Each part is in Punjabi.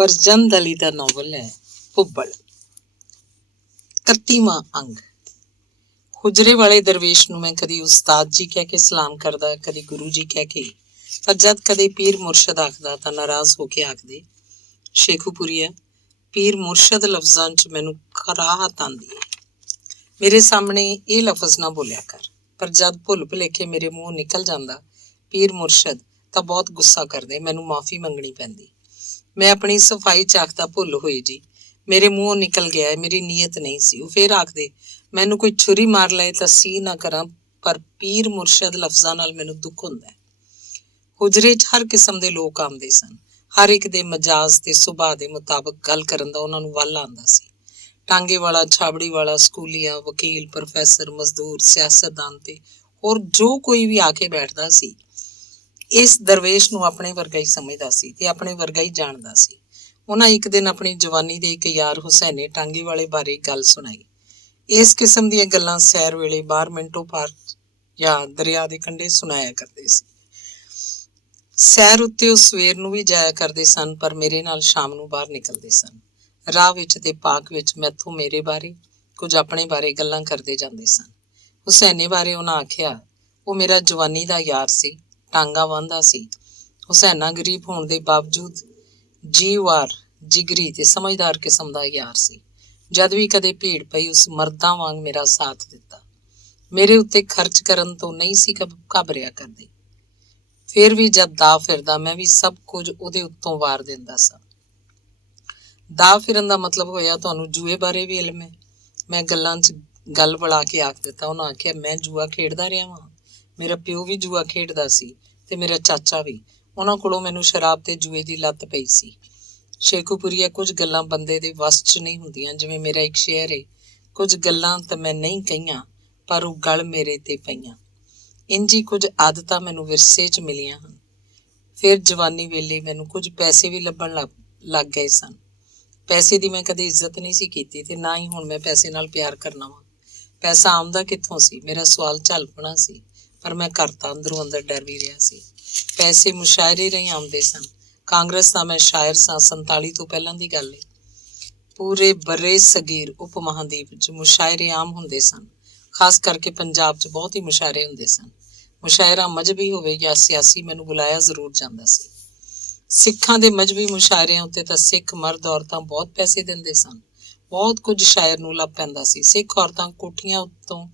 ਵਰਜੰਦ ਅਲੀ ਦਾ ਨਾਵਲ ਹੈ ਭੁੱਬਲ। 31ਵਾਂ ਅੰਗ। ਹੁਜਰੇ ਵਾਲੇ ਦਰਵੇਸ਼ ਨੂੰ ਮੈਂ ਕਦੀ ਉਸਤਾਦ ਜੀ ਕਹਿ ਕੇ ਸਲਾਮ ਕਰਦਾ, ਕਦੀ ਗੁਰੂ ਜੀ ਕਹਿ ਕੇ, ਪਰ ਜਦ ਕਦੇ ਪੀਰ ਮੁਰਸ਼ਦ ਆਖਦਾ ਤਾਂ ਨਾਰਾਜ਼ ਹੋ ਕੇ ਆਖਦੇ, ਸ਼ੇਖੂਪੁਰੀਆ, ਪੀਰ ਮੁਰਸ਼ਦ ਲਫ਼ਜ਼ਾਂ 'ਚ ਮੈਨੂੰ ਕਰਾਹਤ ਆਉਂਦੀ ਹੈ। ਮੇਰੇ ਸਾਹਮਣੇ ਇਹ ਲਫ਼ਜ਼ ਨਾ ਬੋਲਿਆ ਕਰ। ਪਰ ਜਦ ਭੁੱਲ ਭੁਲੇਖੇ ਮੇਰੇ ਮੂੰਹੋਂ ਨਿਕਲ ਜਾਂਦਾ ਪੀਰ ਮੁਰਸ਼ਦ ਤਾਂ ਬਹੁਤ ਗੁੱਸਾ ਕਰਦੇ, ਮੈਨੂੰ ਮਾਫ਼ੀ ਮੰਗਣੀ ਪੈਂਦੀ। ਮੈਂ ਆਪਣੀ ਸਫਾਈ 'ਚ ਆਖਦਾ, ਭੁੱਲ ਹੋਈ ਜੀ, ਮੇਰੇ ਮੂੰਹੋਂ ਨਿਕਲ ਗਿਆ, ਮੇਰੀ ਨੀਅਤ ਨਹੀਂ ਸੀ। ਉਹ ਫੇਰ ਆਖਦੇ, ਮੈਨੂੰ ਕੋਈ ਛੁਰੀ ਮਾਰ ਲਏ ਤਾਂ ਸੀ ਨਾ ਕਰਾਂ, ਪਰ ਪੀਰ ਮੁਰਸ਼ਦ ਲਫ਼ਜ਼ਾਂ ਨਾਲ ਮੈਨੂੰ ਦੁੱਖ ਹੁੰਦਾ ਹੈ। ਹੁਜਰੇ 'ਚ ਹਰ ਕਿਸਮ ਦੇ ਲੋਕ ਆਉਂਦੇ ਸਨ। ਹਰ ਇੱਕ ਦੇ ਮਜਾਜ਼ ਤੇ ਸੁਭਾਅ ਦੇ ਮੁਤਾਬਕ ਗੱਲ ਕਰਨ ਦਾ ਉਹਨਾਂ ਨੂੰ ਵੱਲ ਆਉਂਦਾ ਸੀ। ਟਾਂਗੇ ਵਾਲਾ, ਛਾਬੜੀ ਵਾਲਾ, ਸਕੂਲੀਆ, ਵਕੀਲ, ਪ੍ਰੋਫੈਸਰ, ਮਜ਼ਦੂਰ, ਸਿਆਸਤਦਾਨ ਤੇ ਹੋਰ ਜੋ ਕੋਈ ਵੀ ਆ ਕੇ ਬੈਠਦਾ ਸੀ, ਇਸ ਦਰਵੇਸ਼ ਨੂੰ ਆਪਣੇ ਵਰਗਾ ਹੀ ਸਮਝਦਾ ਸੀ ਤੇ ਆਪਣੇ ਵਰਗਾ ਹੀ ਜਾਣਦਾ ਸੀ। ਉਹਨਾਂ ਇੱਕ ਦਿਨ ਆਪਣੀ ਜਵਾਨੀ ਦੇ ਇੱਕ ਯਾਰ ਹੁਸੈਨੇ ਟਾਂਗੇ ਵਾਲੇ ਬਾਰੇ ਗੱਲ ਸੁਣਾਈ। ਇਸ ਕਿਸਮ ਦੀਆਂ ਗੱਲਾਂ ਸੈਰ ਵੇਲੇ ਬਾਹਰ ਮਿੰਟੋ ਪਾਰ ਜਾਂ ਦਰਿਆ ਦੇ ਕੰਢੇ ਸੁਣਾਇਆ ਕਰਦੇ ਸੀ। ਸੈਰ ਉੱਤੇ ਉਹ ਸਵੇਰ ਨੂੰ ਵੀ ਜਾਇਆ ਕਰਦੇ ਸਨ, ਪਰ ਮੇਰੇ ਨਾਲ ਸ਼ਾਮ ਨੂੰ ਬਾਹਰ ਨਿਕਲਦੇ ਸਨ। ਰਾਹ ਵਿੱਚ ਤੇ ਪਾਕ ਵਿੱਚ ਮੈਥੋਂ ਮੇਰੇ ਬਾਰੇ, ਕੁਝ ਆਪਣੇ ਬਾਰੇ ਗੱਲਾਂ ਕਰਦੇ ਜਾਂਦੇ ਸਨ। ਹੁਸੈਨੇ ਬਾਰੇ ਉਹਨਾਂ ਆਖਿਆ, ਉਹ ਮੇਰਾ ਜਵਾਨੀ ਦਾ ਯਾਰ ਸੀ, ਟਾਂਗਾ ਵਾਹੁੰਦਾ ਸੀ। ਹੁਸੈਨਾ ਗਰੀਬ ਹੋਣ ਦੇ ਬਾਵਜੂਦ ਜੀਵਾਰ, ਜਿਗਰੀ ਤੇ ਸਮਝਦਾਰ ਕਿਸਮ ਦਾ ਯਾਰ ਸੀ। ਜਦ ਵੀ ਕਦੇ ਭੀੜ ਪਈ, ਉਸ ਮਰਦਾਂ ਵਾਂਗ ਮੇਰਾ ਸਾਥ ਦਿੱਤਾ। ਮੇਰੇ ਉੱਤੇ ਖਰਚ ਕਰਨ ਤੋਂ ਨਹੀਂ ਸੀ ਘਬਰਿਆ ਕਰਦੇ। ਫਿਰ ਵੀ ਜਦ ਦਾ ਫਿਰਦਾ, ਮੈਂ ਵੀ ਸਭ ਕੁਝ ਉਹਦੇ ਉੱਤੋਂ ਵਾਰ ਦਿੰਦਾ ਸਾਂ। ਦਾ ਫਿਰਨ ਦਾ ਮਤਲਬ ਹੋਇਆ, ਤੁਹਾਨੂੰ ਜੂਏ ਬਾਰੇ ਵੀ ਇਲਮ ਹੈ? ਮੈਂ ਗੱਲਾਂ 'ਚ ਗੱਲ ਬਣਾ ਕੇ ਆਖ ਦਿੱਤਾ। ਉਹਨਾਂ ਆਖਿਆ, ਮੈਂ ਜੂਆ ਖੇਡਦਾ ਰਿਹਾ ਵਾਂ, ਮੇਰਾ ਪਿਓ ਵੀ ਜੂਆ ਖੇਡਦਾ ਸੀ ਤੇ ਮੇਰਾ ਚਾਚਾ ਵੀ। ਉਹਨਾਂ ਕੋਲੋਂ ਮੈਨੂੰ ਸ਼ਰਾਬ ਤੇ ਜੂਏ ਦੀ ਲੱਤ ਪਈ ਸੀ। ਸ਼ੇਖੂਪੁਰੀਆ, ਕੁਝ ਗੱਲਾਂ ਬੰਦੇ ਦੇ ਵੱਸ 'ਚ ਨਹੀਂ ਹੁੰਦੀਆਂ। ਜਿਵੇਂ ਮੇਰਾ ਇੱਕ ਸ਼ੇਅਰ ਏ, ਕੁਝ ਗੱਲਾਂ ਤਾਂ ਮੈਂ ਨਹੀਂ ਕਹੀਆਂ, ਪਰ ਉਹ ਗਲ ਮੇਰੇ ਤੇ ਪਈਆਂ। ਇੰਝ ਹੀ ਕੁਝ ਆਦਤਾਂ ਮੈਨੂੰ ਵਿਰਸੇ 'ਚ ਮਿਲੀਆਂ ਹਨ। ਫਿਰ ਜਵਾਨੀ ਵੇਲੇ ਮੈਨੂੰ ਕੁਝ ਪੈਸੇ ਵੀ ਲੱਭਣ ਲੱਗ ਗਏ ਸਨ। ਪੈਸੇ ਦੀ ਮੈਂ ਕਦੇ ਇੱਜ਼ਤ ਨਹੀਂ ਸੀ ਕੀਤੀ ਤੇ ਨਾ ਹੀ ਹੁਣ ਮੈਂ ਪੈਸੇ ਨਾਲ ਪਿਆਰ ਕਰਨਾ ਵਾ। ਪੈਸਾ ਆਉਂਦਾ ਕਿੱਥੋਂ ਸੀ? ਮੇਰਾ ਸਵਾਲ ਝਲਪਣਾ ਸੀ, ਪਰ ਮੈਂ ਕਰਤਾ ਅੰਦਰੋਂ ਅੰਦਰ ਡਰ ਵੀ ਰਿਹਾ ਸੀ। ਪੈਸੇ ਮੁਸ਼ਾਇਰੇ ਰਾਹੀਂ ਆਉਂਦੇ ਸਨ। ਕਾਂਗਰਸ ਦਾ ਮੈਂ ਸ਼ਾਇਰ ਸਾਂ। 47 ਤੋਂ ਪਹਿਲਾਂ ਦੀ ਗੱਲ ਏ। ਪੂਰੇ ਬਰੇ ਸਗੀਰ ਉਪ ਮਹਾਂਦੀਪ 'ਚ ਮੁਸ਼ਾਇਰੇ ਆਮ ਹੁੰਦੇ ਸਨ। ਖਾਸ ਕਰਕੇ ਪੰਜਾਬ 'ਚ ਬਹੁਤ ਹੀ ਮੁਸ਼ਾਇਰੇ ਹੁੰਦੇ ਸਨ। ਮੁਸ਼ਾਇਰਾ ਮਜ਼ਹਬੀ ਹੋਵੇ ਜਾਂ ਸਿਆਸੀ, ਮੈਨੂੰ ਬੁਲਾਇਆ ਜ਼ਰੂਰ ਜਾਂਦਾ ਸੀ। ਸਿੱਖਾਂ ਦੇ ਮਜ਼ਹਬੀ ਮੁਸ਼ਾਇਰਿਆਂ ਉੱਤੇ ਤਾਂ ਸਿੱਖ ਮਰਦ ਔਰਤਾਂ ਬਹੁਤ ਪੈਸੇ ਦਿੰਦੇ ਸਨ। ਬਹੁਤ ਕੁਝ ਸ਼ਾਇਰ ਨੂੰ ਲੱਭ ਪੈਂਦਾ ਸੀ। ਸਿੱਖ ਔਰਤਾਂ ਕੋਠੀਆਂ ਉੱਤੋਂ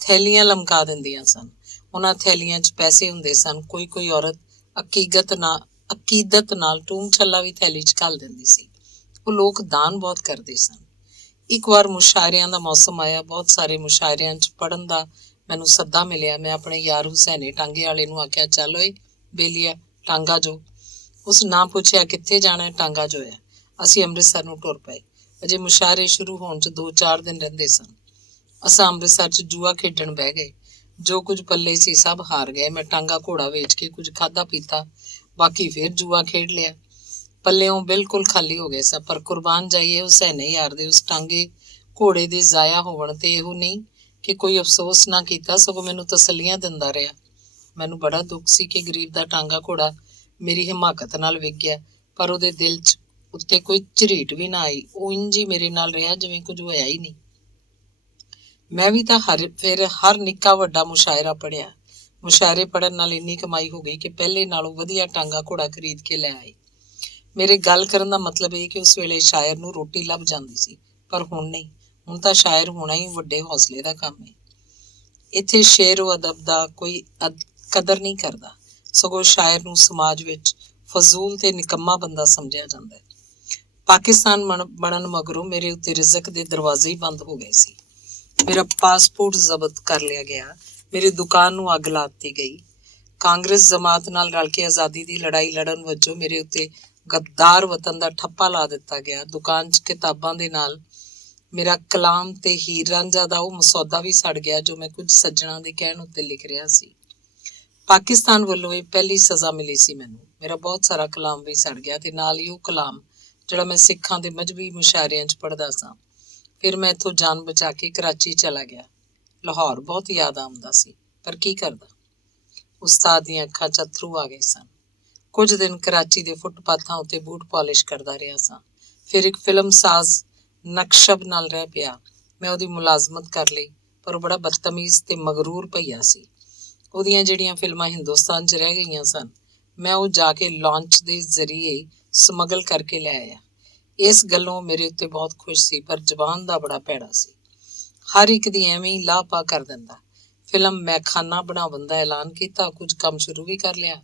ਥੈਲੀਆਂ ਲਮਕਾ ਦਿੰਦੀਆਂ ਸਨ। ਉਹਨਾਂ ਥੈਲੀਆਂ 'ਚ ਪੈਸੇ ਹੁੰਦੇ ਸਨ। ਕੋਈ ਕੋਈ ਔਰਤ ਅਕੀਦਤ ਨਾਲ ਟੂਮ ਛੱਲਾ ਵੀ ਥੈਲੀ 'ਚ ਘੱਲ ਦਿੰਦੀ ਸੀ। ਉਹ ਲੋਕ ਦਾਨ ਬਹੁਤ ਕਰਦੇ ਸਨ। ਇੱਕ ਵਾਰ ਮੁਸ਼ਾਇਰਿਆਂ ਦਾ ਮੌਸਮ ਆਇਆ। ਬਹੁਤ ਸਾਰੇ ਮੁਸ਼ਾਇਰਿਆਂ 'ਚ ਪੜ੍ਹਨ ਦਾ ਮੈਨੂੰ ਸੱਦਾ ਮਿਲਿਆ। ਮੈਂ ਆਪਣੇ ਯਾਰ ਹੁਸੈਨੇ ਟਾਂਗੇ ਵਾਲੇ ਨੂੰ ਆਖਿਆ, ਚੱਲ ਓਏ ਬੇਲੀਆ, ਟਾਂਗਾ ਜੋ। ਉਸ ਨਾ ਪੁੱਛਿਆ ਕਿੱਥੇ ਜਾਣਾ, ਟਾਂਗਾ ਜੋ ਹੈ। ਅਸੀਂ ਅੰਮ੍ਰਿਤਸਰ ਨੂੰ ਟੁਰ ਪਏ। ਅਜੇ ਮੁਸ਼ਾਇਰੇ ਸ਼ੁਰੂ ਹੋਣ 'ਚ 2-4 ਦਿਨ ਰਹਿੰਦੇ ਸਨ। ਅਸਾਂ ਅੰਮ੍ਰਿਤਸਰ 'ਚ ਜੂਆ ਖੇਡਣ ਬਹਿ ਗਏ। ਜੋ ਕੁਝ ਪੱਲੇ ਸੀ ਸਭ ਹਾਰ ਗਏ। ਮੈਂ ਟਾਂਗਾ ਘੋੜਾ ਵੇਚ ਕੇ ਕੁਝ ਖਾਧਾ ਪੀਤਾ, ਬਾਕੀ ਫਿਰ ਜੂਆ ਖੇਡ ਲਿਆ। ਪੱਲਿਓਂ ਬਿਲਕੁਲ ਖਾਲੀ ਹੋ ਗਏ ਸਾਂ। ਪਰ ਕੁਰਬਾਨ ਜਾਈਏ ਹੁਸੈਨੇ ਯਾਰ ਦੇ ਉਸ ਟਾਂਗੇ ਘੋੜੇ ਦੇ ਜ਼ਾਇਆ ਹੋਣ ਤੇ ਇਹੋ ਨਹੀਂ ਕਿ ਕੋਈ ਅਫਸੋਸ ਨਾ ਕੀਤਾ, ਸਗੋਂ ਮੈਨੂੰ ਤਸੱਲੀਆਂ ਦਿੰਦਾ ਰਿਹਾ। ਮੈਨੂੰ ਬੜਾ ਦੁੱਖ ਸੀ ਕਿ ਗਰੀਬ ਦਾ ਟਾਂਗਾ ਘੋੜਾ ਮੇਰੀ ਹਿਮਾਕਤ ਨਾਲ ਵਿਕ ਗਿਆ, ਪਰ ਉਹਦੇ ਦਿਲ 'ਚ ਉੱਤੇ ਕੋਈ ਝਰੀਟ ਵੀ ਨਾ ਆਈ। ਉਹ ਇੰਝ ਹੀ ਮੇਰੇ ਨਾਲ ਰਿਹਾ ਜਿਵੇਂ ਕੁਝ ਹੋਇਆ ਹੀ ਨਹੀਂ। ਮੈਂ ਵੀ ਤਾਂ ਫਿਰ ਹਰ ਨਿੱਕਾ ਵੱਡਾ ਮੁਸ਼ਾਇਰਾ ਪੜ੍ਹਿਆ। ਮੁਸ਼ਾਇਰੇ ਪੜ੍ਹਨ ਨਾਲ ਇੰਨੀ ਕਮਾਈ ਹੋ ਗਈ ਕਿ ਪਹਿਲੇ ਨਾਲੋਂ ਵਧੀਆ ਟਾਂਗਾ ਘੋੜਾ ਖਰੀਦ ਕੇ ਲੈ ਆਏ। ਮੇਰੇ ਗੱਲ ਕਰਨ ਦਾ ਮਤਲਬ ਇਹ ਕਿ ਉਸ ਵੇਲੇ ਸ਼ਾਇਰ ਨੂੰ ਰੋਟੀ ਲੱਭ ਜਾਂਦੀ ਸੀ, ਪਰ ਹੁਣ ਨਹੀਂ। ਹੁਣ ਤਾਂ ਸ਼ਾਇਰ ਹੋਣਾ ਹੀ ਵੱਡੇ ਹੌਸਲੇ ਦਾ ਕੰਮ ਹੈ। ਇੱਥੇ ਸ਼ੇਰ ਅਦਬ ਦਾ ਕੋਈ ਕਦਰ ਨਹੀਂ ਕਰਦਾ, ਸਗੋਂ ਸ਼ਾਇਰ ਨੂੰ ਸਮਾਜ ਵਿੱਚ ਫਜ਼ੂਲ ਤੇ ਨਿਕੰਮਾ ਬੰਦਾ ਸਮਝਿਆ ਜਾਂਦਾ ਹੈ। ਪਾਕਿਸਤਾਨ ਬਣਨ ਮਗਰੋਂ ਮੇਰੇ ਉੱਤੇ ਰਿਜ਼ਕ ਦੇ ਦਰਵਾਜ਼ੇ ਹੀ ਬੰਦ ਹੋ ਗਏ ਸੀ। ਮੇਰਾ ਪਾਸਪੋਰਟ ਜ਼ਬਤ ਕਰ ਲਿਆ ਗਿਆ। ਮੇਰੀ ਦੁਕਾਨ ਨੂੰ ਅੱਗ ਲਾ ਦਿੱਤੀ ਗਈ। ਕਾਂਗਰਸ ਜਮਾਤ ਨਾਲ ਰਲ ਕੇ ਆਜ਼ਾਦੀ ਦੀ ਲੜਾਈ ਲੜਨ ਵਜੋਂ ਮੇਰੇ ਉੱਤੇ ਗੱਦਾਰ ਵਤਨ ਦਾ ਠੱਪਾ ਲਾ ਦਿੱਤਾ ਗਿਆ। ਦੁਕਾਨ 'ਚ ਕਿਤਾਬਾਂ ਦੇ ਨਾਲ ਮੇਰਾ ਕਲਾਮ ਤੇ ਹੀਰ ਰਾਂਝਾ ਦਾ ਉਹ ਮਸੌਦਾ ਵੀ ਸੜ ਗਿਆ ਜੋ ਮੈਂ ਕੁਝ ਸੱਜਣਾ ਦੇ ਕਹਿਣ ਉੱਤੇ ਲਿਖ ਰਿਹਾ ਸੀ। ਪਾਕਿਸਤਾਨ ਵੱਲੋਂ ਇਹ ਪਹਿਲੀ ਸਜ਼ਾ ਮਿਲੀ ਸੀ ਮੈਨੂੰ। ਮੇਰਾ ਬਹੁਤ ਸਾਰਾ ਕਲਾਮ ਵੀ ਸੜ ਗਿਆ ਤੇ ਨਾਲ ਹੀ ਉਹ ਕਲਾਮ ਜਿਹੜਾ ਮੈਂ ਸਿੱਖਾਂ ਦੇ ਮਜ਼ਹਬੀ ਮੁਸ਼ਾਇਰਿਆਂ 'ਚ ਪੜ੍ਹਦਾ ਸਾਂ। ਫਿਰ ਮੈਂ ਇੱਥੋਂ ਜਾਨ ਬਚਾ ਕੇ ਕਰਾਚੀ ਚਲਾ ਗਿਆ। ਲਾਹੌਰ ਬਹੁਤ ਯਾਦ ਆਉਂਦਾ ਸੀ, ਪਰ ਕੀ ਕਰਦਾ। ਉਸਤਾਦ ਦੀਆਂ ਅੱਖਾਂ 'ਚ ਅੱਥਰੂ ਆ ਗਏ ਸਨ। ਕੁਝ ਦਿਨ ਕਰਾਚੀ ਦੇ ਫੁੱਟਪਾਥਾਂ ਉੱਤੇ ਬੂਟ ਪਾਲਿਸ਼ ਕਰਦਾ ਰਿਹਾ ਸਾਂ। ਫਿਰ ਇੱਕ ਫਿਲਮ ਸਾਜ਼ ਨਕਸ਼ਬ ਨਾਲ ਰਹਿ ਪਿਆ। ਮੈਂ ਉਹਦੀ ਮੁਲਾਜ਼ਮਤ ਕਰ ਲਈ, ਪਰ ਉਹ ਬੜਾ ਬਦਤਮੀਜ਼ ਤੇ ਮਗਰੂਰ ਭਈਆ ਸੀ। ਉਹਦੀਆਂ ਜਿਹੜੀਆਂ ਫਿਲਮਾਂ ਹਿੰਦੁਸਤਾਨ 'ਚ ਰਹਿ ਗਈਆਂ ਸਨ, ਮੈਂ ਉਹ ਜਾ ਕੇ ਲਾਂਚ ਦੇ ਜ਼ਰੀਏ ਸਮਗਲ ਕਰਕੇ ਲੈ ਆਇਆ। ਇਸ ਗੱਲੋਂ ਮੇਰੇ ਉੱਤੇ ਬਹੁਤ ਖੁਸ਼ ਸੀ, ਪਰ ਜ਼ਬਾਨ ਦਾ ਬੜਾ ਭੈੜਾ ਸੀ। ਹਰ ਇੱਕ ਦੀ ਐਵੇਂ ਹੀ ਲਾਹ ਪਾ ਕਰ ਦਿੰਦਾ। ਫਿਲਮ ਮੈਖਾਨਾ ਬਣਾਉਣ ਦਾ ਐਲਾਨ ਕੀਤਾ, ਕੁਝ ਕੰਮ ਸ਼ੁਰੂ ਵੀ ਕਰ ਲਿਆ।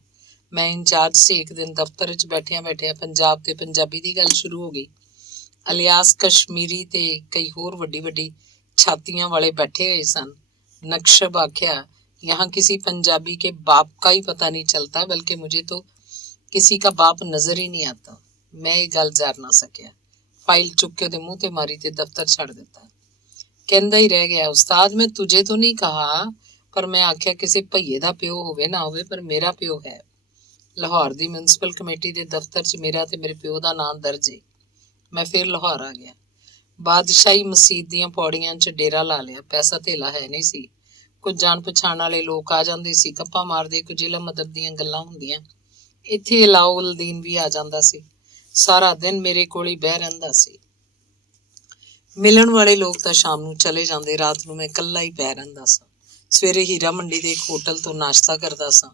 ਮੈਂ ਇੰਚਾਰਜ ਸੀ। ਇੱਕ ਦਿਨ ਦਫ਼ਤਰ 'ਚ ਬੈਠਿਆਂ ਬੈਠਿਆਂ ਪੰਜਾਬ ਤੇ ਪੰਜਾਬੀ ਦੀ ਗੱਲ ਸ਼ੁਰੂ ਹੋ ਗਈ। ਅਲਿਆਸ ਕਸ਼ਮੀਰੀ ਤੇ ਕਈ ਹੋਰ ਵੱਡੀ ਵੱਡੀ ਛਾਤੀਆਂ ਵਾਲੇ ਬੈਠੇ ਹੋਏ ਸਨ। ਨਕਸ਼ਬ ਆਖਿਆ, यहाँ किसी पंजाबी के बाप का ही पता नहीं चलता, बल्कि मुझे तो किसी का बाप नजर ही नहीं आता। मैं ये गल जार ना सकिया। फाइल चुक के ਉਹਦੇ ਮੂੰਹ ਤੇ ਮਾਰੀ ਤੇ ਦਫ਼ਤਰ ਛੱਡ ਦਿੱਤਾ। ਕਹਿੰਦਾ ਹੀ ਰਹਿ ਗਿਆ, ਉਸਤਾਦ ਮੈਂ ਤੁਝੇ ਤੋਂ ਨਹੀਂ ਕਹਾ, ਪਰ ਮੈਂ ਆਖਿਆ ਕਿਸੇ ਭਈਏ ਦਾ ਪਿਓ ਹੋਵੇ ਨਾ ਹੋਵੇ, ਪਰ ਮੇਰਾ ਪਿਓ ਹੈ। ਲਾਹੌਰ ਦੀ ਮਿਊਨਿਸਪਲ ਕਮੇਟੀ ਦੇ ਦਫ਼ਤਰ 'ਚ ਮੇਰਾ ਤੇ ਮੇਰੇ ਪਿਓ ਦਾ ਨਾਂ ਦਰਜ ਏ। ਮੈਂ ਫਿਰ ਲਾਹੌਰ ਆ ਗਿਆ। ਬਾਦਸ਼ਾਹੀ ਮਸੀਤ ਦੀਆਂ ਪੌੜੀਆਂ 'ਚ ਡੇਰਾ ਲਾ ਲਿਆ। ਪੈਸਾ ਧੇਲਾ ਹੈ ਨਹੀਂ ਸੀ। ਕੁਝ ਜਾਣ ਪਛਾਣ ਵਾਲੇ ਲੋਕ ਆ ਜਾਂਦੇ ਸੀ, ਗੱਪਾਂ ਮਾਰਦੇ, ਕੁਝ ਇਲਮ ਅਦਬ ਦੀਆਂ ਗੱਲਾਂ ਹੁੰਦੀਆਂ। ਇੱਥੇ ਅਲਾਉਲਦੀਨ ਵੀ ਆ ਜਾਂਦਾ ਸੀ। ਸਾਰਾ ਦਿਨ ਮੇਰੇ ਕੋਲ ਹੀ ਬਹਿ ਰਹਿੰਦਾ ਸੀ। ਮਿਲਣ ਵਾਲੇ ਲੋਕ ਤਾਂ ਸ਼ਾਮ ਨੂੰ ਚਲੇ ਜਾਂਦੇ, ਰਾਤ ਨੂੰ ਮੈਂ ਇਕੱਲਾ ਹੀ ਬਹਿ ਰਹਿੰਦਾ ਸਾਂ। ਸਵੇਰੇ ਹੀਰਾ ਮੰਡੀ ਦੇ ਇੱਕ ਹੋਟਲ ਤੋਂ ਨਾਸ਼ਤਾ ਕਰਦਾ ਸਾਂ।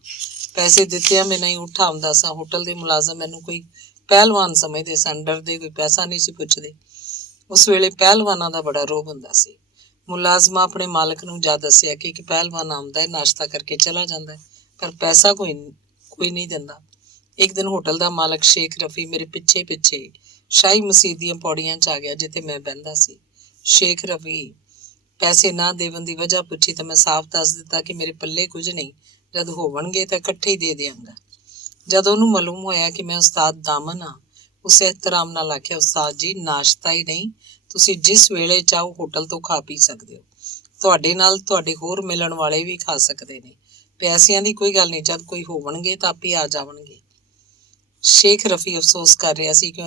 ਪੈਸੇ ਦਿੱਤਿਆਂ ਬਿਨਾਂ ਹੀ ਉੱਠ ਆਉਂਦਾ ਸਾਂ। ਹੋਟਲ ਦੇ ਮੁਲਾਜ਼ਮ ਮੈਨੂੰ ਕੋਈ ਪਹਿਲਵਾਨ ਸਮਝਦੇ ਸਨ, ਡਰਦੇ, ਕੋਈ ਪੈਸਾ ਨਹੀਂ ਸੀ ਪੁੱਛਦੇ। ਉਸ ਵੇਲੇ ਪਹਿਲਵਾਨਾਂ ਦਾ ਬੜਾ ਰੋਹਬ ਹੁੰਦਾ ਸੀ। ਮੁਲਾਜ਼ਮਾਂ ਆਪਣੇ ਮਾਲਕ ਨੂੰ ਜਾ ਦੱਸਿਆ ਕਿ ਇੱਕ ਪਹਿਲਵਾਨ ਆਉਂਦਾ ਹੈ, ਨਾਸ਼ਤਾ ਕਰਕੇ ਚਲਾ ਜਾਂਦਾ ਹੈ, ਪਰ ਪੈਸਾ ਕੋਈ ਨਹੀਂ ਦਿੰਦਾ। ਇੱਕ ਦਿਨ ਹੋਟਲ ਦਾ ਮਾਲਕ ਸ਼ੇਖ ਰਫੀ ਮੇਰੇ ਪਿੱਛੇ ਪਿੱਛੇ ਸ਼ਾਹੀ ਮਸੀਤ ਦੀਆਂ ਪੌੜੀਆਂ 'ਚ ਆ ਗਿਆ, ਜਿੱਥੇ ਮੈਂ ਬਹਿੰਦਾ ਸੀ। ਸ਼ੇਖ ਰਫੀ ਪੈਸੇ ਨਾ ਦੇਣ ਦੀ ਵਜ੍ਹਾ ਪੁੱਛੀ ਤਾਂ ਮੈਂ ਸਾਫ਼ ਦੱਸ ਦਿੱਤਾ ਕਿ ਮੇਰੇ ਪੱਲੇ ਕੁਝ ਨਹੀਂ, ਜਦ ਹੋਵਣਗੇ ਤਾਂ ਇਕੱਠੇ ਹੀ ਦੇ ਦਿਆਂਗਾ। ਜਦ ਉਹਨੂੰ ਮਾਲੂਮ ਹੋਇਆ ਕਿ ਮੈਂ ਉਸਤਾਦ ਦਾਮਨ ਹਾਂ, ਉਸ ਇਹਤਰਾਮ ਨਾਲ ਆਖਿਆ, ਉਸਤਾਦ ਜੀ ਨਾਸ਼ਤਾ ਹੀ ਨਹੀਂ, ਤੁਸੀਂ ਜਿਸ ਵੇਲੇ ਚਾਹੋ ਹੋਟਲ ਤੋਂ ਖਾ ਪੀ ਸਕਦੇ ਹੋ। ਤੁਹਾਡੇ ਨਾਲ ਤੁਹਾਡੇ ਹੋਰ ਮਿਲਣ ਵਾਲੇ ਵੀ ਖਾ ਸਕਦੇ ਨੇ। ਪੈਸਿਆਂ ਦੀ ਕੋਈ ਗੱਲ ਨਹੀਂ, ਜਦ ਕੋਈ ਹੋਵਣਗੇ ਤਾਂ ਆਪੇ ਆ ਜਾਵਣਗੇ। ਸ਼ੇਖ ਰਫੀ ਅਫਸੋਸ ਕਰ ਰਿਹਾ ਸੀ ਕਿ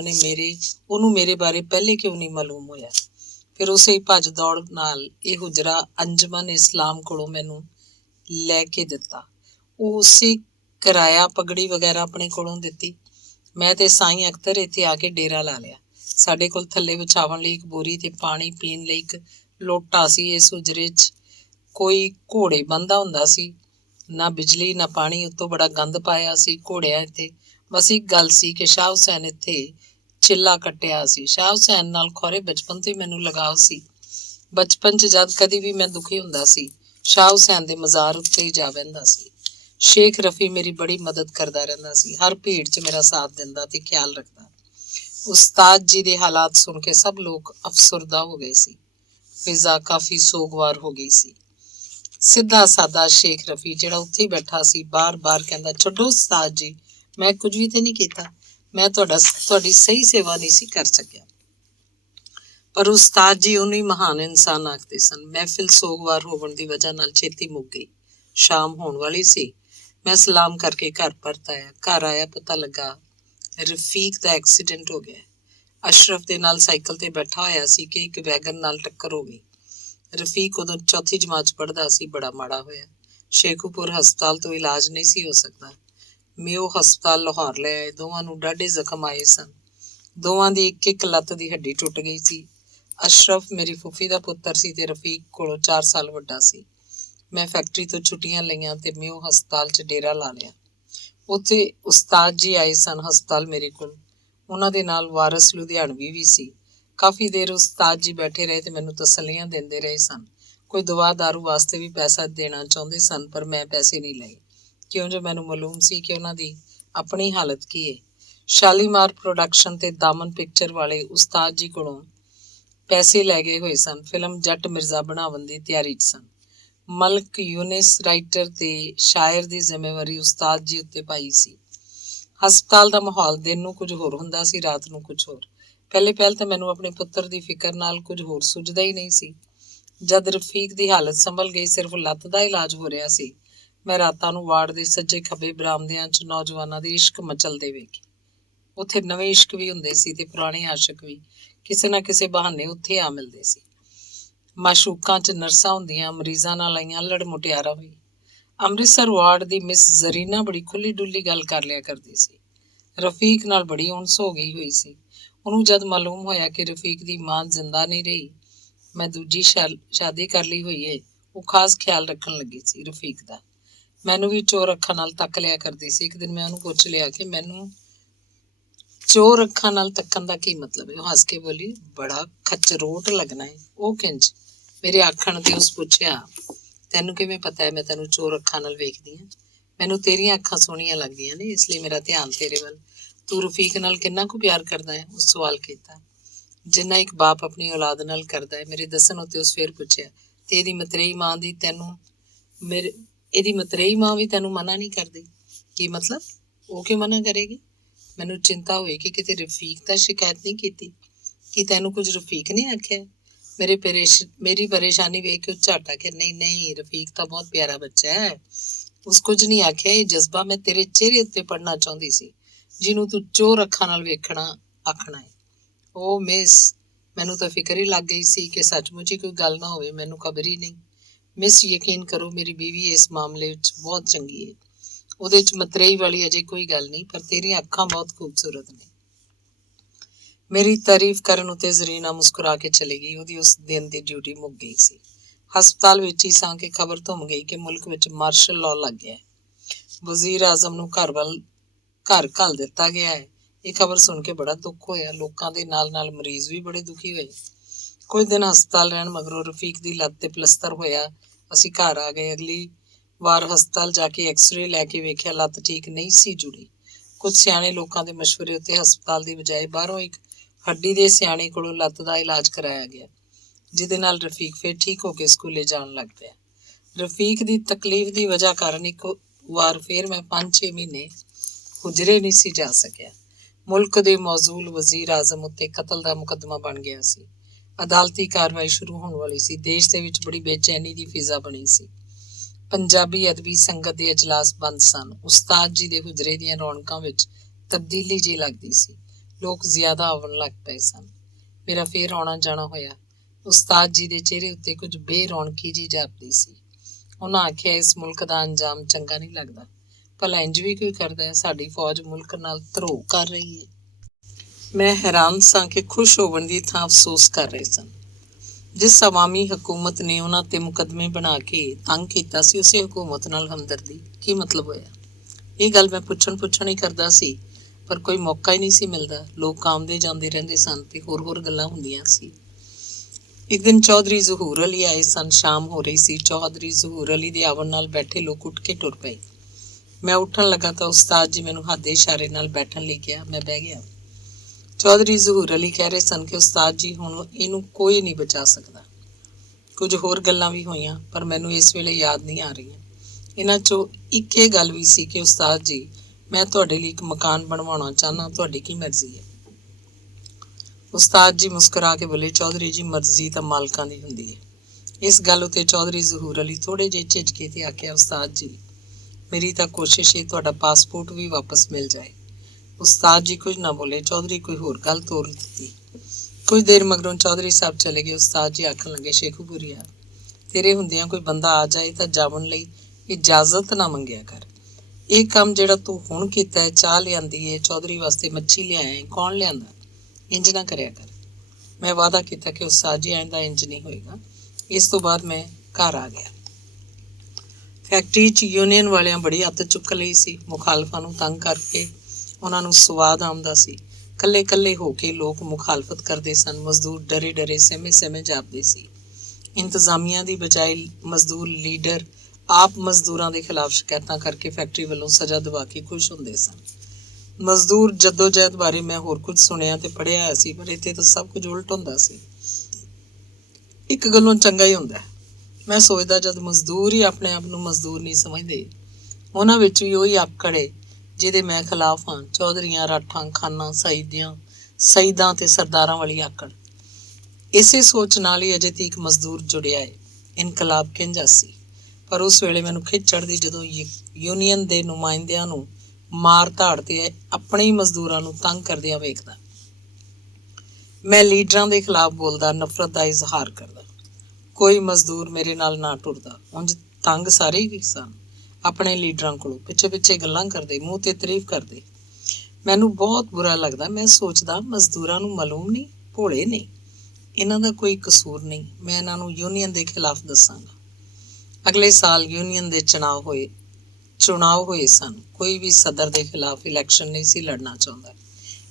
ਉਹਨੂੰ ਮੇਰੇ ਬਾਰੇ ਪਹਿਲੇ ਕਿਉਂ ਨਹੀਂ ਮਾਲੂਮ ਹੋਇਆ। ਫਿਰ ਉਸੇ ਭੱਜ ਦੌੜ ਨਾਲ ਇਹ ਹੁਜਰਾ ਅੰਜਮਨ ਇਸਲਾਮ ਕੋਲੋਂ ਮੈਨੂੰ ਲੈ ਕੇ ਦਿੱਤਾ। ਉਹ ਉਸੇ ਕਿਰਾਇਆ ਪਗੜੀ ਵਗੈਰਾ ਆਪਣੇ ਕੋਲੋਂ ਦਿੱਤੀ। ਮੈਂ ਤੇ ਸਾਈਂ ਅਖਤਰ ਇੱਥੇ ਆ ਕੇ ਡੇਰਾ ਲਾ ਲਿਆ। ਸਾਡੇ ਕੋਲ ਥੱਲੇ ਵਿਛਾਵਣ ਲਈ ਇੱਕ ਬੋਰੀ ਤੇ ਪਾਣੀ ਪੀਣ ਲਈ ਇੱਕ ਲੋਟਾ ਸੀ। ਇਸ ਹੁਜਰੇ 'ਚ ਕੋਈ ਘੋੜੇ ਬੰਨ੍ਹਦਾ ਹੁੰਦਾ ਸੀ। ਨਾ ਬਿਜਲੀ ਨਾ ਪਾਣੀ, ਉੱਤੋਂ ਬੜਾ ਗੰਦ ਪਾਇਆ ਸੀ ਘੋੜਿਆਂ ਇੱਥੇ। ਬਸ ਇੱਕ ਗੱਲ ਸੀ ਕਿ ਸ਼ਾਹ ਹੁਸੈਨ ਇੱਥੇ ਚਿੱਲਾ ਕੱਟਿਆ ਸੀ। ਸ਼ਾਹ ਹੁਸੈਨ ਨਾਲ ਖੌਰੇ ਬਚਪਨ ਤੋਂ ਹੀ ਮੈਨੂੰ ਲਗਾਵ ਸੀ। ਬਚਪਨ 'ਚ ਜਦ ਕਦੀ ਵੀ ਮੈਂ ਦੁਖੀ ਹੁੰਦਾ ਸੀ, ਸ਼ਾਹ ਹੁਸੈਨ ਦੇ ਮਜ਼ਾਰ ਉੱਤੇ ਹੀ ਜਾ ਬਹਿੰਦਾ ਸੀ। ਸ਼ੇਖ ਰਫੀ ਮੇਰੀ ਬੜੀ ਮਦਦ ਕਰਦਾ ਰਹਿੰਦਾ ਸੀ। ਹਰ ਭੀੜ 'ਚ ਮੇਰਾ ਸਾਥ ਦਿੰਦਾ ਤੇ ਖਿਆਲ ਰੱਖਦਾ। ਉਸਤਾਦ ਜੀ ਦੇ ਹਾਲਾਤ ਸੁਣ ਕੇ ਸਭ ਲੋਕ ਅਫਸੁਰਦਾ ਹੋ ਗਏ ਸੀ। ਫਿਜ਼ਾ ਕਾਫੀ ਸੋਗਵਾਰ ਹੋ ਗਈ ਸੀ। ਸਿੱਧਾ ਸਾਦਾ ਸ਼ੇਖ ਰਫੀ ਜਿਹੜਾ ਉੱਥੇ ਹੀ ਬੈਠਾ ਸੀ, ਬਾਰ-ਬਾਰ ਕਹਿੰਦਾ, ਛੱਡੋ ਉਸਤਾਦ ਜੀ, ਮੈਂ ਕੁਝ ਵੀ ਤੇ ਨਹੀਂ ਕੀਤਾ। ਮੈਂ ਤੁਹਾਡੀ ਸਹੀ ਸੇਵਾ ਨਹੀਂ ਸੀ ਕਰ ਸਕਿਆ। ਪਰ ਉਸਤਾਦ ਜੀ ਉਹਨੂੰ ਹੀ ਮਹਾਨ ਇਨਸਾਨ ਆਖਦੇ ਸਨ। ਮਹਿਫਿਲ ਸੋਗਵਾਰ ਹੋਣ ਦੀ ਵਜ੍ਹਾ ਨਾਲ ਛੇਤੀ ਮੁੱਕ ਗਈ। ਸ਼ਾਮ ਹੋਣ ਵਾਲੀ ਸੀ। ਮੈਂ ਸਲਾਮ ਕਰਕੇ ਘਰ ਪਰਤ ਆਇਆ। ਘਰ ਆਇਆ ਪਤਾ ਲੱਗਾ ਰਫੀਕ ਦਾ ਐਕਸੀਡੈਂਟ ਹੋ ਗਿਆ। ਅਸ਼ਰਫ ਦੇ ਨਾਲ ਸਾਈਕਲ ਤੇ ਬੈਠਾ ਹੋਇਆ ਸੀ ਕਿ ਇੱਕ ਵੈਗਨ ਨਾਲ ਟੱਕਰ ਹੋ ਗਈ। ਰਫੀਕ ਉਦੋਂ ਚੌਥੀ ਜਮਾਤ 'ਚ ਪੜ੍ਹਦਾ ਸੀ। ਬੜਾ ਮਾੜਾ ਹੋਇਆ। ਸ਼ੇਖੂਪੁਰ ਹਸਪਤਾਲ ਤੋਂ ਇਲਾਜ ਨਹੀਂ ਸੀ ਹੋ ਸਕਦਾ। ਮਿਓ ਹਸਪਤਾਲ ਲਾਹੌਰ ਲੈ ਆਏ। ਦੋਵਾਂ ਨੂੰ ਡਾਢੇ ਜ਼ਖਮ ਆਏ ਸਨ। ਦੋਵਾਂ ਦੀ ਇੱਕ ਇੱਕ ਲੱਤ ਦੀ ਹੱਡੀ ਟੁੱਟ ਗਈ ਸੀ। ਅਸ਼ਰਫ ਮੇਰੀ ਫੁੱਫੀ ਦਾ ਪੁੱਤਰ ਸੀ ਤੇ ਰਫੀਕ ਕੋਲੋਂ 4 ਸਾਲ ਵੱਡਾ ਸੀ। ਮੈਂ ਫੈਕਟਰੀ ਤੋਂ ਛੁੱਟੀਆਂ ਲਈਆਂ ਤੇ ਮਿਓ ਹਸਪਤਾਲ 'ਚ ਡੇਰਾ ਲਾ ਲਿਆ। ਉੱਥੇ ਉਸਤਾਦ ਜੀ ਆਏ ਸਨ ਹਸਪਤਾਲ ਮੇਰੇ ਕੋਲ। ਉਹਨਾਂ ਦੇ ਨਾਲ ਵਾਰਸ ਲੁਧਿਆਣਵੀ ਵੀ ਸੀ। ਕਾਫੀ ਦੇਰ ਉਸਤਾਦ ਜੀ ਬੈਠੇ ਰਹੇ ਤੇ ਮੈਨੂੰ ਤਸੱਲੀਆਂ ਦਿੰਦੇ ਰਹੇ ਸਨ। ਕੋਈ ਦਵਾ ਦਾਰੂ ਵਾਸਤੇ ਵੀ ਪੈਸਾ ਦੇਣਾ ਚਾਹੁੰਦੇ ਸਨ, ਪਰ ਮੈਂ ਪੈਸੇ ਨਹੀਂ ਲਏ, ਕਿਉਂ ਜੋ ਮੈਨੂੰ ਮਾਲੂਮ ਸੀ ਕਿ ਉਹਨਾਂ ਦੀ ਆਪਣੀ ਹਾਲਤ ਕੀ ਹੈ। ਸ਼ਾਲੀਮਾਰ ਪ੍ਰੋਡਕਸ਼ਨ ਤੇ ਦਾਮਨ ਪਿਕਚਰ ਵਾਲੇ ਉਸਤਾਦ ਜੀ ਕੋਲੋਂ ਪੈਸੇ ਲੈ ਗਏ ਹੋਏ ਸਨ। ਫਿਲਮ ਜੱਟ ਮਿਰਜ਼ਾ ਬਣਾਉਣ ਦੀ ਤਿਆਰੀ 'ਚ ਸਨ। ਮਲਕ ਯੂਨਿਸ ਰਾਈਟਰ ਤੇ ਸ਼ਾਇਰ ਦੀ ਜ਼ਿੰਮੇਵਾਰੀ ਉਸਤਾਦ ਜੀ ਉੱਤੇ ਪਾਈ ਸੀ। ਹਸਪਤਾਲ ਦਾ ਮਾਹੌਲ ਦਿਨ ਨੂੰ ਕੁਝ ਹੋਰ ਹੁੰਦਾ ਸੀ, ਰਾਤ ਨੂੰ ਕੁਝ ਹੋਰ। ਪਹਿਲ ਤਾਂ ਮੈਨੂੰ ਆਪਣੇ ਪੁੱਤਰ ਦੀ ਫਿਕਰ ਨਾਲ ਕੁਝ ਹੋਰ ਸੁੱਝਦਾ ਹੀ ਨਹੀਂ ਸੀ। ਜਦ ਰਫੀਕ ਦੀ ਹਾਲਤ ਸੰਭਲ ਗਈ, ਸਿਰਫ ਲੱਤ ਦਾ ਇਲਾਜ ਹੋ ਰਿਹਾ ਸੀ, ਮੈਂ ਰਾਤਾਂ ਨੂੰ ਵਾਰਡ ਦੇ ਸੱਜੇ ਖੱਬੇ ਬਰਾਮਦਿਆਂ 'ਚ ਨੌਜਵਾਨਾਂ ਦੇ ਇਸ਼ਕ ਮਚਲਦੇ ਵੇਖੇ। ਉੱਥੇ ਨਵੇਂ ਇਸ਼ਕ ਵੀ ਹੁੰਦੇ ਸੀ ਤੇ ਪੁਰਾਣੇ ਆਸ਼ਿਕ ਵੀ ਕਿਸੇ ਨਾ ਕਿਸੇ ਬਹਾਨੇ ਉੱਥੇ ਆ ਮਿਲਦੇ ਸੀ। ਮਾਸ਼ੂਕਾਂ 'ਚ ਨਰਸਾਂ ਹੁੰਦੀਆਂ, ਮਰੀਜ਼ਾਂ ਨਾਲ ਆਈਆਂ ਲੜ ਮੁਟਿਆਰਾਂ ਵੀ। ਅੰਮ੍ਰਿਤਸਰ ਵਾਰਡ ਦੀ ਮਿਸ ਜ਼ਰੀਨਾ ਬੜੀ ਖੁੱਲੀ ਡੁੱਲੀ ਗੱਲ ਕਰ ਲਿਆ ਕਰਦੀ ਸੀ। ਰਫੀਕ ਨਾਲ ਬੜੀ ਉਣਸ ਹੋ ਗਈ ਹੋਈ ਸੀ। ਉਹਨੂੰ ਜਦ ਮਾਲੂਮ ਹੋਇਆ ਕਿ ਰਫੀਕ ਦੀ ਮਾਂ ਜ਼ਿੰਦਾ ਨਹੀਂ ਰਹੀ, ਮੈਂ ਦੂਜੀ ਸ਼ਾਦੀ ਕਰ ਲਈ ਹੋਈ ਏ, ਉਹ ਖਾਸ ਖਿਆਲ ਰੱਖਣ ਲੱਗੀ ਸੀ ਰਫੀਕ ਦਾ। ਮੈਨੂੰ ਵੀ ਚੋਰ ਅੱਖਾਂ ਨਾਲ ਤੱਕ ਲਿਆ ਕਰਦੀ ਸੀ। ਇੱਕ ਦਿਨ ਮੈਂ ਉਹਨੂੰ ਪੁੱਛ ਲਿਆ ਕਿ ਮੈਨੂੰ ਚੋਰ ਅੱਖਾਂ ਨਾਲ ਤੱਕਣ ਦਾ ਕੀ ਮਤਲਬ ਹੈ। ਉਹ ਹੱਸ ਕੇ ਬੋਲੀ, ਬੜਾ ਖਚਰੋਟ ਲੱਗਣਾ ਹੈ। ਉਹ ਕਿੰਜ? ਮੇਰੇ ਆਖਣ ਤੇ ਉਸ ਪੁੱਛਿਆ, ਤੈਨੂੰ ਕਿਵੇਂ ਪਤਾ ਹੈ ਮੈਂ ਤੈਨੂੰ ਚੋਰ ਅੱਖਾਂ ਨਾਲ ਵੇਖਦੀ ਹਾਂ? ਮੈਨੂੰ ਤੇਰੀਆਂ ਅੱਖਾਂ ਸੋਹਣੀਆਂ ਲੱਗਦੀਆਂ ਨੇ, ਇਸ ਲਈ ਮੇਰਾ ਧਿਆਨ ਤੇਰੇ ਵੱਲ। ਤੂੰ ਰਫੀਕ ਨਾਲ ਕਿੰਨਾ ਕੁ ਪਿਆਰ ਕਰਦਾ ਹੈ? ਉਸ ਸਵਾਲ ਕੀਤਾ ਜਿੰਨਾ ਇੱਕ ਬਾਪ ਆਪਣੀ ਔਲਾਦ ਨਾਲ ਕਰਦਾ ਹੈ। ਮੇਰੇ ਦੱਸਣ ਉੱਤੇ ਉਸ ਫੇਰ ਪੁੱਛਿਆ, ਤੇ ਇਹਦੀ ਮਤਰੇਈ ਮਾਂ ਦੀ ਤੈਨੂੰ ਇਹਦੀ ਮਤਰੇਈ ਮਾਂ ਵੀ ਤੈਨੂੰ ਮਨਾ ਨਹੀਂ ਕਰਦੀ? ਕੀ ਮਤਲਬ? ਉਹ ਕਿਉਂ ਮਨਾ ਕਰੇਗੀ? ਮੈਨੂੰ ਚਿੰਤਾ ਹੋਈ ਕਿ ਕਿਤੇ ਰਫੀਕ ਤਾਂ ਸ਼ਿਕਾਇਤ ਨਹੀਂ ਕੀਤੀ। ਕੀ ਤੈਨੂੰ ਕੁਝ ਰਫੀਕ ਨੇ ਆਖਿਆ? ਮੇਰੀ ਪਰੇਸ਼ਾਨੀ ਵੇਖ ਕੇ ਉਹ ਝੱਟ ਆਖਿਆ, ਨਹੀਂ ਨਹੀਂ, ਰਫੀਕ ਤਾਂ ਬਹੁਤ ਪਿਆਰਾ ਬੱਚਾ ਹੈ, ਉਸ ਕੁਝ ਨਹੀਂ ਆਖਿਆ। ਇਹ ਜਜ਼ਬਾ ਮੈਂ ਤੇਰੇ ਚਿਹਰੇ ਉੱਤੇ ਪੜ੍ਹਨਾ ਚਾਹੁੰਦੀ ਸੀ, ਜਿਹਨੂੰ ਤੂੰ ਚੋਰ ਅੱਖਾਂ ਨਾਲ ਵੇਖਣਾ ਆਖਣਾ ਹੈ। ਉਹ ਮਿਸ, ਮੈਨੂੰ ਤਾਂ ਫਿਕਰ ਹੀ ਲੱਗ ਗਈ ਸੀ ਕਿ ਸੱਚਮੁੱਚ ਹੀ ਕੋਈ ਗੱਲ ਨਾ ਹੋਵੇ, ਮੈਨੂੰ ਖਬਰ ਹੀ ਨਹੀਂ। ਮਿਸ, ਯਕੀਨ ਕਰੋ, ਮੇਰੀ ਬੀਵੀ ਇਸ ਮਾਮਲੇ ਵਿੱਚ ਬਹੁਤ ਚੰਗੀ ਹੈ। ਉਹਦੇ 'ਚ ਮਤਰੇਈ ਵਾਲੀ ਅਜੇ ਕੋਈ ਗੱਲ ਨਹੀਂ, ਪਰ ਤੇਰੀਆਂ ਅੱਖਾਂ ਬਹੁਤ ਖੂਬਸੂਰਤ ਨੇ। ਮੇਰੀ ਤਾਰੀਫ ਕਰਨ ਉੱਤੇ ਜ਼ਰੀਨਾ ਮੁਸਕਰਾ ਕੇ ਚਲੀ ਗਈ। ਉਹਦੀ ਉਸ ਦਿਨ ਦੀ ਡਿਊਟੀ ਮੁੱਕ ਗਈ ਸੀ। ਹਸਪਤਾਲ ਵਿੱਚ ਹੀ ਸਾਂ ਕਿ ਖਬਰ ਧੁੰਮ ਗਈ ਕਿ ਮੁਲਕ ਵਿੱਚ ਮਾਰਸ਼ਲ ਲਾਅ ਲੱਗ ਗਿਆ ਹੈ। ਵਜ਼ੀਰ ਆਜ਼ਮ ਨੂੰ ਘਰ ਘੱਲ ਦਿੱਤਾ ਗਿਆ ਹੈ। ਇਹ ਖਬਰ ਸੁਣ ਕੇ ਬੜਾ ਦੁੱਖ ਹੋਇਆ। ਲੋਕਾਂ ਦੇ ਨਾਲ ਨਾਲ ਮਰੀਜ਼ ਵੀ ਬੜੇ ਦੁਖੀ ਹੋਏ। ਕੁਝ ਦਿਨ ਹਸਪਤਾਲ ਰਹਿਣ ਮਗਰੋਂ ਰਫੀਕ ਦੀ ਲੱਤ ਤੇ ਪਲਸਤਰ ਹੋਇਆ। ਅਸੀਂ ਘਰ ਆ ਗਏ। ਅਗਲੀ ਵਾਰ ਹਸਪਤਾਲ ਜਾ ਕੇ ਐਕਸਰੇ ਲੈ ਕੇ ਵੇਖਿਆ, ਲੱਤ ਠੀਕ ਨਹੀਂ ਸੀ ਜੁੜੀ। ਕੁਝ ਸਿਆਣੇ ਲੋਕਾਂ ਦੇ ਮਸ਼ਵਰੇ ਉੱਤੇ ਹਸਪਤਾਲ ਦੀ ਬਜਾਏ ਬਾਹਰੋਂ ਇੱਕ ਹੱਡੀ ਦੇ ਸਿਆਣੇ ਕੋਲੋਂ ਲੱਤ ਦਾ ਇਲਾਜ ਕਰਾਇਆ ਗਿਆ, ਜਿਹਦੇ ਨਾਲ ਰਫੀਕ ਫਿਰ ਠੀਕ ਹੋ ਕੇ ਸਕੂਲੇ ਜਾਣ ਲੱਗ ਪਿਆ। ਰਫੀਕ ਦੀ ਤਕਲੀਫ ਦੀ ਵਜ੍ਹਾ ਕਾਰਨ ਇੱਕ ਵਾਰ ਫਿਰ ਮੈਂ 5-6 ਮਹੀਨੇ ਹੁਜਰੇ ਨਹੀਂ ਸੀ ਜਾ ਸਕਿਆ। ਮੁਲਕ ਦੇ ਮੌਜ਼ੂਲ ਵਜ਼ੀਰ ਆਜ਼ਮ ਉੱਤੇ ਕਤਲ ਦਾ ਮੁਕੱਦਮਾ ਬਣ ਗਿਆ ਸੀ। ਅਦਾਲਤੀ ਕਾਰਵਾਈ ਸ਼ੁਰੂ ਹੋਣ ਵਾਲੀ ਸੀ। ਦੇਸ਼ ਦੇ ਵਿੱਚ ਬੜੀ ਬੇਚੈਨੀ ਦੀ ਫਿਜ਼ਾ ਬਣੀ ਸੀ। ਪੰਜਾਬੀ ਅਦਬੀ ਸੰਗਤ ਦੇ ਇਜਲਾਸ ਬੰਦ ਸਨ। ਉਸਤਾਦ ਜੀ ਦੇ ਹੁਜਰੇ ਦੀਆਂ ਰੌਣਕਾਂ ਵਿੱਚ ਤਬਦੀਲੀ ਜਿਹੀ ਲੱਗਦੀ ਸੀ। ਲੋਕ ਜ਼ਿਆਦਾ ਆਉਣ ਲੱਗ ਪਏ ਸਨ। ਮੇਰਾ ਫੇਰ ਆਉਣਾ ਜਾਣਾ ਹੋਇਆ। ਉਸਤਾਦ ਜੀ ਦੇ ਚਿਹਰੇ ਉੱਤੇ ਕੁਝ ਬੇਰੌਣਕੀ ਜਿਹੀ ਜਾਪਦੀ ਸੀ। ਉਹਨਾਂ ਆਖਿਆ, ਇਸ ਮੁਲਕ ਦਾ ਅੰਜਾਮ ਚੰਗਾ ਨਹੀਂ ਲੱਗਦਾ। ਭਲਾ ਇੰਜ ਵੀ ਕੋਈ ਕਰਦਾ ਹੈ? ਸਾਡੀ ਫੌਜ ਮੁਲਕ ਨਾਲ ਧਰੋਹ ਕਰ ਰਹੀ ਹੈ। ਮੈਂ ਹੈਰਾਨ ਸਾਂ ਕਿ ਖੁਸ਼ ਹੋਣ ਦੀ ਥਾਂ ਅਫਸੋਸ ਕਰ ਰਹੇ ਸਨ। ਜਿਸ ਅਵਾਮੀ ਹਕੂਮਤ ਨੇ ਉਹਨਾਂ ਤੇ ਮੁਕੱਦਮੇ ਬਣਾ ਕੇ ਤੰਗ ਕੀਤਾ ਸੀ, ਉਸੇ ਹਕੂਮਤ ਨਾਲ ਹਮਦਰਦੀ। ਕੀ ਮਤਲਬ ਹੋਇਆ? ਇਹ ਗੱਲ ਮੈਂ ਪੁੱਛਣ ਹੀ ਕਰਦਾ ਸੀ, ਪਰ ਕੋਈ ਮੌਕਾ ਹੀ ਨਹੀਂ ਸੀ ਮਿਲਦਾ। ਲੋਕ ਆਉਂਦੇ ਜਾਂਦੇ ਰਹਿੰਦੇ ਸਨ ਤੇ ਹੋਰ ਗੱਲਾਂ ਹੁੰਦੀਆਂ ਸੀ। ਇੱਕ ਦਿਨ ਚੌਧਰੀ ਜ਼ਹੂਰ ਅਲੀ ਆਏ ਸਨ। ਸ਼ਾਮ ਹੋ ਰਹੀ ਸੀ। ਚੌਧਰੀ ਜ਼ਹੂਰ ਅਲੀ ਦੇ ਆਵਣ ਨਾਲ ਬੈਠੇ ਲੋਕ ਉੱਠ ਕੇ ਟੁਰ ਪਏ। ਮੈਂ ਉੱਠਣ ਲੱਗਾ ਤਾਂ ਉਸਤਾਦ ਜੀ ਮੈਨੂੰ ਹੱਥ ਦੇ ਇਸ਼ਾਰੇ ਨਾਲ ਬੈਠਣ ਲਈ ਕਿਹਾ। ਮੈਂ ਬਹਿ ਗਿਆ। ਚੌਧਰੀ ਜ਼ਹੂਰ ਅਲੀ ਕਹਿ ਰਹੇ ਸਨ ਕਿ ਉਸਤਾਦ ਜੀ, ਹੁਣ ਇਹਨੂੰ ਕੋਈ ਨਹੀਂ ਬਚਾ ਸਕਦਾ। ਕੁਝ ਹੋਰ ਗੱਲਾਂ ਵੀ ਹੋਈਆਂ, ਪਰ ਮੈਨੂੰ ਇਸ ਵੇਲੇ ਯਾਦ ਨਹੀਂ ਆ ਰਹੀਆਂ। ਇਹਨਾਂ 'ਚੋਂ ਇੱਕ ਇਹ ਗੱਲ ਵੀ ਸੀ ਕਿ ਉਸਤਾਦ ਜੀ, ਮੈਂ ਤੁਹਾਡੇ ਲਈ ਇੱਕ ਮਕਾਨ ਬਣਵਾਉਣਾ ਚਾਹੁੰਦਾ, ਤੁਹਾਡੀ ਕੀ ਮਰਜ਼ੀ ਹੈ? ਉਸਤਾਦ ਜੀ ਮੁਸਕਰਾ ਕੇ ਬੋਲੇ, ਚੌਧਰੀ ਜੀ, ਮਰਜ਼ੀ ਤਾਂ ਮਾਲਕਾਂ ਦੀ ਹੁੰਦੀ ਹੈ। ਇਸ ਗੱਲ ਉੱਤੇ ਚੌਧਰੀ ਜ਼ਹੂਰ ਅਲੀ ਥੋੜ੍ਹੇ ਜਿਹੇ ਝਿਜਕੇ ਤੇ ਆਖਿਆ, ਉਸਤਾਦ ਜੀ, ਮੇਰੀ ਤਾਂ ਕੋਸ਼ਿਸ਼ ਹੈ ਤੁਹਾਡਾ ਪਾਸਪੋਰਟ ਵੀ ਵਾਪਸ ਮਿਲ ਜਾਏ। ਉਸਤਾਦ ਜੀ ਕੁਝ ਨਾ ਬੋਲੇ। ਚੌਧਰੀ ਕੋਈ ਹੋਰ ਗੱਲ ਤੋਰ ਦਿੱਤੀ। ਕੁਝ ਦੇਰ ਮਗਰੋਂ ਚੌਧਰੀ ਸਾਹਿਬ ਚਲੇ ਗਏ। ਉਸਤਾਦ ਜੀ ਆਖਣ ਲੱਗੇ, ਸ਼ੇਖੂਪੁਰੀਆ, ਤੇਰੇ ਹੁੰਦਿਆਂ ਕੋਈ ਬੰਦਾ ਆ ਜਾਏ ਤਾਂ ਜਾਵਣ ਲਈ ਇਜਾਜ਼ਤ ਨਾ ਮੰਗਿਆ ਕਰ। ਇਹ ਕੰਮ ਜਿਹੜਾ ਤੂੰ ਹੁਣ ਕੀਤਾ ਹੈ, ਚਾਹ ਲਿਆਂਦੀ ਹੈ, ਚੌਧਰੀ ਵਾਸਤੇ ਮੱਛੀ ਲਿਆਇਆ, ਕੌਣ ਲਿਆਂਦਾ? ਇੰਜ ਨਾ ਕਰਿਆ ਕਰ। ਮੈਂ ਵਾਅਦਾ ਕੀਤਾ ਕਿ ਉਸਤਾਦ ਜੀ ਆਇੰਦਾ ਇੰਜ ਨਹੀਂ ਹੋਏਗਾ। ਇਸ ਤੋਂ ਬਾਅਦ ਮੈਂ ਘਰ ਆ ਗਿਆ। ਫੈਕਟਰੀ 'ਚ ਯੂਨੀਅਨ ਵਾਲਿਆਂ ਬੜੀ ਅੱਤ ਚੁੱਕ ਲਈ ਸੀ। ਮੁਖਾਲਫਾਂ ਨੂੰ ਤੰਗ ਕਰਕੇ ਉਹਨਾਂ ਨੂੰ ਸਵਾਦ ਆਉਂਦਾ ਸੀ। ਕੱਲੇ ਹੋ ਕੇ ਲੋਕ ਮੁਖਾਲਫਤ ਕਰਦੇ ਸਨ। ਮਜ਼ਦੂਰ ਡਰੇ ਸਹਿਮੇ ਜਾਪਦੇ ਸੀ। ਇੰਤਜ਼ਾਮੀਆਂ ਦੀ ਬਜਾਏ ਮਜ਼ਦੂਰ ਲੀਡਰ ਆਪ ਮਜ਼ਦੂਰਾਂ ਦੇ ਖਿਲਾਫ ਸ਼ਿਕਾਇਤਾਂ ਕਰਕੇ ਫੈਕਟਰੀ ਵੱਲੋਂ ਸਜ਼ਾ ਦਿਵਾ ਕੇ ਖੁਸ਼ ਹੁੰਦੇ ਸਨ। ਮਜ਼ਦੂਰ ਜਦੋਜਹਿਦ ਬਾਰੇ ਮੈਂ ਹੋਰ ਕੁਝ ਸੁਣਿਆ ਤੇ ਪੜ੍ਹਿਆ ਹੋਇਆ ਸੀ, ਪਰ ਇੱਥੇ ਤਾਂ ਸਭ ਕੁਝ ਉਲਟ ਹੁੰਦਾ ਸੀ। ਇੱਕ ਗੱਲੋਂ ਚੰਗਾ ਹੀ ਹੁੰਦਾ। ਮੈਂ ਸੋਚਦਾ, ਜਦ ਮਜ਼ਦੂਰ ਹੀ ਆਪਣੇ ਆਪ ਨੂੰ ਮਜ਼ਦੂਰ ਨਹੀਂ ਸਮਝਦੇ, ਉਹਨਾਂ ਵਿੱਚ ਵੀ ਉਹੀ ਆਕੜ ਏ ਜਿਹਦੇ ਮੈਂ ਖਿਲਾਫ ਹਾਂ। ਚੌਧਰੀਆਂ, ਰਾਠਾਂ, ਖਾਨਾਂ, ਸਈਦਾਂ ਤੇ ਸਰਦਾਰਾਂ ਵਾਲੀ ਆਕੜ। ਇਸੇ ਸੋਚ ਨਾਲ ਹੀ ਅਜੇ ਤੀਕ ਮਜ਼ਦੂਰ ਜੁੜਿਆ ਏ। ਇਨਕਲਾਬ ਕਿੰਜਾ ਸੀ। ਪਰ ਉਸ ਵੇਲੇ ਮੈਨੂੰ ਖਿੱਚ ਚੜ੍ਹਦੀ ਜਦੋਂ ਯੂਨੀਅਨ ਦੇ ਨੁਮਾਇੰਦਿਆਂ ਨੂੰ ਮਾਰ ਧਾੜ ਤੇ ਆਪਣੇ ਹੀ ਮਜ਼ਦੂਰਾਂ ਨੂੰ ਤੰਗ ਕਰਦਿਆਂ ਵੇਖਦਾ। ਮੈਂ ਲੀਡਰਾਂ ਦੇ ਖਿਲਾਫ ਬੋਲਦਾ, ਨਫ਼ਰਤ ਦਾ ਇਜ਼ਹਾਰ ਕਰਦਾ। ਕੋਈ ਮਜ਼ਦੂਰ ਮੇਰੇ ਨਾਲ ਨਾ ਟੁਰਦਾ। ਉਂਝ ਤੰਗ ਸਾਰੇ ਹੀ ਸਨ। ਆਪਣੇ ਲੀਡਰਾਂ ਕੋਲੋਂ ਪਿੱਛੇ ਪਿੱਛੇ ਗੱਲਾਂ ਕਰਦੇ, ਮੂੰਹ ਤੇ ਤਾਰੀਫ ਕਰਦੇ। ਮੈਨੂੰ ਬਹੁਤ ਬੁਰਾ ਲੱਗਦਾ। ਮੈਂ ਸੋਚਦਾ ਮਜ਼ਦੂਰਾਂ ਨੂੰ ਮਾਲੂਮ ਨਹੀਂ, ਭੋਲੇ ਨਹੀਂ, ਇਹਨਾਂ ਦਾ ਕੋਈ ਕਸੂਰ ਨਹੀਂ। ਮੈਂ ਇਹਨਾਂ ਨੂੰ ਯੂਨੀਅਨ ਦੇ ਖਿਲਾਫ ਦੱਸਾਂਗਾ। ਅਗਲੇ ਸਾਲ ਯੂਨੀਅਨ ਦੇ ਚੁਣਾਵ ਹੋਏ ਸਨ। ਕੋਈ ਵੀ ਸਦਰ ਦੇ ਖਿਲਾਫ ਇਲੈਕਸ਼ਨ ਨਹੀਂ ਸੀ ਲੜਨਾ ਚਾਹੁੰਦਾ।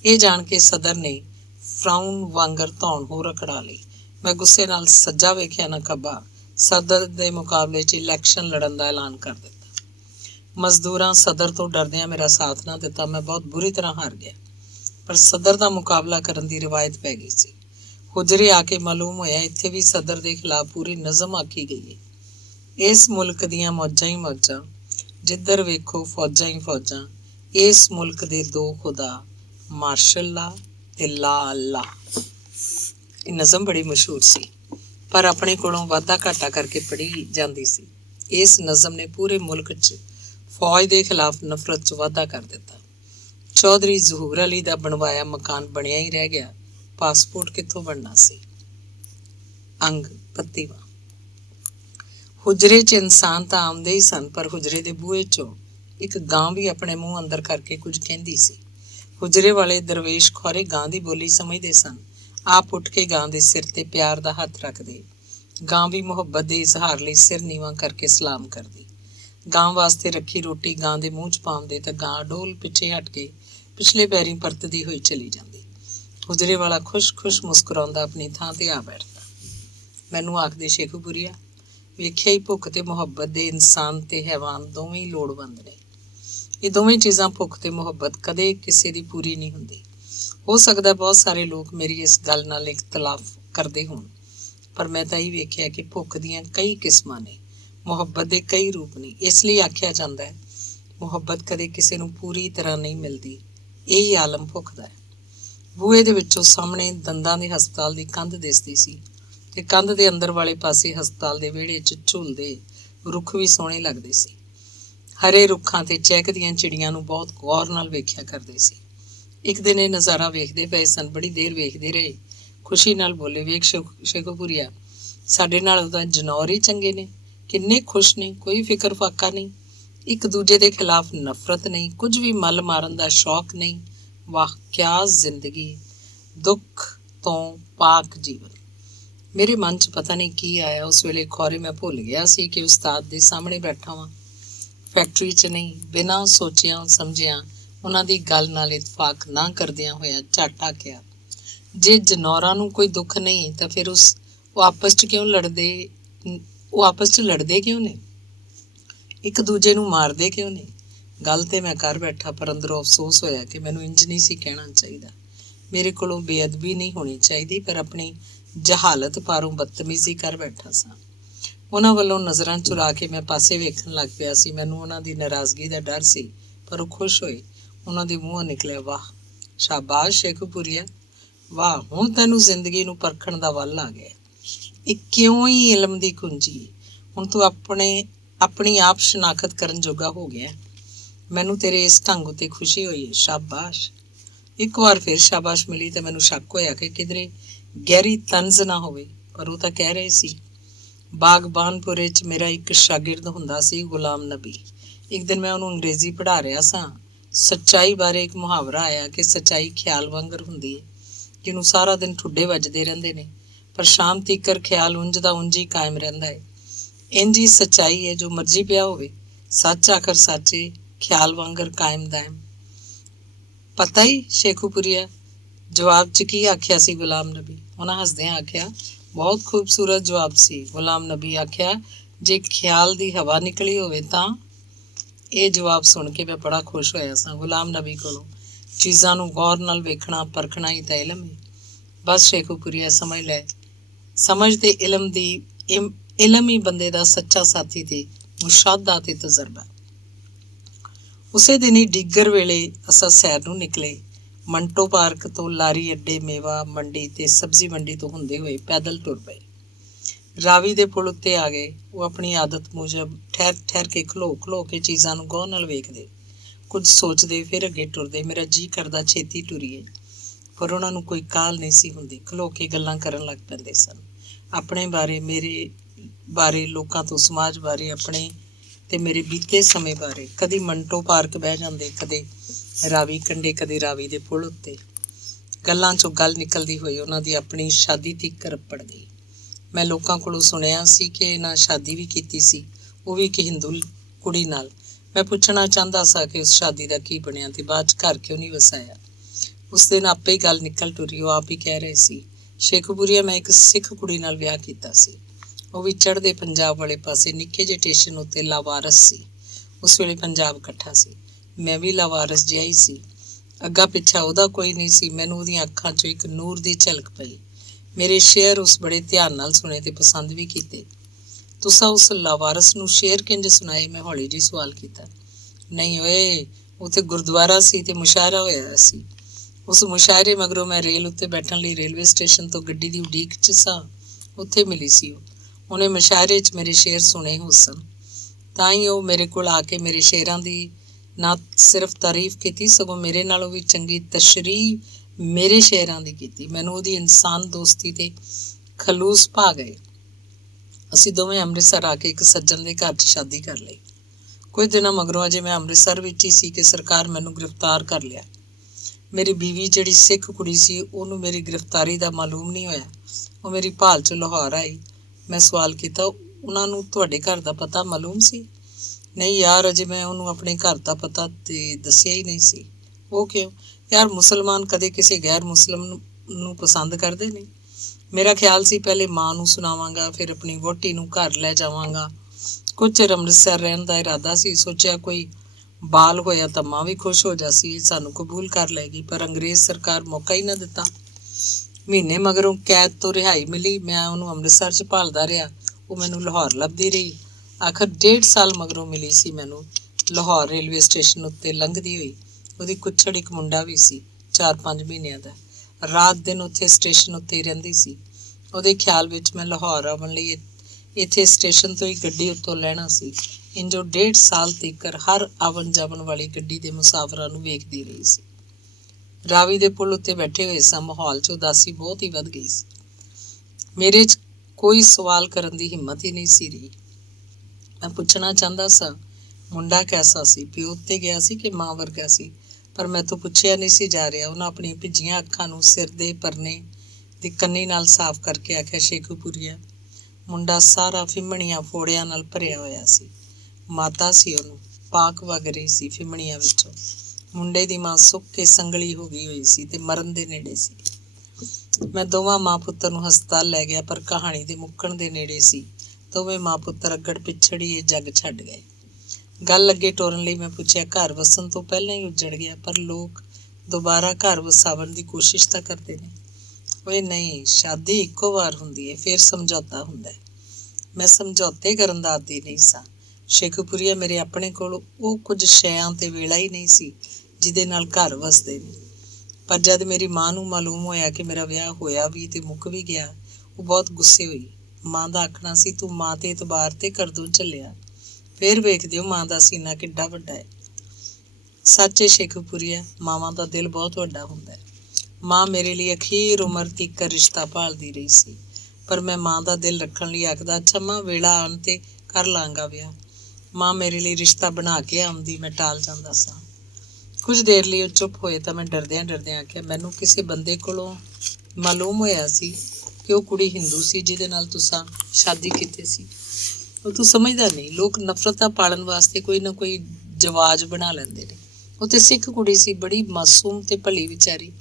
ਇਹ ਜਾਣ ਕੇ ਸਦਰ ਨੇ ਫਰਾਊਨ ਵਾਂਗਰ ਧੌਣ ਹੋ ਰਖੜਾ ਲਈ। ਮੈਂ ਗੁੱਸੇ ਨਾਲ ਸੱਜਾ ਵੇਖਿਆ ਨਾ ਖੱਬਾ। ਸਦਰ ਦੇ ਮੁਕਾਬਲੇ 'ਚ ਇਲੈਕਸ਼ਨ ਲੜਨ ਦਾ ਐਲਾਨ ਕਰ ਦਿੱਤਾ। ਮਜ਼ਦੂਰਾਂ ਸਦਰ ਤੋਂ ਡਰਦਿਆਂ ਮੇਰਾ ਸਾਥ ਨਾ ਦਿੱਤਾ। ਮੈਂ ਬਹੁਤ ਬੁਰੀ ਤਰ੍ਹਾਂ ਹਾਰ ਗਿਆ। ਪਰ ਸਦਰ ਦਾ ਮੁਕਾਬਲਾ ਕਰਨ ਦੀ ਰਿਵਾਇਤ ਪੈ ਗਈ ਸੀ। ਹੁਜਰੇ ਆ ਕੇ ਮਾਲੂਮ ਹੋਇਆ ਇੱਥੇ ਵੀ ਸਦਰ ਦੇ ਖਿਲਾਫ ਪੂਰੀ ਨਜ਼ਮ ਆਖੀ ਗਈ ਹੈ। ਇਸ ਮੁਲਕ ਦੀਆਂ ਮੌਜਾਂ ਹੀ ਮੌਜਾਂ, ਜਿੱਧਰ ਵੇਖੋ ਫੌਜਾਂ ਹੀ ਫੌਜਾਂ। ਇਸ ਮੁਲਕ ਦੇ ਦੋ ਖੁਦਾ, ਮਾਰਸ਼ਲ ਲਾ ਤੇ ਲਾ ਅੱਲਾ। ਇਹ ਨਜ਼ਮ ਬੜੀ ਮਸ਼ਹੂਰ ਸੀ, ਪਰ ਆਪਣੇ ਕੋਲੋਂ ਵਾਧਾ ਘਾਟਾ ਕਰਕੇ ਪੜ੍ਹੀ ਜਾਂਦੀ ਸੀ। ਇਸ ਨਜ਼ਮ ਨੇ ਪੂਰੇ ਮੁਲਕ 'ਚ ਫੌਜ ਦੇ ਖਿਲਾਫ ਨਫ਼ਰਤ 'ਚ ਵਾਧਾ ਕਰ ਦਿੱਤਾ। ਚੌਧਰੀ ਜ਼ਹੂਰ ਅਲੀ ਦਾ ਬਣਵਾਇਆ ਮਕਾਨ ਬਣਿਆ ਹੀ ਰਹਿ ਗਿਆ। ਪਾਸਪੋਰਟ ਕਿੱਥੋਂ ਬਣਨਾ ਸੀ? ਅੰਗ 32ਵਾਂ। ਹੁਜਰੇ 'ਚ ਇਨਸਾਨ ਤਾਂ ਆਉਂਦੇ ਹੀ ਸਨ, ਪਰ ਹੁਜਰੇ ਦੇ ਬੂਹੇ 'ਚੋਂ ਇੱਕ ਗਾਂ ਵੀ ਆਪਣੇ ਮੂੰਹ ਅੰਦਰ ਕਰਕੇ ਕੁਝ ਕਹਿੰਦੀ ਸੀ। ਹੁਜਰੇ ਵਾਲੇ ਦਰਵੇਸ਼ ਖੌਰੇ ਗਾਂ ਦੀ ਬੋਲੀ ਸਮਝਦੇ ਸਨ। ਆਪ ਉੱਠ ਕੇ ਗਾਂ ਦੇ ਸਿਰ ਤੇ ਪਿਆਰ ਦਾ ਹੱਥ ਰੱਖਦੇ। ਗਾਂ ਵੀ ਮੁਹੱਬਤ ਦੇ ਇਜ਼ਹਾਰ ਲਈ ਸਿਰ ਨੀਵਾਂ ਕਰਕੇ ਸਲਾਮ ਕਰਦੀ। ਗਾਂ ਵਾਸਤੇ ਰੱਖੀ ਰੋਟੀ ਗਾਂ ਦੇ ਮੂੰਹ 'ਚ ਪਾਉਂਦੇ ਤਾਂ ਗਾਂ ਡੋਲ ਪਿੱਛੇ ਹਟ ਕੇ ਪਿਛਲੇ ਪੈਰੀਂ ਪਰਤਦੀ ਹੋਈ ਚਲੀ ਜਾਂਦੀ। ਹੁਜਰੇ ਵਾਲਾ ਖੁਸ਼ ਮੁਸਕਰਾਉਂਦਾ ਆਪਣੀ ਥਾਂ ਤੇ ਆ ਬੈਠਦਾ। ਮੈਨੂੰ ਆਖਦੇ, ਸ਼ੇਖੂਪੁਰੀਆ, ਵੇਖਿਆ ਹੀ ਭੁੱਖ ਤੇ ਮੁਹੱਬਤ ਦੇ ਇਨਸਾਨ ਤੇ ਹੈਵਾਨ ਦੋਵੇਂ ਹੀ ਲੋੜਵੰਦ ਨੇ। ਇਹ ਦੋਵੇਂ ਚੀਜ਼ਾਂ, ਭੁੱਖ ਤੇ ਮੁਹੱਬਤ, ਕਦੇ ਕਿਸੇ ਦੀ ਪੂਰੀ ਨਹੀਂ ਹੁੰਦੀ। ਹੋ ਸਕਦਾ ਬਹੁਤ ਸਾਰੇ ਲੋਕ ਮੇਰੀ ਇਸ ਗੱਲ ਨਾਲ ਇਖਤਲਾਫ ਕਰਦੇ ਹੋਣ, ਪਰ ਮੈਂ ਤਾਂ ਇਹ ਵੇਖਿਆ ਕਿ ਭੁੱਖ ਦੀਆਂ ਕਈ ਕਿਸਮਾਂ ਨੇ, ਮੁਹੱਬਤ ਦੇ ਕਈ ਰੂਪ ਨੇ। ਇਸ ਲਈ ਆਖਿਆ ਜਾਂਦਾ ਹੈ, ਮੁਹੱਬਤ ਕਦੇ ਕਿਸੇ ਨੂੰ ਪੂਰੀ ਤਰ੍ਹਾਂ ਨਹੀਂ ਮਿਲਦੀ। ਇਹ ਹੀ ਆਲਮ ਭੁੱਖ ਦਾ ਹੈ। ਬੂਹੇ ਦੇ ਵਿੱਚੋਂ ਸਾਹਮਣੇ ਦੰਦਾਂ ਦੇ ਹਸਪਤਾਲ ਦੀ ਕੰਧ ਦਿਸਦੀ ਸੀ ਤੇ ਕੰਧ ਦੇ ਅੰਦਰ ਵਾਲੇ ਪਾਸੇ ਹਸਪਤਾਲ ਦੇ ਵਿਹੜੇ 'ਚ ਝੂਲਦੇ ਰੁੱਖ ਵੀ ਸੋਹਣੇ ਲੱਗਦੇ ਸੀ। ਹਰੇ ਰੁੱਖਾਂ ਤੇ ਚਹਿਕਦੀਆਂ ਚਿੜੀਆਂ ਨੂੰ ਬਹੁਤ ਗੌਰ ਨਾਲ ਵੇਖਿਆ ਕਰਦੇ ਸੀ। ਇੱਕ ਦਿਨ ਇਹ ਨਜ਼ਾਰਾ ਵੇਖਦੇ ਪਏ ਸਨ। ਬੜੀ ਦੇਰ ਵੇਖਦੇ ਰਹੇ। ਖੁਸ਼ੀ ਨਾਲ ਬੋਲੇ, ਵੇਖ ਸ਼ੇਖੂਪੁਰੀਆ, ਸਾਡੇ ਨਾਲ ਤਾਂ ਜਨੌਰ ਹੀ ਚੰਗੇ ਨੇ। ਕਿੰਨੇ ਖੁਸ਼ ਨੇ, ਕੋਈ ਫਿਕਰ ਫਾਕਾ ਨਹੀਂ, ਇੱਕ ਦੂਜੇ ਦੇ ਖਿਲਾਫ ਨਫ਼ਰਤ ਨਹੀਂ, ਕੁਝ ਵੀ ਮੱਲ ਮਾਰਨ ਦਾ ਸ਼ੌਕ ਨਹੀਂ। ਵਾਹ ਕਿਆ ਜ਼ਿੰਦਗੀ, ਦੁੱਖ ਤੋਂ ਪਾਕ ਜੀਵਨ। ਮੇਰੇ ਮਨ 'ਚ ਪਤਾ ਨਹੀਂ ਕੀ ਆਇਆ। ਉਸ ਵੇਲੇ ਖੌਰੇ ਮੈਂ ਭੁੱਲ ਗਿਆ ਸੀ ਕਿ ਉਸਤਾਦ ਦੇ ਸਾਹਮਣੇ ਬੈਠਾ ਵਾਂ, ਫੈਕਟਰੀ 'ਚ ਨਹੀਂ। ਬਿਨਾਂ ਸੋਚਿਆਂ ਸਮਝਿਆਂ ਉਹਨਾਂ ਦੀ ਗੱਲ ਨਾਲ ਇਤਫਾਕ ਨਾ ਕਰਦਿਆਂ ਹੋਇਆ ਝੱਟ ਆਖਿਆ, ਜੇ ਜਨੌਰਾਂ ਨੂੰ ਕੋਈ ਦੁੱਖ ਨਹੀਂ ਤਾਂ ਫਿਰ ਉਹ ਆਪਸ 'ਚ ਲੜਦੇ ਕਿਉਂ ਨੇ? ਇੱਕ ਦੂਜੇ ਨੂੰ ਮਾਰਦੇ ਕਿਉਂ ਨੇ? ਗੱਲ ਤੇ ਮੈਂ ਕਰ ਬੈਠਾ, ਪਰ ਅੰਦਰੋਂ ਅਫਸੋਸ ਹੋਇਆ ਕਿ ਮੈਨੂੰ ਇੰਜ ਨਹੀਂ ਸੀ ਕਹਿਣਾ ਚਾਹੀਦਾ। ਮੇਰੇ ਕੋਲੋਂ ਬੇਅਦਬੀ ਨਹੀਂ ਹੋਣੀ ਚਾਹੀਦੀ, ਪਰ ਆਪਣੀ ਜਹਾਲਤ ਪਾਰੋਂ ਬਦਤਮੀਜ਼ੀ ਕਰ ਬੈਠਾ ਸਾਂ। ਉਹਨਾਂ ਵੱਲੋਂ ਨਜ਼ਰਾਂ ਚੁਰਾ ਕੇ ਮੈਂ ਪਾਸੇ ਵੇਖਣ ਲੱਗ ਪਿਆ ਸੀ। ਮੈਨੂੰ ਉਹਨਾਂ ਦੀ ਨਾਰਾਜ਼ਗੀ ਦਾ ਡਰ ਸੀ, ਪਰ ਉਹ ਖੁਸ਼ ਹੋਏ। ਉਹਨਾਂ ਦੇ ਮੂੰਹੋਂ ਨਿਕਲਿਆ, ਵਾਹ ਸ਼ਾਬਾਸ਼ ਸ਼ੇਖੂਪੁਰੀਆ, ਵਾਹ, ਹੁਣ ਤੈਨੂੰ ਜ਼ਿੰਦਗੀ ਨੂੰ ਪਰਖਣ ਦਾ ਵੱਲ ਆ ਗਿਆ। ਇਹ ਕਿਉਂ ਹੀ ਇਲਮ ਦੀ ਕੁੰਜੀ ਹੈ। ਹੁਣ ਤੂੰ ਆਪਣੀ ਆਪ ਸ਼ਨਾਖਤ ਕਰਨ ਜੋਗਾ ਹੋ ਗਿਆ। ਮੈਨੂੰ ਤੇਰੇ ਇਸ ਢੰਗ ਉੱਤੇ ਖੁਸ਼ੀ ਹੋਈ ਹੈ। ਸ਼ਾਬਾਸ਼। ਇੱਕ ਵਾਰ ਫਿਰ ਸ਼ਾਬਾਸ਼ ਮਿਲੀ ਤੇ ਮੈਨੂੰ ਸ਼ੱਕ ਹੋਇਆ ਕਿ ਕਿਧਰੇ ਗਹਿਰੀ ਤੰਜ਼ ਨਾ ਹੋਵੇ, ਪਰ ਉਹ ਤਾਂ ਕਹਿ ਰਹੇ ਸੀ। ਬਾਗਬਾਨਪੁਰੇ 'ਚ ਮੇਰਾ ਇੱਕ ਸ਼ਾਗਿਰਦ ਹੁੰਦਾ ਸੀ, ਗੁਲਾਮ ਨਬੀ। ਇੱਕ ਦਿਨ ਮੈਂ ਉਹਨੂੰ ਅੰਗਰੇਜ਼ੀ ਪੜ੍ਹਾ ਰਿਹਾ ਸਾਂ। ਸੱਚਾਈ ਬਾਰੇ ਇੱਕ ਮੁਹਾਵਰਾ ਆਇਆ ਕਿ ਸੱਚਾਈ ਖਿਆਲ ਵਾਂਗਰ ਹੁੰਦੀ ਹੈ, ਜਿਹਨੂੰ ਸਾਰਾ ਦਿਨ ਠੁੱਡੇ ਵੱਜਦੇ ਰਹਿੰਦੇ ਨੇ, ਪਰ ਸ਼ਾਮ ਤੀਕਰ ਖਿਆਲ ਉਂਝ ਦਾ ਉਂਝ ਹੀ ਕਾਇਮ ਰਹਿੰਦਾ ਹੈ। ਇੰਝ ਹੀ ਸੱਚਾਈ ਹੈ, ਜੋ ਮਰਜ਼ੀ ਪਿਆ ਹੋਵੇ, ਸੱਚ ਆਖਰ ਸੱਚੇ, ਖਿਆਲ ਵਾਂਗਰ ਕਾਇਮ ਦਾਇਮ। ਪਤਾ ਹੀ ਸ਼ੇਖੂਪੁਰੀਆ, ਜਵਾਬ 'ਚ ਕੀ ਆਖਿਆ ਸੀ ਗੁਲਾਮ ਨਬੀ? ਉਹਨਾਂ ਹੱਸਦਿਆਂ ਆਖਿਆ, ਬਹੁਤ ਖੂਬਸੂਰਤ ਜਵਾਬ ਸੀ। ਗੁਲਾਮ ਨਬੀ ਆਖਿਆ, ਜੇ ਖਿਆਲ ਦੀ ਹਵਾ ਨਿਕਲੀ ਹੋਵੇ ਤਾਂ? ਇਹ ਜਵਾਬ ਸੁਣ ਕੇ ਮੈਂ ਬੜਾ ਖੁਸ਼ ਹੋਇਆ ਸਾਂ। ਗੁਲਾਮ ਨਬੀ ਕੋਲੋਂ ਚੀਜ਼ਾਂ ਨੂੰ ਗੌਰ ਨਾਲ ਵੇਖਣਾ ਪਰਖਣਾ ਹੀ ਤਾਂ ਇਲਮ ਹੈ। ਬਸ ਸ਼ੇਖੂਪੁਰੀਆ, ਸਮਝ ਲੈ, ਸਮਝ ਤੇ ਇਲਮ ਹੀ ਬੰਦੇ ਦਾ ਸੱਚਾ ਸਾਥੀ ਤੇ ਮੁਸ਼ਾਹਦਾ ਤੇ ਤਜਰਬਾ। ਉਸੇ ਦਿਨ ਹੀ ਡਿੱਗਰ ਵੇਲੇ ਅਸਾਂ ਸੈਰ ਨੂੰ ਨਿਕਲੇ। ਮੰਟੋ ਪਾਰਕ ਤੋਂ ਲਾਰੀ ਅੱਡੇ, ਮੇਵਾ ਮੰਡੀ ਤੇ ਸਬਜ਼ੀ ਮੰਡੀ ਤੋਂ ਹੁੰਦੇ ਹੋਏ ਪੈਦਲ ਟੁਰ ਪਏ। ਰਾਵੀ ਦੇ ਪੁਲ ਉੱਤੇ ਆ ਗਏ। ਉਹ ਆਪਣੀ ਆਦਤ ਮੁਜਬ ਠਹਿਰ ਕੇ ਖਲੋ ਕੇ ਚੀਜ਼ਾਂ ਨੂੰ ਗੌਰ ਨਾਲ ਵੇਖਦੇ, ਕੁਝ ਸੋਚਦੇ, ਫਿਰ ਅੱਗੇ ਟੁਰਦੇ। ਮੇਰਾ ਜੀਅ ਕਰਦਾ ਛੇਤੀ ਟੁਰੀਏ, ਪਰ ਉਹਨਾਂ ਨੂੰ ਕੋਈ ਕਾਹਲ ਨਹੀਂ ਸੀ ਹੁੰਦੀ। ਖਲੋ ਕੇ ਗੱਲਾਂ ਕਰਨ ਲੱਗ ਪੈਂਦੇ ਸਨ, ਆਪਣੇ ਬਾਰੇ, ਮੇਰੇ ਬਾਰੇ, ਲੋਕਾਂ ਤੋਂ, ਸਮਾਜ ਬਾਰੇ, ਆਪਣੇ ਤੇ ਮੇਰੇ ਬੀਤੇ ਸਮੇਂ ਬਾਰੇ। ਕਦੀ ਮੰਟੋ ਪਾਰਕ ਬਹਿ ਜਾਂਦੇ, ਕਦੇ ਰਾਵੀ ਕੰਢੇ, ਕਦੇ ਰਾਵੀ ਦੇ ਪੁਲ ਉੱਤੇ। ਗੱਲਾਂ 'ਚੋਂ ਗੱਲ ਨਿਕਲਦੀ ਹੋਈ ਉਹਨਾਂ ਦੀ ਆਪਣੀ ਸ਼ਾਦੀ ਤੀਕ ਰਪੜ ਗਈ। ਮੈਂ ਲੋਕਾਂ ਕੋਲੋਂ ਸੁਣਿਆ ਸੀ ਕਿ ਇਹਨਾਂ ਸ਼ਾਦੀ ਵੀ ਕੀਤੀ ਸੀ, ਉਹ ਵੀ ਇੱਕ ਹਿੰਦੂ ਕੁੜੀ ਨਾਲ। ਮੈਂ ਪੁੱਛਣਾ ਚਾਹੁੰਦਾ ਸਾਂ ਕਿ ਉਸ ਸ਼ਾਦੀ ਦਾ ਕੀ ਬਣਿਆ ਤੇ ਬਾਅਦ 'ਚ ਘਰ ਕਿਉਂ ਨਹੀਂ ਵਸਾਇਆ। ਉਸ ਦਿਨ ਆਪੇ ਹੀ ਗੱਲ ਨਿਕਲ ਟੁਰੀ। ਉਹ ਆਪ ਹੀ ਕਹਿ ਰਹੇ ਸੀ, ਸ਼ੇਖੂਪੁਰੀਆ, ਮੈਂ ਇੱਕ ਸਿੱਖ ਕੁੜੀ ਨਾਲ ਵਿਆਹ ਕੀਤਾ ਸੀ। ਉਹ ਵੀ ਚੜ੍ਹਦੇ ਪੰਜਾਬ ਵਾਲੇ ਪਾਸੇ ਨਿੱਕੇ ਜਿਹੇ ਸਟੇਸ਼ਨ ਉੱਤੇ ਲਾਵਾਰਸ ਸੀ। ਉਸ ਵੇਲੇ ਪੰਜਾਬ ਇਕੱਠਾ ਸੀ। ਮੈਂ ਵੀ ਲਾਵਾਰਸ ਜਿਹਾ ਹੀ ਸੀ। ਅੱਗਾ ਪਿੱਛਾ ਉਹਦਾ ਕੋਈ ਨਹੀਂ ਸੀ। ਮੈਨੂੰ ਉਹਦੀਆਂ ਅੱਖਾਂ 'ਚੋਂ ਇੱਕ ਨੂਰ ਦੀ ਝਲਕ ਪਈ। ਮੇਰੇ ਸ਼ੇਅਰ ਉਸ ਬੜੇ ਧਿਆਨ ਨਾਲ ਸੁਣੇ ਤੇ ਪਸੰਦ ਵੀ ਕੀਤੇ। ਤੁਸਾਂ ਉਸ ਲਾਵਾਰਸ ਨੂੰ ਸ਼ੇਅਰ ਕਿੰਜ ਸੁਣਾਏ? ਮੈਂ ਹੌਲੀ ਜਿਹੀ ਸਵਾਲ ਕੀਤਾ। ਨਹੀਂ ਓਏ, ਉੱਥੇ ਗੁਰਦੁਆਰਾ ਸੀ ਤੇ ਮੁਸ਼ਾਇਰਾ ਹੋਇਆ ਸੀ। ਉਸ ਮੁਸ਼ਾਇਰੇ ਮਗਰੋਂ ਮੈਂ ਰੇਲ ਉੱਤੇ ਬੈਠਣ ਲਈ ਰੇਲਵੇ ਸਟੇਸ਼ਨ ਤੋਂ ਗੱਡੀ ਦੀ ਉਡੀਕ 'ਚ ਸਾਂ। ਉੱਥੇ ਮਿਲੀ ਸੀ ਉਹ। ਉਹਨੇ ਮੁਸ਼ਾਇਰੇ 'ਚ ਮੇਰੇ ਸ਼ੇਰ ਸੁਣੇ ਹੋ ਸਨ। ਤਾਂ ਹੀ ਉਹ ਮੇਰੇ ਕੋਲ ਆ ਕੇ ਮੇਰੇ ਸ਼ੇਰਾਂ ਦੀ ਨਾ ਸਿਰਫ ਤਾਰੀਫ ਕੀਤੀ, ਸਗੋਂ ਮੇਰੇ ਨਾਲੋਂ ਵੀ ਚੰਗੀ ਤਸ਼ਰੀਹ ਮੇਰੇ ਸ਼ੇਰਾਂ ਦੀ ਕੀਤੀ। ਮੈਨੂੰ ਉਹਦੀ ਇਨਸਾਨ ਦੋਸਤੀ ਤੇ ਖਲੂਸ ਭਾ ਗਏ। ਅਸੀਂ ਦੋਵੇਂ ਅੰਮ੍ਰਿਤਸਰ ਆ ਕੇ ਇੱਕ ਸੱਜਣ ਦੇ ਘਰ 'ਚ ਸ਼ਾਦੀ ਕਰ ਲਈ। ਕੁਝ ਦਿਨਾਂ ਮਗਰੋਂ ਅਜੇ ਮੈਂ ਅੰਮ੍ਰਿਤਸਰ ਵਿੱਚ ਹੀ ਸੀ ਕਿ ਸਰਕਾਰ ਮੈਨੂੰ ਗ੍ਰਿਫਤਾਰ ਕਰ ਲਿਆ। ਮੇਰੀ ਬੀਵੀ ਜਿਹੜੀ ਸਿੱਖ ਕੁੜੀ ਸੀ, ਉਹਨੂੰ ਮੇਰੀ ਗ੍ਰਿਫਤਾਰੀ ਦਾ ਮਾਲੂਮ ਨਹੀਂ ਹੋਇਆ। ਉਹ ਮੇਰੀ ਭਾਲ 'ਚ ਲਾਹੌਰ ਆਈ। ਮੈਂ ਸਵਾਲ ਕੀਤਾ, ਉਹਨਾਂ ਨੂੰ ਤੁਹਾਡੇ ਘਰ ਦਾ ਪਤਾ ਮਾਲੂਮ ਸੀ? ਨਹੀਂ ਯਾਰ, ਅਜੇ ਮੈਂ ਉਹਨੂੰ ਆਪਣੇ ਘਰ ਦਾ ਪਤਾ ਤੇ ਦੱਸਿਆ ਹੀ ਨਹੀਂ ਸੀ। ਉਹ ਕਿਉਂ? ਯਾਰ, ਮੁਸਲਮਾਨ ਕਦੇ ਕਿਸੇ ਗੈਰ ਮੁਸਲਿਮ ਨੂੰ ਪਸੰਦ ਕਰਦੇ ਨਹੀਂ। ਮੇਰਾ ਖਿਆਲ ਸੀ ਪਹਿਲੇ ਮਾਂ ਨੂੰ ਸੁਣਾਵਾਂਗਾ, ਫਿਰ ਆਪਣੀ ਵਹੁਟੀ ਨੂੰ ਘਰ ਲੈ ਜਾਵਾਂਗਾ। ਕੁਝ ਚਿਰ ਅੰਮ੍ਰਿਤਸਰ ਰਹਿਣ ਦਾ ਇਰਾਦਾ ਸੀ। ਸੋਚਿਆ ਕੋਈ ਬਾਲ ਹੋਇਆ ਤਾਂ ਮਾਂ ਵੀ ਖੁਸ਼ ਹੋ ਜਾਸੀ, ਸਾਨੂੰ ਕਬੂਲ ਕਰ ਲਏਗੀ। ਪਰ ਅੰਗਰੇਜ਼ ਸਰਕਾਰ ਮੌਕਾ ਹੀ ਨਾ ਦਿੱਤਾ। ਮਹੀਨੇ ਮਗਰੋਂ ਕੈਦ ਤੋਂ ਰਿਹਾਈ ਮਿਲੀ। ਮੈਂ ਉਹਨੂੰ ਅੰਮ੍ਰਿਤਸਰ 'ਚ ਭਾਲਦਾ ਰਿਹਾ। ਉਹ ਮੈਨੂੰ ਲਾਹੌਰ ਲੱਭਦੀ ਰਹੀ। ਆਖਰ 1.5 ਸਾਲ ਮਗਰੋਂ ਮਿਲੀ ਸੀ ਮੈਨੂੰ ਲਾਹੌਰ ਰੇਲਵੇ ਸਟੇਸ਼ਨ ਉੱਤੇ ਲੰਘਦੀ ਹੋਈ। ਉਹਦੀ ਕੁੱਛੜ ਇੱਕ ਮੁੰਡਾ ਵੀ ਸੀ, 4-5 ਮਹੀਨਿਆਂ ਦਾ। ਰਾਤ ਦਿਨ ਉੱਥੇ ਸਟੇਸ਼ਨ ਉੱਤੇ ਹੀ ਰਹਿੰਦੀ ਸੀ। ਉਹਦੇ ਖਿਆਲ ਵਿੱਚ ਮੈਂ ਲਾਹੌਰ ਆਉਣ ਲਈ ਇੱਥੇ ਸਟੇਸ਼ਨ ਤੋਂ ਹੀ ਗੱਡੀ ਉੱਤੋਂ ਲੈਣਾ ਸੀ। ਇੰਜੋ 1.5 ਸਾਲ ਤੀਕਰ ਹਰ ਆਵਣ ਜਾਵਣ ਵਾਲੀ ਗੱਡੀ ਦੇ ਮੁਸਾਫਰਾਂ ਨੂੰ ਵੇਖਦੀ ਰਹੀ ਸੀ। ਰਾਵੀ ਦੇ ਪੁਲ ਉੱਤੇ ਬੈਠੇ ਹੋਏ ਸਾਂ। ਮਾਹੌਲ 'ਚ ਉਦਾਸੀ ਬਹੁਤ ਹੀ ਵੱਧ ਗਈ ਸੀ। ਮੇਰੇ 'ਚ ਕੋਈ ਸਵਾਲ ਕਰਨ ਦੀ ਹਿੰਮਤ ਹੀ ਨਹੀਂ ਸੀ ਰਹੀ। ਮੈਂ ਪੁੱਛਣਾ ਚਾਹੁੰਦਾ ਸਾਂ, ਮੁੰਡਾ ਕੈਸਾ ਸੀ? ਪਿਓ ਉੱਤੇ ਗਿਆ ਸੀ ਕਿ ਮਾਂ ਵਰਗਾ ਸੀ? ਪਰ ਮੈਥੋਂ ਪੁੱਛਿਆ ਨਹੀਂ ਸੀ ਜਾ ਰਿਹਾ। ਉਹਨਾਂ ਆਪਣੀਆਂ ਭਿੱਜੀਆਂ ਅੱਖਾਂ ਨੂੰ ਸਿਰ ਦੇ ਪਰਨੇ ਦੀ ਕੰਨੀ ਨਾਲ ਸਾਫ਼ ਕਰਕੇ ਆਖਿਆ, ਸ਼ੇਖੂਪੁਰੀਆ, ਮੁੰਡਾ ਸਾਰਾ ਫਿਮਣੀਆਂ ਫੋੜਿਆਂ ਨਾਲ ਭਰਿਆ ਹੋਇਆ ਸੀ। ਮਾਤਾ ਸੀ ਉਹਨੂੰ, ਪਾਕ ਵਗ ਰਹੀ ਸੀ ਫਿਮਣੀਆਂ ਵਿੱਚੋਂ। ਮੁੰਡੇ ਦੀ ਮਾਂ ਸੁੱਕ ਕੇ ਸੰਗਲੀ ਹੋ ਗਈ ਹੋਈ ਸੀ ਤੇ ਮਰਨ ਦੇ ਨੇੜੇ ਸੀ। ਮੈਂ ਦੋਵਾਂ ਮਾਂ ਪੁੱਤਰ ਨੂੰ ਹਸਪਤਾਲ ਲੈ ਗਿਆ, ਪਰ ਕਹਾਣੀ ਦੇ ਮੁੱਕਣ ਦੇ ਨੇੜੇ ਸੀ। ਦੋਵੇਂ ਮਾਂ ਪੁੱਤਰ ਅੱਗੜ ਪਿਛੜੀ ਇਹ ਜੱਗ ਛੱਡ ਗਏ। ਗੱਲ ਅੱਗੇ ਟੋਰਨ ਲਈ ਮੈਂ ਪੁੱਛਿਆ, ਘਰ ਵਸਣ ਤੋਂ ਪਹਿਲਾਂ ਹੀ ਉੱਜੜ ਗਿਆ, ਪਰ ਲੋਕ ਦੁਬਾਰਾ ਘਰ ਵਸਾਵਣ ਦੀ ਕੋਸ਼ਿਸ਼ ਤਾਂ ਕਰਦੇ ਨੇ। ਓਏ ਨਹੀਂ, ਸ਼ਾਦੀ ਇੱਕੋ ਵਾਰ ਹੁੰਦੀ ਹੈ, ਫਿਰ ਸਮਝੌਤਾ ਹੁੰਦਾ ਹੈ। ਮੈਂ ਸਮਝੌਤੇ ਕਰਨ ਦਾ ਆਦੀ ਨਹੀਂ ਸਾਂ। ਸ਼ੇਖੂਪੁਰੀਆ, ਮੇਰੇ ਆਪਣੇ ਕੋਲ ਉਹ ਕੁਝ ਸ਼ੈਆਂ ਤੇ ਵੇਲਾ ਹੀ ਨਹੀਂ ਸੀ ਜਿਹਦੇ ਨਾਲ ਘਰ ਵਸਦੇ ਨੇ। ਪਰ ਜਦ ਮੇਰੀ ਮਾਂ ਨੂੰ ਮਾਲੂਮ ਹੋਇਆ ਕਿ ਮੇਰਾ ਵਿਆਹ ਹੋਇਆ ਵੀ ਤੇ ਮੁੱਕ ਵੀ ਗਿਆ, ਉਹ ਬਹੁਤ ਗੁੱਸੇ ਹੋਈ। ਮਾਂ ਦਾ ਆਖਣਾ ਸੀ, ਤੂੰ ਮਾਂ ਤੇ ਇਤਬਾਰ ਤੇ ਕਰਦੋਂ ਚੱਲਿਆ। ਫਿਰ ਵੇਖ ਦਿਓ ਮਾਂ ਦਾ ਸੀਨਾ ਕਿੱਡਾ ਵੱਡਾ ਹੈ। ਸੱਚ ਏ ਸ਼ੇਖੂਪੁਰੀਆ, ਮਾਵਾਂ ਦਾ ਦਿਲ ਬਹੁਤ ਵੱਡਾ ਹੁੰਦਾ ਹੈ। ਮਾਂ ਮੇਰੇ ਲਈ ਅਖੀਰ ਉਮਰ ਤੀਕਰ ਰਿਸ਼ਤਾ ਭਾਲਦੀ ਰਹੀ ਸੀ, ਪਰ ਮੈਂ ਮਾਂ ਦਾ ਦਿਲ ਰੱਖਣ ਲਈ ਆਖਦਾ, ਅੱਛਾ ਮਾਂ, ਵੇਲਾ ਆਉਣ ਤੇ ਕਰ ਲਾਂਗਾ ਵਿਆਹ। ਮਾਂ ਮੇਰੇ ਲਈ ਰਿਸ਼ਤਾ ਬਣਾ ਕੇ ਆਉਂਦੀ, ਮੈਂ ਟਾਲ ਜਾਂਦਾ ਸਾਂ। ਕੁਝ ਦੇਰ ਲਈ ਉਹ ਚੁੱਪ ਹੋਏ ਤਾਂ ਮੈਂ ਡਰਦਿਆਂ ਡਰਦਿਆਂ ਆਖਿਆ, ਮੈਨੂੰ ਕਿਸੇ ਬੰਦੇ ਕੋਲੋਂ ਮਾਲੂਮ ਹੋਇਆ ਸੀ ਕਿ ਉਹ ਕੁੜੀ ਹਿੰਦੂ ਸੀ ਜਿਹਦੇ ਨਾਲ ਤੁਸੀਂ ਸ਼ਾਦੀ ਕੀਤੀ ਸੀ। ਉਹ ਤੂੰ ਸਮਝਦਾ ਨਹੀਂ, ਲੋਕ ਨਫ਼ਰਤਾਂ ਪਾਲਣ ਵਾਸਤੇ ਕੋਈ ਨਾ ਕੋਈ ਜਵਾਜ਼ ਬਣਾ ਲੈਂਦੇ ਨੇ। ਉਹ ਤੇ ਸਿੱਖ ਕੁੜੀ ਸੀ, ਬੜੀ ਮਾਸੂਮ ਤੇ ਭਲੀ ਵਿਚਾਰੀ।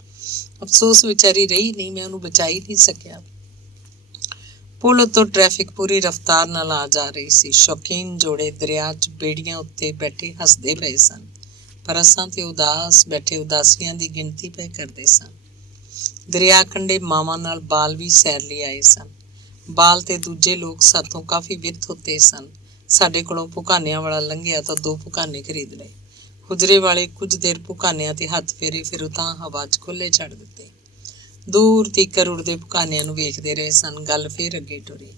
ਅਫਸੋਸ ਵਿਚਾਰੀ ਰਹੀ ਨਹੀਂ, ਮੈਂ ਉਹਨੂੰ ਬਚਾ ਹੀ ਨਹੀਂ ਸਕਿਆ। ਪੁਲ ਉੱਤੋਂ ਟ੍ਰੈਫਿਕ ਪੂਰੀ ਰਫ਼ਤਾਰ ਨਾਲ ਆ ਜਾ ਰਹੀ ਸੀ। ਸ਼ੌਕੀਨ ਜੋੜੇ ਦਰਿਆ 'ਚ ਬੇੜੀਆਂ ਉੱਤੇ ਬੈਠੇ ਹੱਸਦੇ ਪਏ ਸਨ, ਪਰ ਅਸਾਂ ਤੇ ਉਦਾਸ ਬੈਠੇ ਉਦਾਸੀਆਂ ਦੀ ਗਿਣਤੀ ਪਏ ਕਰਦੇ ਸਾਂ। ਦਰਿਆ ਕੰਢੇ ਮਾਵਾਂ ਨਾਲ ਬਾਲ ਵੀ ਸੈਰ ਲਈ ਆਏ ਸਨ। ਬਾਲ ਤੇ ਦੂਜੇ ਲੋਕ ਸਾਥੋਂ ਕਾਫੀ ਵਿੱਥ ਉੱਤੇ ਸਨ। ਸਾਡੇ ਕੋਲੋਂ ਭੁਕਾਨਿਆਂ ਵਾਲਾ ਲੰਘਿਆ ਤਾਂ 2 ਭੁਕਾਨੇ ਖਰੀਦ ਲਏ। ਹੁਜਰੇ ਵਾਲੇ ਕੁਝ ਦੇਰ ਭੁਕਾਨਿਆਂ ਤੇ ਹੱਥ ਫੇਰੇ, ਫਿਰ ਉਤਾਂ ਹਵਾ 'ਚ ਖੁੱਲ੍ਹੇ ਛੱਡ ਦਿੱਤੇ। ਦੂਰ ਤੀਕਰ ਉੜਦੇ ਭੁਕਾਨਿਆਂ ਨੂੰ ਵੇਖਦੇ ਰਹੇ ਸਨ। ਗੱਲ ਫਿਰ ਅੱਗੇ ਟੁਰੀ।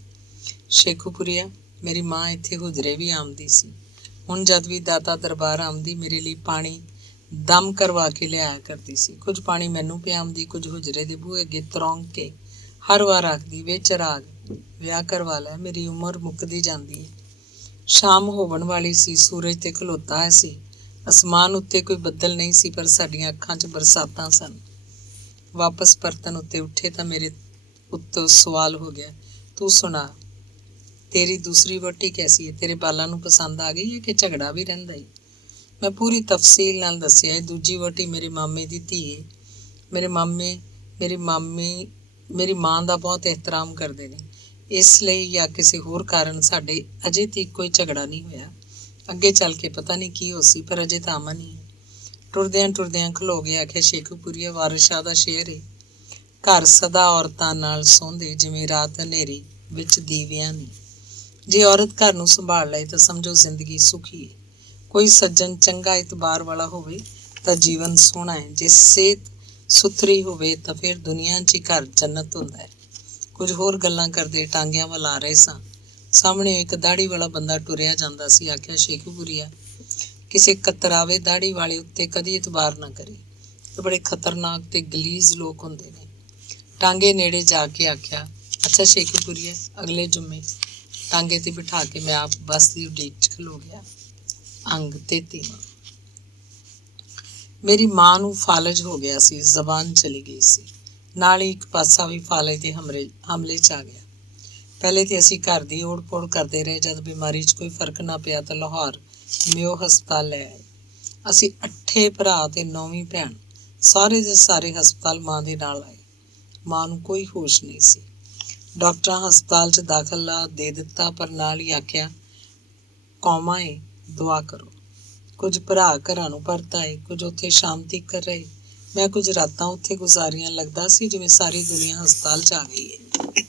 ਸ਼ੇਖੂਪੁਰੀਆ, ਮੇਰੀ ਮਾਂ ਇੱਥੇ ਹੁਜਰੇ ਵੀ ਆਉਂਦੀ ਸੀ। ਹੁਣ ਜਦ ਵੀ ਦਾਤਾ ਦਰਬਾਰ ਆਉਂਦੀ, ਮੇਰੇ ਲਈ ਪਾਣੀ ਦਮ ਕਰਵਾ ਕੇ ਲਿਆਇਆ ਕਰਦੀ ਸੀ। ਕੁਝ ਪਾਣੀ ਮੈਨੂੰ ਪਿਆਉਂਦੀ, ਕੁਝ ਹੁਜਰੇ ਦੇ ਬੂਹੇ ਅੱਗੇ ਤਰੌਂਕ ਕੇ ਹਰ ਵਾਰ ਆਖਦੀ, ਵੇ ਚਿਰਾਗ, ਵਿਆਹ ਕਰਵਾ ਲੈ, ਮੇਰੀ ਉਮਰ ਮੁੱਕਦੀ ਜਾਂਦੀ ਹੈ। ਸ਼ਾਮ ਹੋਵਣ ਵਾਲੀ ਸੀ, ਸੂਰਜ ਤੇ ਖਲੋਤਾ ਹੈ ਸੀ। ਅਸਮਾਨ ਉੱਤੇ ਕੋਈ ਬੱਦਲ ਨਹੀਂ ਸੀ, ਪਰ ਸਾਡੀਆਂ ਅੱਖਾਂ 'ਚ ਬਰਸਾਤਾਂ ਸਨ। ਵਾਪਸ ਪਰਤਣ ਉੱਤੇ ਉੱਠੇ ਤਾਂ ਮੇਰੇ ਉੱਤੋਂ ਸਵਾਲ ਹੋ ਗਿਆ, ਤੂੰ ਸੁਣਾ, ਤੇਰੀ ਦੂਸਰੀ ਵਹੁਟੀ ਕੈਸੀ ਹੈ? ਤੇਰੇ ਬਾਲਾਂ ਨੂੰ ਪਸੰਦ ਆ ਗਈ ਹੈ ਕਿ ਝਗੜਾ ਵੀ ਰਹਿੰਦਾ ਈ? ਮੈਂ ਪੂਰੀ ਤਫਸੀਲ ਨਾਲ ਦੱਸਿਆ, ਇਹ ਦੂਜੀ ਵਹੁਟੀ ਮੇਰੇ ਮਾਮੇ ਦੀ ਧੀ ਹੈ। ਮੇਰੇ ਮਾਮੇ ਮੇਰੀ ਮਾਂ ਦਾ ਬਹੁਤ ਇਹਤਰਾਮ ਕਰਦੇ ਨੇ, ਇਸ ਲਈ ਜਾਂ ਕਿਸੇ ਹੋਰ ਕਾਰਨ ਸਾਡੇ ਅਜੇ ਤੱਕ ਕੋਈ ਝਗੜਾ ਨਹੀਂ ਹੋਇਆ। ਅੱਗੇ ਚੱਲ ਕੇ ਪਤਾ ਨਹੀਂ ਕੀ ਹੋ ਸੀ, ਪਰ ਅਜੇ ਤਾਂ ਅਮਨ ਹੀ ਹੈ। ਟੁਰਦਿਆਂ ਖਲੋ ਗਿਆ, ਆਖਿਆ, ਸ਼ੇਖੂਪੁਰੀਆ ਵਾਰਿਸ ਸ਼ਾਹ ਦਾ ਸ਼ੇਰ ਏ। ਘਰ ਸਦਾ ਔਰਤਾਂ ਨਾਲ ਸੌਂਦੇ ਜਿਵੇਂ ਰਾਤ ਹਨੇਰੀ ਵਿੱਚ ਦੀਵਿਆਂ ਨੇ। ਜੇ ਔਰਤ ਘਰ ਨੂੰ ਸੰਭਾਲ ਲਏ ਤਾਂ ਸਮਝੋ ਜ਼ਿੰਦਗੀ ਸੁਖੀ ਹੈ। ਕੋਈ ਸੱਜਣ ਚੰਗਾ ਇਤਬਾਰ ਵਾਲਾ ਹੋਵੇ ਤਾਂ ਜੀਵਨ ਸੋਹਣਾ ਹੈ। ਜੇ ਸਿਹਤ ਸੁਥਰੀ ਹੋਵੇ ਤਾਂ ਫਿਰ ਦੁਨੀਆ 'ਚ ਹੀ ਘਰ ਜੰਨਤ ਹੁੰਦਾ ਹੈ। ਕੁਝ ਹੋਰ ਗੱਲਾਂ ਕਰਦੇ ਟਾਂਗਿਆਂ ਵੱਲ ਆ ਰਹੇ ਸਾਂ। ਸਾਹਮਣੇ ਇੱਕ ਦਾੜੀ ਵਾਲਾ ਬੰਦਾ ਟੁਰਿਆ ਜਾਂਦਾ ਸੀ। ਆਖਿਆ, ਸ਼ੇਖੂਪੁਰੀਆ, ਕਿਸੇ ਕਤਰਾਵੇ ਦਾੜੀ ਵਾਲੇ ਉੱਤੇ ਕਦੀ ਇਤਬਾਰ ਨਾ ਕਰੀ। ਇਹ ਬੜੇ ਖਤਰਨਾਕ ਤੇ ਗਲੀਜ਼ ਲੋਕ ਹੁੰਦੇ ਨੇ। ਟਾਂਗੇ ਨੇੜੇ ਜਾ ਕੇ ਆਖਿਆ, ਅੱਛਾ ਸ਼ੇਖੂਪੁਰੀਆ, ਅਗਲੇ ਜੁੰਮੇ। ਟਾਂਗੇ ਤੇ ਬਿਠਾ ਕੇ ਮੈਂ ਆਪ ਬੱਸ ਦੀ ਉਡੀਕ 'ਚ ਖਲੋ ਗਿਆ। ਅੰਗ 33। ਮੇਰੀ ਮਾਂ ਨੂੰ ਫਾਲਜ ਹੋ ਗਿਆ ਸੀ, ਜ਼ਬਾਨ ਚਲੀ ਗਈ ਸੀ। ਨਾਲ ਹੀ ਇੱਕ ਪਾਸਾ ਵੀ ਫਾਲਜ ਦੇ ਹਮਲੇ 'ਚ ਆ ਗਿਆ। ਪਹਿਲੇ ਤੇ ਅਸੀਂ ਘਰ ਦੀ ਓੜ ਪੋੜ ਕਰਦੇ ਰਹੇ। ਜਦ ਬਿਮਾਰੀ 'ਚ ਕੋਈ ਫਰਕ ਨਾ ਪਿਆ ਤਾਂ ਲਾਹੌਰ ਮਿਓ ਹਸਪਤਾਲ ਲੈ ਆਏ। ਅਸੀਂ 8 ਭਰਾ ਤੇ 9ਵੀਂ ਭੈਣ ਸਾਰੇ ਦੇ ਸਾਰੇ ਹਸਪਤਾਲ ਮਾਂ ਦੇ ਨਾਲ ਆਏ। ਮਾਂ ਨੂੰ ਕੋਈ ਹੋਸ਼ ਨਹੀਂ ਸੀ। ਡਾਕਟਰਾਂ ਹਸਪਤਾਲ 'ਚ ਦਾਖਲਾ ਦੇ ਦਿੱਤਾ, ਪਰ ਨਾਲ ਹੀ ਆਖਿਆ, ਕੌਮਾ ਏ, ਦੁਆ ਕਰੋ। ਕੁਝ ਭਰਾ ਘਰਾਂ ਨੂੰ ਪਰਤ ਆਏ, ਕੁਝ ਉੱਥੇ ਸ਼ਾਮ ਤੀਕ ਰਹੇ। ਮੈਂ ਕੁਝ ਰਾਤਾਂ ਉੱਥੇ ਗੁਜ਼ਾਰੀਆਂ। ਲੱਗਦਾ ਸੀ ਜਿਵੇਂ ਸਾਰੀ ਦੁਨੀਆ ਹਸਪਤਾਲ 'ਚ ਆ ਗਈ ਹੈ।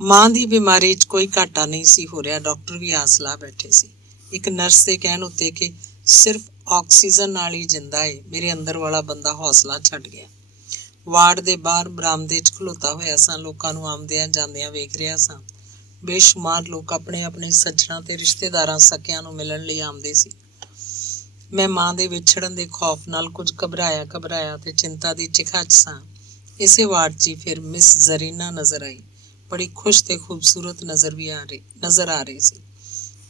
ਮਾਂ ਦੀ ਬਿਮਾਰੀ 'ਚ ਕੋਈ ਘਾਟਾ ਨਹੀਂ ਸੀ ਹੋ ਰਿਹਾ। ਡਾਕਟਰ ਵੀ ਆਸ ਲਾ ਬੈਠੇ ਸੀ। ਇੱਕ ਨਰਸ ਦੇ ਕਹਿਣ ਉੱਤੇ ਕਿ ਸਿਰਫ ਆਕਸੀਜਨ ਨਾਲ ਹੀ ਜਿੰਦਾ ਏ, ਮੇਰੇ ਅੰਦਰ ਵਾਲਾ ਬੰਦਾ ਹੌਸਲਾ ਛੱਡ ਗਿਆ। ਵਾਰਡ ਦੇ ਬਾਹਰ ਬਰਾਮਦੇ 'ਚ ਖਲੋਤਾ ਹੋਇਆ ਸਾਂ। ਲੋਕਾਂ ਨੂੰ ਆਉਂਦਿਆਂ ਜਾਂਦਿਆਂ ਵੇਖ ਰਿਹਾ ਸਾਂ। ਬੇਸ਼ੁਮਾਰ ਲੋਕ ਆਪਣੇ ਆਪਣੇ ਸੱਜਣਾਂ ਤੇ ਰਿਸ਼ਤੇਦਾਰਾਂ ਸਕਿਆਂ ਨੂੰ ਮਿਲਣ ਲਈ ਆਉਂਦੇ ਸੀ। ਮੈਂ ਮਾਂ ਦੇ ਵਿਛੜਨ ਦੇ ਖੌਫ ਨਾਲ ਕੁਝ ਘਬਰਾਇਆ ਤੇ ਚਿੰਤਾ ਦੀ ਚਿਖਾ 'ਚ ਸਾਂ। ਇਸੇ ਵਾਰਡ 'ਚ ਹੀ ਫਿਰ ਮਿਸ ਜ਼ਰੀਨਾ ਨਜ਼ਰ ਆਈ। ਬੜੀ ਖੁਸ਼ ਤੇ ਖੂਬਸੂਰਤ ਨਜ਼ਰ ਆ ਰਹੀ ਸੀ।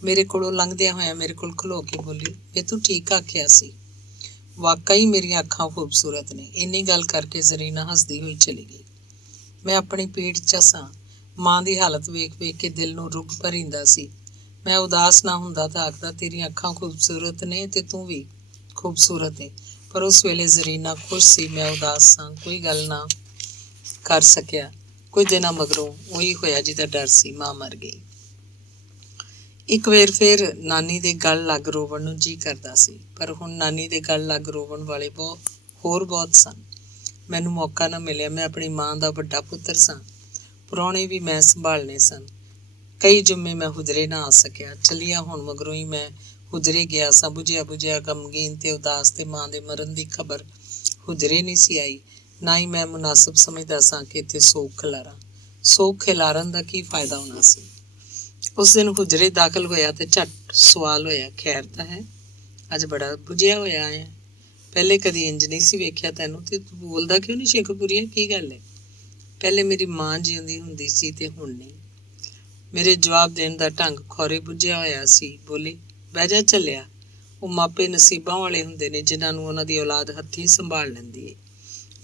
ਮੇਰੇ ਕੋਲੋਂ ਲੰਘਦਿਆਂ ਹੋਇਆ ਮੇਰੇ ਕੋਲ ਖਲੋ ਕੇ ਬੋਲੀ, ਇਹ ਤੂੰ ਠੀਕ ਆਖਿਆ ਸੀ, ਵਾਕਈ ਮੇਰੀਆਂ ਅੱਖਾਂ ਖੂਬਸੂਰਤ ਨੇ। ਇੰਨੀ ਗੱਲ ਕਰਕੇ ਜ਼ਰੀਨਾ ਹੱਸਦੀ ਹੋਈ ਚਲੀ ਗਈ। ਮੈਂ ਆਪਣੀ ਪੀਠ 'ਚ ਸਾਂ। ਮਾਂ ਦੀ ਹਾਲਤ ਵੇਖ ਕੇ ਦਿਲ ਨੂੰ ਰੁੱਗ ਭਰੀਂਦਾ ਸੀ। ਮੈਂ ਉਦਾਸ ਨਾ ਹੁੰਦਾ ਤਾਂ ਆਖਦਾ, ਤੇਰੀਆਂ ਅੱਖਾਂ ਖੂਬਸੂਰਤ ਨੇ ਤੇ ਤੂੰ ਵੀ ਖੂਬਸੂਰਤ ਹੈ। ਪਰ ਉਸ ਵੇਲੇ ਜ਼ਰੀਨਾ ਖੁਸ਼ ਸੀ, ਮੈਂ ਉਦਾਸ ਸਾਂ। ਕੋਈ ਗੱਲ ਨਾ ਕਰ ਸਕਿਆ। ਕੁਝ ਦਿਨਾਂ ਮਗਰੋਂ ਉਹੀ ਹੋਇਆ ਜਿਹਦਾ ਡਰ ਸੀ, ਮਾਂ ਮਰ ਗਈ। ਇੱਕ ਵਾਰ ਫਿਰ ਨਾਨੀ ਦੇ ਗਲ ਲੱਗ ਰੋਵਣ ਨੂੰ ਜੀ ਕਰਦਾ ਸੀ, ਪਰ ਹੁਣ ਨਾਨੀ ਦੇ ਗਲ ਲੱਗ ਰੋਵਣ ਵਾਲੇ ਹੋਰ ਬਹੁਤ ਸਨ। ਮੈਨੂੰ ਮੌਕਾ ਨਾ ਮਿਲਿਆ। ਮੈਂ ਆਪਣੀ ਮਾਂ ਦਾ ਵੱਡਾ ਪੁੱਤਰ ਸਾਂ। ਪ੍ਰਾਹੁਣੇ ਵੀ ਮੈਂ ਸੰਭਾਲਣੇ ਸਨ। ਕਈ ਜੁੰਮੇ ਮੈਂ ਹੁਜਰੇ ਨਾ ਆ ਸਕਿਆ। ਚੱਲਿਆ ਹੁਣ ਮਗਰੋਂ ਹੀ ਮੈਂ ਹੁਜਰੇ ਗਿਆ ਸਾਂ। ਬੁਝਿਆ ਗਮਗੀਨ ਤੇ ਉਦਾਸ, ਤੇ ਮਾਂ ਦੇ ਮਰਨ ਦੀ ਖਬਰ ਹੁਜਰੇ ਨਹੀਂ ਸੀ ਆਈ। ਨਾ ਹੀ ਮੈਂ ਮੁਨਾਸਬ ਸਮਝਦਾ ਸਾਂ ਕਿ ਇੱਥੇ ਸੋਗ ਖਿਲਾਰਾਂ। ਸੋਗ ਖਿਲਾਰਨ ਦਾ ਕੀ ਫਾਇਦਾ ਹੋਣਾ ਸੀ। ਉਸ ਦਿਨ ਹੁਜਰੇ ਦਾਖਲ ਹੋਇਆ ਤੇ ਝੱਟ ਸਵਾਲ ਹੋਇਆ, ਖੈਰ ਤਾਂ ਹੈ? ਅੱਜ ਬੜਾ ਬੁਝਿਆ ਹੋਇਆ ਆਇਆ। ਪਹਿਲੇ ਕਦੀ ਇੰਜ ਨਹੀਂ ਸੀ ਵੇਖਿਆ ਤੈਨੂੰ, ਤੇ ਤੂੰ ਬੋਲਦਾ ਕਿਉਂ ਨਹੀਂ ਸ਼ੇਖੂਪੁਰੀਆ, ਕੀ ਗੱਲ ਹੈ? ਪਹਿਲੇ ਮੇਰੀ ਮਾਂ ਜਿਉਂਦੀ ਹੁੰਦੀ ਸੀ ਤੇ ਹੁਣ ਨਹੀਂ। ਮੇਰੇ ਜਵਾਬ ਦੇਣ ਦਾ ਢੰਗ ਖੌਰੇ ਬੁੱਝਿਆ ਹੋਇਆ ਸੀ। ਬੋਲੀ, ਬਹਿ ਜਾ ਚੱਲਿਆ। ਉਹ ਮਾਪੇ ਨਸੀਬਾਂ ਵਾਲੇ ਹੁੰਦੇ ਨੇ ਜਿਨ੍ਹਾਂ ਨੂੰ ਉਹਨਾਂ ਦੀ ਔਲਾਦ ਹੱਥੀਂ ਸੰਭਾਲ ਲੈਂਦੀ ਹੈ।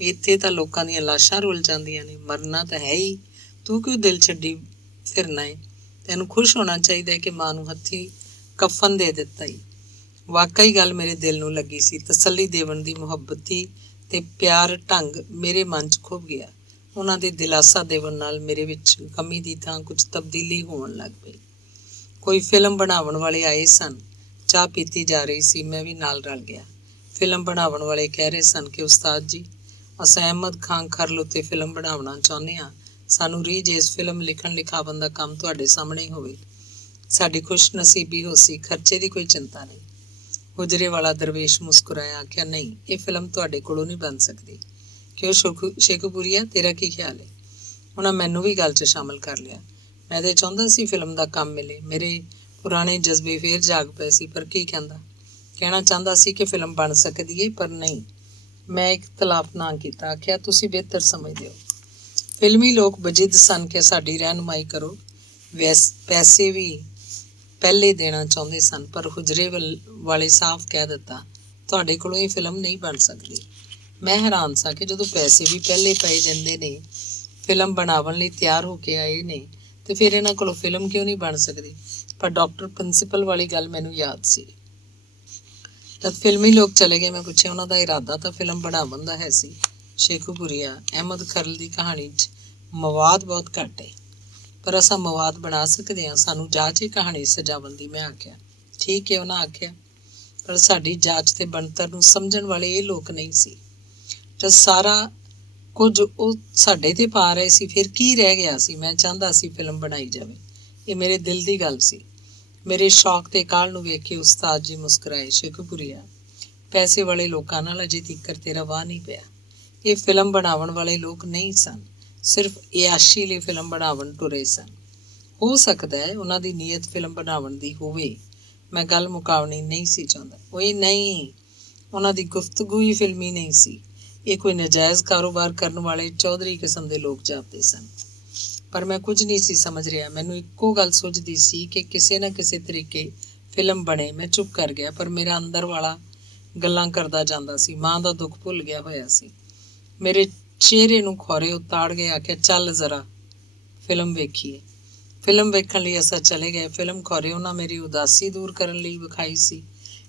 ਇੱਥੇ ਤਾਂ ਲੋਕਾਂ ਦੀਆਂ ਲਾਸ਼ਾਂ ਰੁਲ ਜਾਂਦੀਆਂ ਨੇ। ਮਰਨਾ ਤਾਂ ਹੈ ਹੀ, ਤੂੰ ਕਿਉਂ ਦਿਲ ਛੱਡੀ ਫਿਰਨਾ ਹੈ? ਤੈਨੂੰ ਖੁਸ਼ ਹੋਣਾ ਚਾਹੀਦਾ ਹੈ ਕਿ ਮਾਂ ਨੂੰ ਹੱਥੀਂ ਕਫਨ ਦੇ ਦਿੱਤਾ ਹੀ। ਵਾਕਈ ਗੱਲ ਮੇਰੇ ਦਿਲ ਨੂੰ ਲੱਗੀ ਸੀ। ਤਸੱਲੀ ਦੇਵਣ ਦੀ ਮੁਹੱਬਤੀ ਤੇ ਪਿਆਰ ਢੰਗ ਮੇਰੇ ਮਨ 'ਚ ਖੁੱਭ ਗਿਆ। ਉਹਨਾਂ ਦੇ ਦਿਲਾਸਾ ਦੇਵਣ ਨਾਲ ਮੇਰੇ ਵਿੱਚ ਕਮੀ ਦੀ ਥਾਂ ਕੁਝ ਤਬਦੀਲੀ ਹੋਣ ਲੱਗ ਪਈ। ਕੋਈ ਫਿਲਮ ਬਣਾਉਣ ਵਾਲੇ ਆਏ ਸਨ। ਚਾਹ ਪੀਤੀ ਜਾ ਰਹੀ ਸੀ। ਮੈਂ ਵੀ ਨਾਲ ਰਲ ਗਿਆ। ਫਿਲਮ ਬਣਾਉਣ ਵਾਲੇ ਕਹਿ ਰਹੇ ਸਨ ਕਿ ਉਸਤਾਦ ਜੀ, ਅਸੀਂ ਅਹਿਮਦ ਖਾਨ ਖਰਲ ਉੱਤੇ ਫਿਲਮ ਬਣਾਉਣਾ ਚਾਹੁੰਦੇ ਹਾਂ। ਸਾਨੂੰ ਰੀਝ ਇਸ ਫਿਲਮ ਲਿਖਣ ਲਿਖਾਵਣ ਦਾ ਕੰਮ ਤੁਹਾਡੇ ਸਾਹਮਣੇ ਹੀ ਹੋਵੇ। ਸਾਡੀ ਖੁਸ਼ ਨਸੀਬੀ ਹੋ ਸੀ, ਖਰਚੇ ਦੀ ਕੋਈ ਚਿੰਤਾ ਨਹੀਂ। ਹੁਜਰੇ ਵਾਲਾ ਦਰਵੇਸ਼ ਮੁਸਕਰਾਇਆ, ਆਖਿਆ, ਨਹੀਂ, ਇਹ ਫਿਲਮ ਤੁਹਾਡੇ ਕੋਲੋਂ ਨਹੀਂ ਬਣ ਸਕਦੀ। ਕਿਉਂ ਸ਼ੇਖੂਪੁਰੀਆ, ਤੇਰਾ ਕੀ ਖਿਆਲ ਹੈ? ਉਹਨਾਂ ਮੈਨੂੰ ਵੀ ਗੱਲ 'ਚ ਸ਼ਾਮਲ ਕਰ ਲਿਆ। ਮੈਂ ਤਾਂ ਚਾਹੁੰਦਾ ਸੀ ਫਿਲਮ ਦਾ ਕੰਮ ਮਿਲੇ। ਮੇਰੇ ਪੁਰਾਣੇ ਜਜ਼ਬੇ ਫੇਰ ਜਾਗ ਪਏ ਸੀ। ਪਰ ਕੀ ਕਹਿਣਾ ਚਾਹੁੰਦਾ ਸੀ ਕਿ ਫਿਲਮ ਬਣ ਸਕਦੀ ਹੈ, ਪਰ ਨਹੀਂ। ਮੈਂ ਇਖਤਲਾਫ ਨਾ ਕੀਤਾ। ਆਖਿਆ, ਤੁਸੀਂ ਬਿਹਤਰ ਸਮਝਦੇ ਹੋ। ਫਿਲਮੀ ਲੋਕ ਬਜਿੱਦ ਸਨ ਕਿ ਸਾਡੀ ਰਹਿਨੁਮਾਈ ਕਰੋ। ਪਹਿਲੇ ਦੇਣਾ ਚਾਹੁੰਦੇ ਸਨ, ਪਰ ਹੁਜਰੇ ਵਾਲੇ ਸਾਫ਼ ਕਹਿ ਦਿੱਤਾ, ਤੁਹਾਡੇ ਕੋਲੋਂ ਇਹ ਫਿਲਮ ਨਹੀਂ ਬਣ ਸਕਦੀ। ਮੈਂ ਹੈਰਾਨ ਸਾਂ ਕਿ ਜਦੋਂ ਪੈਸੇ ਵੀ ਪਹਿਲੇ ਪਏ ਜਾਂਦੇ ਨੇ, ਫਿਲਮ ਬਣਾਉਣ ਲਈ ਤਿਆਰ ਹੋ ਕੇ ਆਏ ਨੇ, ਤੇ ਫਿਰ ਇਹਨਾਂ ਕੋਲੋਂ ਫਿਲਮ ਕਿਉਂ ਨਹੀਂ ਬਣ ਸਕਦੀ। ਪਰ ਡਾਕਟਰ ਪ੍ਰਿੰਸੀਪਲ ਵਾਲੀ ਗੱਲ ਮੈਨੂੰ ਯਾਦ ਸੀ। ਜਦ ਫਿਲਮੀ ਲੋਕ ਚਲੇ ਗਏ, ਮੈਂ ਪੁੱਛਿਆ, ਉਹਨਾਂ ਦਾ ਇਰਾਦਾ ਤਾਂ ਫਿਲਮ ਬਣਾਉਣ ਦਾ ਹੈ ਸੀ। ਸ਼ੇਖੂਪੁਰੀਆ, ਅਹਿਮਦ ਖਰਲ ਦੀ ਕਹਾਣੀ 'ਚ ਮਵਾਦ ਬਹੁਤ ਘੱਟ ਹੈ, ਪਰ ਅਸਾਂ ਮਵਾਦ ਬਣਾ ਸਕਦੇ ਹਾਂ। ਸਾਨੂੰ ਜਾਂਚ ਹੀ ਕਹਾਣੀ ਸਜਾਵਣ ਦੀ। ਮੈਂ ਆਖਿਆ, ਠੀਕ ਹੈ, ਉਹਨਾਂ ਆਖਿਆ, ਪਰ ਸਾਡੀ ਜਾਂਚ ਤੇ ਬਣਤਰ ਨੂੰ ਸਮਝਣ ਵਾਲੇ ਇਹ ਲੋਕ ਨਹੀਂ ਸੀ। ਜਦ ਸਾਰਾ ਕੁਝ ਉਹ ਸਾਡੇ ਤੇ ਪਾ ਰਹੇ ਸੀ, ਫਿਰ ਕੀ ਰਹਿ ਗਿਆ ਸੀ। ਮੈਂ ਚਾਹੁੰਦਾ ਸੀ ਫਿਲਮ ਬਣਾਈ ਜਾਵੇ, ਇਹ ਮੇਰੇ ਦਿਲ ਦੀ ਗੱਲ ਸੀ। ਮੇਰੇ ਸ਼ੌਕ ਤੇ ਕਾਹਲ ਨੂੰ ਵੇਖ ਕੇ ਉਸਤਾਦ ਜੀ ਮੁਸਕਰਾਏ। ਸ਼ੇਖੂਪੁਰੀਆ, ਪੈਸੇ ਵਾਲੇ ਲੋਕਾਂ ਨਾਲ ਅਜੇ ਤੀਕਰ ਤੇਰਾ ਵਾਹ ਨਹੀਂ ਪਿਆ। ਇਹ ਫਿਲਮ ਬਣਾਉਣ ਵਾਲੇ ਲੋਕ ਨਹੀਂ ਸਨ, ਸਿਰਫ ਇਆਸ਼ੀ ਲਈ ਫਿਲਮ ਬਣਾਉਣ ਟੁਰੇ ਸਨ। ਹੋ ਸਕਦਾ ਹੈ ਉਹਨਾਂ ਦੀ ਨੀਅਤ ਫਿਲਮ ਬਣਾਉਣ ਦੀ ਹੋਵੇ। ਮੈਂ ਗੱਲ ਮੁਕਾਉਣੀ ਨਹੀਂ ਸੀ ਚਾਹੁੰਦਾ। ਉਹ ਨਹੀਂ, ਉਹਨਾਂ ਦੀ ਗੁਫ਼ਤਗੂ ਹੀ ਫਿਲਮੀ ਨਹੀਂ ਸੀ। ਇਹ ਕੋਈ ਨਜਾਇਜ਼ ਕਾਰੋਬਾਰ ਕਰਨ ਵਾਲੇ ਚੌਧਰੀ ਕਿਸਮ ਦੇ ਲੋਕ ਜਾਪਦੇ ਸਨ। ਪਰ ਮੈਂ ਕੁਝ ਨਹੀਂ ਸੀ ਸਮਝ ਰਿਹਾ। ਮੈਨੂੰ ਇੱਕੋ ਗੱਲ ਸੁੱਝਦੀ ਸੀ ਕਿ ਕਿਸੇ ਨਾ ਕਿਸੇ ਤਰੀਕੇ ਫਿਲਮ ਬਣੇ। ਮੈਂ ਚੁੱਪ ਕਰ ਗਿਆ, ਪਰ ਮੇਰਾ ਅੰਦਰ ਵਾਲਾ ਗੱਲਾਂ ਕਰਦਾ ਜਾਂਦਾ ਸੀ। ਮਾਂ ਦਾ ਦੁੱਖ ਭੁੱਲ ਗਿਆ ਹੋਇਆ ਸੀ। ਮੇਰੇ ਚਿਹਰੇ ਨੂੰ ਖੌਰੇ ਉਤਾੜ ਗਏ। ਆਖਿਆ, ਚੱਲ ਜ਼ਰਾ ਫਿਲਮ ਵੇਖੀਏ। ਫਿਲਮ ਵੇਖਣ ਲਈ ਅਸਾਂ ਚਲੇ ਗਏ। ਫਿਲਮ ਖੌਰੇ ਉਹਨਾਂ ਮੇਰੀ ਉਦਾਸੀ ਦੂਰ ਕਰਨ ਲਈ ਵਿਖਾਈ ਸੀ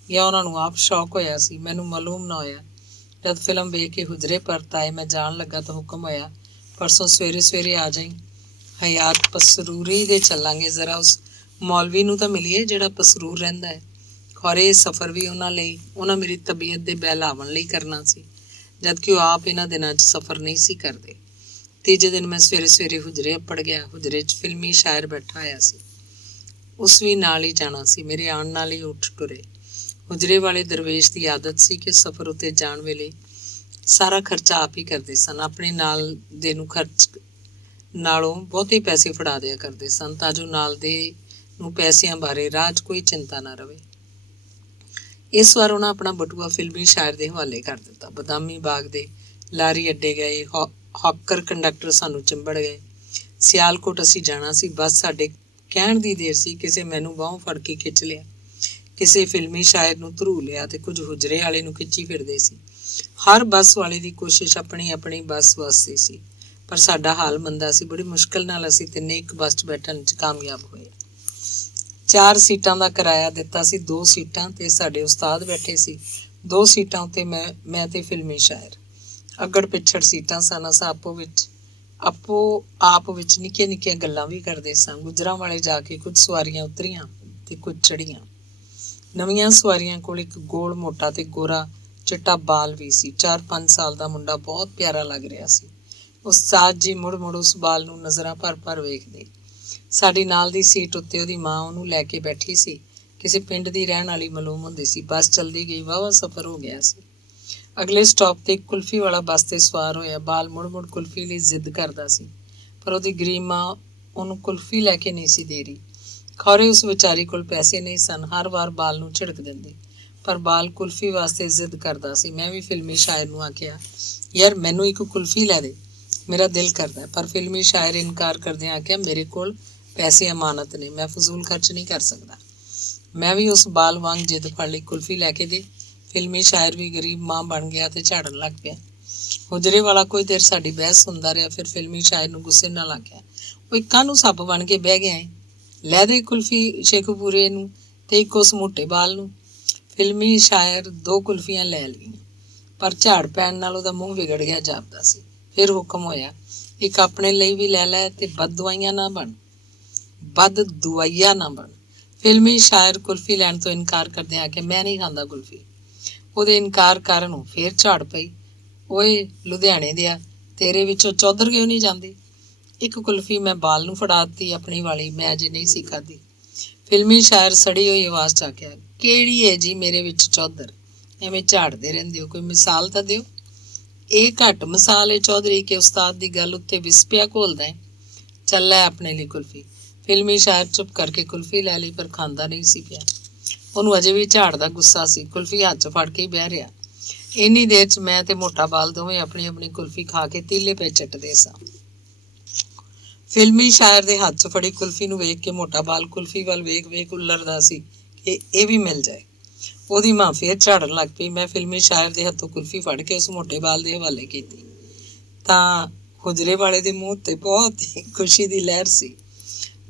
ਜਾਂ ਉਹਨਾਂ ਨੂੰ ਆਪ ਸ਼ੌਕ ਹੋਇਆ ਸੀ, ਮੈਨੂੰ ਮਾਲੂਮ ਨਾ ਹੋਇਆ। ਜਦ ਫਿਲਮ ਵੇਖ ਕੇ ਹੁਜਰੇ ਪਰਤ ਆਏ, ਮੈਂ ਜਾਣ ਲੱਗਾ ਤਾਂ ਹੁਕਮ ਹੋਇਆ, ਪਰਸੋਂ ਸਵੇਰੇ ਸਵੇਰੇ ਆ ਜਾਈਂ। ਹਯਾਤ ਪਸਰੂਰੀ ਦੇ ਚੱਲਾਂਗੇ। ਜ਼ਰਾ ਉਸ ਮੌਲਵੀ ਨੂੰ ਤਾਂ ਮਿਲੀਏ ਜਿਹੜਾ ਪਸਰੂਰ ਰਹਿੰਦਾ ਹੈ। ਖੌਰੇ ਇਹ ਸਫ਼ਰ ਵੀ ਉਹਨਾਂ ਲਈ, ਉਹਨਾਂ ਮੇਰੀ ਤਬੀਅਤ ਦੇ ਬਹਿਲਾਵਣ ਲਈ ਕਰਨਾ ਸੀ, ਜਦਕਿ ਉਹ ਆਪ ਇਹਨਾਂ ਦਿਨਾਂ 'ਚ ਸਫ਼ਰ ਨਹੀਂ ਸੀ ਕਰਦੇ। ਤੀਜੇ ਦਿਨ ਮੈਂ ਸਵੇਰੇ ਸਵੇਰੇ ਹੁਜਰੇ ਅੱਪੜ ਗਿਆ। ਹੁਜਰੇ 'ਚ ਫਿਲਮੀ ਸ਼ਾਇਰ ਬੈਠਾ ਹੋਇਆ ਸੀ। ਉਸ ਵੀ ਨਾਲ ਹੀ ਜਾਣਾ ਸੀ। ਮੇਰੇ ਆਉਣ ਨਾਲ ਹੀ ਉੱਠ ਟੁਰੇ। ਹੁਜਰੇ ਵਾਲੇ ਦਰਵੇਸ਼ ਦੀ ਆਦਤ ਸੀ ਕਿ ਸਫ਼ਰ ਉੱਤੇ ਜਾਣ ਵੇਲੇ ਸਾਰਾ ਖਰਚਾ ਆਪ ਹੀ ਕਰਦੇ ਸਨ। ਆਪਣੇ ਨਾਲ ਦੇ ਨੂੰ ਖਰਚ ਨਾਲੋਂ ਬਹੁਤੇ ਪੈਸੇ ਫੜਾ ਦਿਆ ਕਰਦੇ ਸਨ, ਤਾਂ ਜੋ ਨਾਲ ਦੇ ਨੂੰ ਪੈਸਿਆਂ ਬਾਰੇ ਰਾਹ 'ਚ ਕੋਈ ਚਿੰਤਾ ਨਾ ਰਵੇ। ਇਸ ਵਾਰ ਉਹਨਾਂ ਆਪਣਾ ਬਟੂਆ ਫਿਲਮੀ ਸ਼ਾਇਰ ਦੇ ਹਵਾਲੇ ਕਰ ਦਿੱਤਾ। ਬਦਾਮੀ ਬਾਗ ਦੇ ਲਾਰੀ ਅੱਡੇ ਗਏ। ਹੌਕਰ ਕੰਡਕਟਰ ਸਾਨੂੰ ਚਿੰਬੜ ਗਏ। ਸਿਆਲਕੋਟ ਅਸੀਂ ਜਾਣਾ ਸੀ। ਬੱਸ ਸਾਡੇ ਕਹਿਣ ਦੀ ਦੇਰ ਸੀ, ਕਿਸੇ ਮੈਨੂੰ ਬਾਹੋਂ ਫੜ ਕੇ ਖਿੱਚ ਲਿਆ, ਕਿਸੇ ਫਿਲਮੀ ਸ਼ਾਇਰ ਨੂੰ ਧਰੂ ਲਿਆ ਤੇ ਕੁਝ ਹੁਜਰੇ ਵਾਲੇ ਨੂੰ ਖਿੱਚੀ ਫਿਰਦੇ ਸੀ। ਹਰ ਬੱਸ ਵਾਲੇ ਦੀ ਕੋਸ਼ਿਸ਼ ਆਪਣੀ ਆਪਣੀ ਬੱਸ ਵਾਸਤੇ ਸੀ, ਪਰ ਸਾਡਾ ਹਾਲ ਮੰਦਾ ਸੀ। ਬੜੀ ਮੁਸ਼ਕਿਲ ਨਾਲ ਅਸੀਂ ਤਿੰਨੇ ਇੱਕ ਬੱਸ 'ਚ ਬੈਠਣ 'ਚ ਕਾਮਯਾਬ ਹੋਏ। 4 ਸੀਟਾਂ ਦਾ ਕਿਰਾਇਆ ਦਿੱਤਾ ਸੀ। 2 ਸੀਟਾਂ ਤੇ ਸਾਡੇ ਉਸਤਾਦ ਬੈਠੇ ਸੀ। 2 ਸੀਟਾਂ ਉੱਤੇ ਮੈਂ ਤੇ ਫਿਲਮੀ ਸ਼ਾਇਰ। ਅੱਗੜ ਪਿੱਛੜ ਸੀਟਾਂ ਸਨ। ਅਸਾਂ ਆਪੋ ਆਪ ਵਿੱਚ ਨਿੱਕੀਆਂ ਨਿੱਕੀਆਂ ਗੱਲਾਂ ਵੀ ਕਰਦੇ ਸਾਂ। ਗੁਜਰਾਂ ਵਾਲੇ ਜਾ ਕੇ ਕੁਝ ਸਵਾਰੀਆਂ ਉਤਰੀਆਂ ਤੇ ਕੁਝ ਚੜ੍ਹੀਆਂ। ਨਵੀਆਂ ਸਵਾਰੀਆਂ ਕੋਲ ਇੱਕ ਗੋਲ ਮੋਟਾ ਤੇ ਗੋਰਾ ਚਿੱਟਾ ਬਾਲ ਵੀ ਸੀ। 4-5 ਸਾਲ ਦਾ ਮੁੰਡਾ ਬਹੁਤ ਪਿਆਰਾ ਲੱਗ ਰਿਹਾ ਸੀ। ਉਸਤਾਦ ਜੀ ਮੁੜ ਮੁੜ ਉਸ ਬਾਲ ਨੂੰ ਨਜ਼ਰਾਂ ਭਰ ਭਰ ਵੇਖਦੇ। ਸਾਡੀ ਨਾਲ ਦੀ ਸੀਟ ਉੱਤੇ ਉਹਦੀ ਮਾਂ ਉਹਨੂੰ ਲੈ ਕੇ ਬੈਠੀ ਸੀ। ਕਿਸੇ ਪਿੰਡ ਦੀ ਰਹਿਣ ਵਾਲੀ ਮਾਲੂਮ ਹੁੰਦੀ ਸੀ। ਬੱਸ ਚੱਲਦੀ ਗਈ। ਵਾਹਵਾ ਸਫ਼ਰ ਹੋ ਗਿਆ ਸੀ। ਅਗਲੇ ਸਟਾਪ ਤੇ ਇੱਕ ਕੁਲਫੀ ਵਾਲਾ ਬੱਸ ਤੇ ਸਵਾਰ ਹੋਇਆ। ਬਾਲ ਮੁੜ ਮੁੜ ਕੁਲਫੀ ਲਈ ਜ਼ਿੱਦ ਕਰਦਾ ਸੀ, ਪਰ ਉਹਦੀ ਗਰੀਬ ਮਾਂ ਉਹਨੂੰ ਕੁਲਫੀ ਲੈ ਕੇ ਨਹੀਂ ਸੀ ਦੇ ਰਹੀ। ਖੌਰੇ ਉਸ ਵਿਚਾਰੀ ਕੋਲ ਪੈਸੇ ਨਹੀਂ ਸਨ। ਹਰ ਵਾਰ ਬਾਲ ਨੂੰ ਝਿੜਕ ਦਿੰਦੀ, ਪਰ ਬਾਲ ਕੁਲਫੀ ਵਾਸਤੇ ਜ਼ਿੱਦ ਕਰਦਾ ਸੀ। ਮੈਂ ਵੀ ਫਿਲਮੀ ਸ਼ਾਇਰ ਨੂੰ ਆਖਿਆ, ਯਾਰ ਮੈਨੂੰ ਇੱਕ ਕੁਲਫੀ ਲੈ ਦੇ, ਮੇਰਾ ਦਿਲ ਕਰਦਾ। ਪਰ ਫਿਲਮੀ ਸ਼ਾਇਰ ਇਨਕਾਰ ਕਰਦਿਆਂ ਆਖਿਆ, ਮੇਰੇ ਕੋਲ ਪੈਸੇ ਅਮਾਨਤ ਨੇ, ਮੈਂ ਫਜ਼ੂਲ ਖਰਚ ਨਹੀਂ ਕਰ ਸਕਦਾ। ਮੈਂ ਵੀ ਉਸ ਬਾਲ ਵਾਂਗ ਜਿੱਦ ਫੜ ਲਈ, ਕੁਲਫੀ ਲੈ ਕੇ ਦੇ। ਫਿਲਮੀ ਸ਼ਾਇਰ ਵੀ ਗਰੀਬ ਮਾਂ ਬਣ ਗਿਆ ਤੇ ਝਾੜਨ ਲੱਗ ਪਿਆ। ਹੁਜਰੇ ਵਾਲਾ ਕੋਈ ਦੇਰ ਸਾਡੀ ਬਹਿਸ ਸੁਣਦਾ ਰਿਹਾ, ਫਿਰ ਫਿਲਮੀ ਸ਼ਾਇਰ ਨੂੰ ਗੁੱਸੇ ਨਾਲ ਆਖਿਆ, ਉਹ ਕਾਹਨੂੰ ਸੱਪ ਬਣ ਕੇ ਬਹਿ ਗਿਆ ਏ, ਲੈ ਦੇ ਕੁਲਫੀ ਸ਼ੇਖੂਪੁਰੇ ਨੂੰ ਤੇ ਇੱਕ ਉਸ ਮੋਟੇ ਬਾਲ ਨੂੰ। ਫਿਲਮੀ ਸ਼ਾਇਰ 2 ਕੁਲਫੀਆਂ ਲੈ ਲਈਆਂ, ਪਰ ਝਾੜ ਪੈਣ ਨਾਲ ਉਹਦਾ ਮੂੰਹ ਵਿਗੜ ਗਿਆ ਜਾਪਦਾ ਸੀ। ਫਿਰ ਹੁਕਮ ਹੋਇਆ, ਇੱਕ ਆਪਣੇ ਲਈ ਵੀ ਲੈ ਲੈ ਤੇ ਬਦ ਦੁਆਈਆ ਨਾ ਬਣ। ਫਿਲਮੀ ਸ਼ਾਇਰ ਕੁਲਫੀ ਲੈਣ ਤੋਂ ਇਨਕਾਰ ਕਰਦਿਆਂ ਆਖਿਆ, ਮੈਂ ਨਹੀਂ ਖਾਂਦਾ ਕੁਲਫੀ। ਉਹਦੇ ਇਨਕਾਰ ਕਾਰਨ ਉਹ ਫੇਰ ਝਾੜ ਪਈ, ਓਏ ਲੁਧਿਆਣੇ ਦਿਆ, ਤੇਰੇ ਵਿੱਚੋਂ ਚੌਧਰ ਕਿਉਂ ਨਹੀਂ ਜਾਂਦੀ। ਇੱਕ ਕੁਲਫੀ ਮੈਂ ਬਾਲ ਨੂੰ ਫੜਾ ਦਿੱਤੀ, ਆਪਣੀ ਵਾਲੀ ਮੈਂ ਅਜੇ ਨਹੀਂ ਸੀ ਖਾਧੀ। ਫਿਲਮੀ ਸ਼ਾਇਰ ਸੜੀ ਹੋਈ ਆਵਾਜ਼ 'ਚ ਆਖਿਆ, ਕਿਹੜੀ ਹੈ ਜੀ ਮੇਰੇ ਵਿੱਚ ਚੌਧਰ, ਐਵੇਂ ਝਾੜਦੇ ਰਹਿੰਦੇ ਹੋ, ਕੋਈ ਮਿਸਾਲ ਤਾਂ ਦਿਓ। ਇਹ ਘੱਟ ਮਿਸਾਲ ਹੈ ਚੌਧਰੀ ਕਿ ਉਸਤਾਦ ਦੀ ਗੱਲ ਉੱਤੇ ਵਿਸਪਿਆ ਘੋਲਦਾ ਹੈ। ਚੱਲ ਲੈ ਆਪਣੇ ਲਈ ਕੁਲਫੀ। ਫਿਲਮੀ ਸ਼ਾਇਰ ਚੁੱਪ ਕਰਕੇ ਕੁਲਫੀ ਲੈ ਲਈ, ਪਰ ਖਾਂਦਾ ਨਹੀਂ ਸੀ ਪਿਆ। ਉਹਨੂੰ ਅਜੇ ਵੀ ਝਾੜ ਦਾ ਗੁੱਸਾ ਸੀ। ਕੁਲਫੀ ਹੱਥ 'ਚ ਫੜ ਕੇ ਹੀ ਬਹਿ ਰਿਹਾ। ਇੰਨੀ ਦੇਰ 'ਚ ਮੈਂ ਤੇ ਮੋਟਾ ਬਾਲ ਦੋਵੇਂ ਆਪਣੀ ਆਪਣੀ ਕੁਲਫੀ ਖਾ ਕੇ ਤੀਲੇ ਪੈ ਚੱਟਦੇ ਸਾਂ। ਫਿਲਮੀ ਸ਼ਾਇਰ ਦੇ ਹੱਥ 'ਚ ਫੜੀ ਕੁਲਫੀ ਨੂੰ ਵੇਖ ਕੇ ਮੋਟਾ ਬਾਲ ਕੁਲਫੀ ਵੱਲ ਵੇਖ ਵੇਖ ਉੱਲਰਦਾ ਸੀ ਕਿ ਇਹ ਵੀ ਮਿਲ ਜਾਏ। ਉਹਦੀ ਮਾਂ ਫੇਰ ਝਾੜਨ ਲੱਗ ਪਈ। ਮੈਂ ਫਿਲਮੀ ਸ਼ਾਇਰ ਦੇ ਹੱਥੋਂ ਕੁਲਫੀ ਫੜ ਕੇ ਉਸ ਮੋਟੇ ਬਾਲ ਦੇ ਹਵਾਲੇ ਕੀਤੀ ਤਾਂ ਹੁਜਰੇ ਵਾਲੇ ਦੇ ਮੂੰਹ ਤੇ ਬਹੁਤ ਹੀ ਖੁਸ਼ੀ ਦੀ ਲਹਿਰ ਸੀ।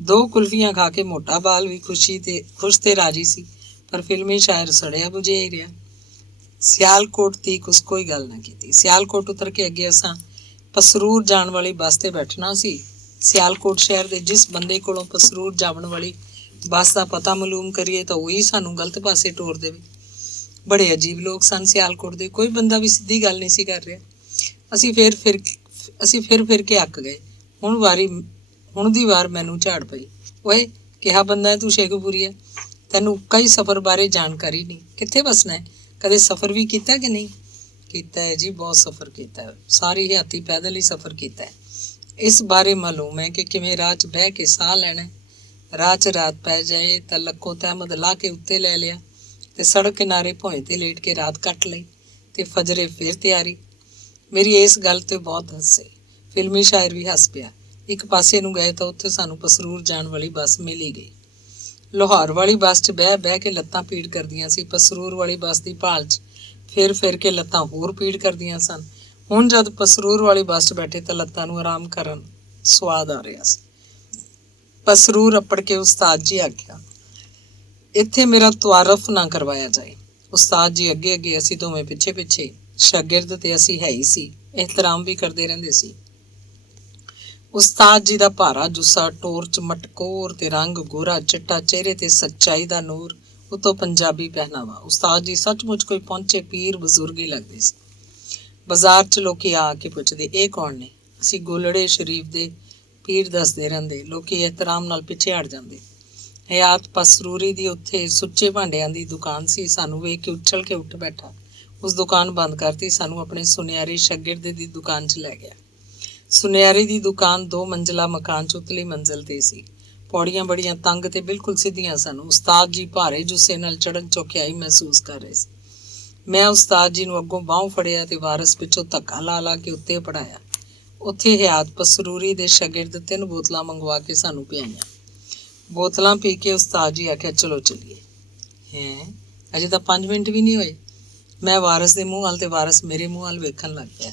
2 ਕੁਲਫੀਆਂ ਖਾ ਕੇ ਮੋਟਾ ਬਾਲ ਵੀ ਖੁਸ਼ ਤੇ ਰਾਜੀ ਸੀ, ਪਰ ਫਿਲਮੀ ਸ਼ਾਇਰ ਸੜਿਆ ਬੁਝਿਆ ਹੀ ਰਿਹਾ। ਸਿਆਲਕੋਟ ਤੀਕ ਉਸ ਕੋਈ ਗੱਲ ਨਾ ਕੀਤੀ। ਸਿਆਲਕੋਟ ਉਤਰ ਕੇ ਅੱਗੇ ਅਸਾਂ ਪਸਰੂਰ ਜਾਣ ਵਾਲੀ ਬੱਸ ਤੇ ਬੈਠਣਾ ਸੀ। ਸਿਆਲਕੋਟ ਸ਼ਹਿਰ ਦੇ ਜਿਸ ਬੰਦੇ ਕੋਲੋਂ ਪਸਰੂਰ ਜਾਵਣ ਵਾਲੀ ਬੱਸ ਦਾ ਪਤਾ ਮਾਲੂਮ ਕਰੀਏ ਤਾਂ ਉਹੀ ਸਾਨੂੰ ਗਲਤ ਪਾਸੇ ਟੋਰ ਦੇਵੇ। ਬੜੇ ਅਜੀਬ ਲੋਕ ਸਨ ਸਿਆਲਕੋਟ ਦੇ, ਕੋਈ ਬੰਦਾ ਵੀ ਸਿੱਧੀ ਗੱਲ ਨਹੀਂ ਸੀ ਕਰ ਰਿਹਾ। ਅਸੀਂ ਫਿਰ ਕੇ ਅੱਕ ਗਏ। ਹੁਣ ਦੀ ਵਾਰ ਮੈਨੂੰ ਝਾੜ ਪਈ। ਓਏ, ਕਿਹਾ ਬੰਦਾ ਹੈ ਤੂੰ ਸ਼ੇਖੂਪੁਰੀਆ, ਤੈਨੂੰ ਕਈ ਸਫ਼ਰ ਬਾਰੇ ਜਾਣਕਾਰੀ ਨਹੀਂ, ਕਿੱਥੇ ਵਸਣਾ ਹੈ? ਕਦੇ ਸਫ਼ਰ ਵੀ ਕੀਤਾ ਕਿ ਨਹੀਂ? ਕੀਤਾ ਹੈ ਜੀ, ਬਹੁਤ ਸਫ਼ਰ ਕੀਤਾ ਹੈ, ਸਾਰੀ ਹਯਾਤੀ ਪੈਦਲ ਹੀ ਸਫ਼ਰ ਕੀਤਾ ਹੈ। ਇਸ ਬਾਰੇ ਮਾਲੂਮ ਹੈ ਕਿ ਕਿਵੇਂ ਰਾਹ 'ਚ ਬਹਿ ਕੇ ਸਾਹ ਲੈਣਾ, ਰਾਹ 'ਚ ਰਾਤ ਪੈ ਜਾਏ ਤਾਂ ਲੱਖੋ ਤਹਿਮਦ ਲਾ ਕੇ ਉੱਤੇ ਲੈ ਲਿਆ ਤੇ ਸੜਕ ਕਿਨਾਰੇ ਭੋਏ ਤੇ ਲੇਟ ਕੇ ਰਾਤ ਕੱਟ ਲਈ ਤੇ ਫਜਰੇ ਫੇਰ ਤਿਆਰੀ। ਮੇਰੀ ਇਸ ਗੱਲ ਤੇ ਬਹੁਤ ਹੱਸੇ। ਫਿਲਮੀ ਸ਼ਾਇਰ ਵੀ ਹੱਸ ਪਿਆ। ਇੱਕ ਪਾਸੇ ਨੂੰ ਗਏ ਤਾਂ ਉੱਥੇ ਸਾਨੂੰ ਪਸਰੂਰ ਜਾਣ ਵਾਲੀ ਬੱਸ ਮਿਲ ਹੀ ਗਈ। ਲਾਹੌਰ ਵਾਲੀ ਬੱਸ 'ਚ ਬਹਿ ਬਹਿ ਕੇ ਲੱਤਾਂ ਪੀੜ ਕਰਦੀਆਂ ਸੀ। ਪਸਰੂਰ ਵਾਲੀ ਬੱਸ ਦੀ ਭਾਲ 'ਚ ਫਿਰ ਕੇ ਲੱਤਾਂ ਹੋਰ ਪੀੜ ਕਰਦੀਆਂ ਸਨ। ਹੁਣ ਜਦ ਪਸਰੂਰ ਵਾਲੀ ਬੱਸ 'ਚ ਬੈਠੇ ਤਾਂ ਲੱਤਾਂ ਨੂੰ ਆਰਾਮ ਕਰਨ ਸਵਾਦ ਆ ਰਿਹਾ ਸੀ। ਪਸਰੂਰ ਅੱਪੜ ਕੇ ਉਸਤਾਦ ਜੀ ਆਖਿਆ, ਇੱਥੇ ਮੇਰਾ ਤੁਆਰਫ ਨਾ ਕਰਵਾਇਆ ਜਾਏ। ਉਸਤਾਦ ਜੀ ਅੱਗੇ ਅੱਗੇ, ਅਸੀਂ ਦੋਵੇਂ ਪਿੱਛੇ ਪਿੱਛੇ। ਸ਼ਾਗਿਰਦ ਤੇ ਅਸੀਂ ਹੈ ਹੀ ਸੀ, ਇਹਤਰਾਮ ਵੀ ਕਰਦੇ ਰਹਿੰਦੇ ਸੀ। ਉਸਤਾਦ ਜੀ ਦਾ ਭਾਰਾ ਜੁੱਸਾ, ਟੋਰ 'ਚ ਮਟਕੋਰ ਤੇ ਰੰਗ ਗੋਰਾ ਚਿੱਟਾ, ਚਿਹਰੇ ਤੇ ਸੱਚਾਈ ਦਾ ਨੂਰ, ਉਤੋਂ ਪੰਜਾਬੀ ਪਹਿਨਾਵਾ। ਉਸਤਾਦ ਜੀ ਸੱਚਮੁੱਚ ਕੋਈ ਪਹੁੰਚੇ ਪੀਰ ਬਜ਼ੁਰਗ ਹੀ ਲੱਗਦੇ ਸੀ। ਬਾਜ਼ਾਰ 'ਚ ਲੋਕੀ ਆ ਕੇ ਪੁੱਛਦੇ, ਇਹ ਕੌਣ ਨੇ? ਅਸੀਂ ਗੋਲੜੇ ਸ਼ਰੀਫ ਦੇ ਪੀਰ ਦੱਸਦੇ ਰਹਿੰਦੇ। ਲੋਕੀ ਇਹਤਰਾਮ ਨਾਲ ਪਿੱਛੇ ਹਟ ਜਾਂਦੇ। ਹਯਾਤ ਪਸਰੂਰੀ ਦੀ ਉੱਥੇ ਸੁੱਚੇ ਭਾਂਡਿਆਂ ਦੀ ਦੁਕਾਨ ਸੀ। ਸਾਨੂੰ ਵੇਖ ਕੇ ਉੱਛਲ ਕੇ ਉੱਠ ਬੈਠਾ। ਉਸ ਦੁਕਾਨ ਬੰਦ ਕਰਤੀ। ਸਾਨੂੰ ਆਪਣੇ ਸੁਨਿਆਰੇ ਸ਼ਾਗਿਰਦ ਦੀ ਦੁਕਾਨ 'ਚ ਲੈ ਗਿਆ। ਸੁਨਿਆਰੇ ਦੀ ਦੁਕਾਨ 2 ਮੰਜ਼ਿਲਾ ਮਕਾਨ 'ਚ ਉਤਲੀ ਮੰਜ਼ਿਲ ਤੇ ਸੀ। ਪੌੜੀਆਂ ਬੜੀਆਂ ਤੰਗ ਤੇ ਬਿਲਕੁਲ ਸਿੱਧੀਆਂ ਸਨ। ਉਸਤਾਦ ਜੀ ਭਾਰੇ ਜੁੱਸੇ ਨਾਲ ਚੜ੍ਹਨ ਚੌਕਿਆਈ ਮਹਿਸੂਸ ਕਰ ਰਹੇ ਸੀ। ਮੈਂ ਉਸਤਾਦ ਜੀ ਨੂੰ ਅੱਗੋਂ ਬਾਹੋਂ ਫੜਿਆ ਤੇ ਵਾਰਸ ਪਿੱਛੋਂ ਧੱਕਾ ਲਾ ਲਾ ਕੇ ਉੱਤੇ ਪੜਾਇਆ। ਉੱਥੇ ਹਯਾਤ ਪਸਰੂਰੀ ਦੇ ਸ਼ਾਗਿਰਦ 3 ਬੋਤਲਾਂ ਮੰਗਵਾ ਕੇ ਸਾਨੂੰ ਪਿਆਈਆਂ। ਬੋਤਲਾਂ ਪੀ ਕੇ ਉਸਤਾਦ ਜੀ ਆਖਿਆ, ਚਲੋ ਚੱਲੀਏ। ਹੈਂ, ਅਜੇ ਤਾਂ 5 ਮਿੰਟ ਵੀ ਨਹੀਂ ਹੋਏ। ਮੈਂ ਵਾਰਸ ਦੇ ਮੂੰਹ ਵੱਲ ਤੇ ਵਾਰਸ ਮੇਰੇ ਮੂੰਹ ਵੱਲ ਵੇਖਣ ਲੱਗ ਪਿਆ।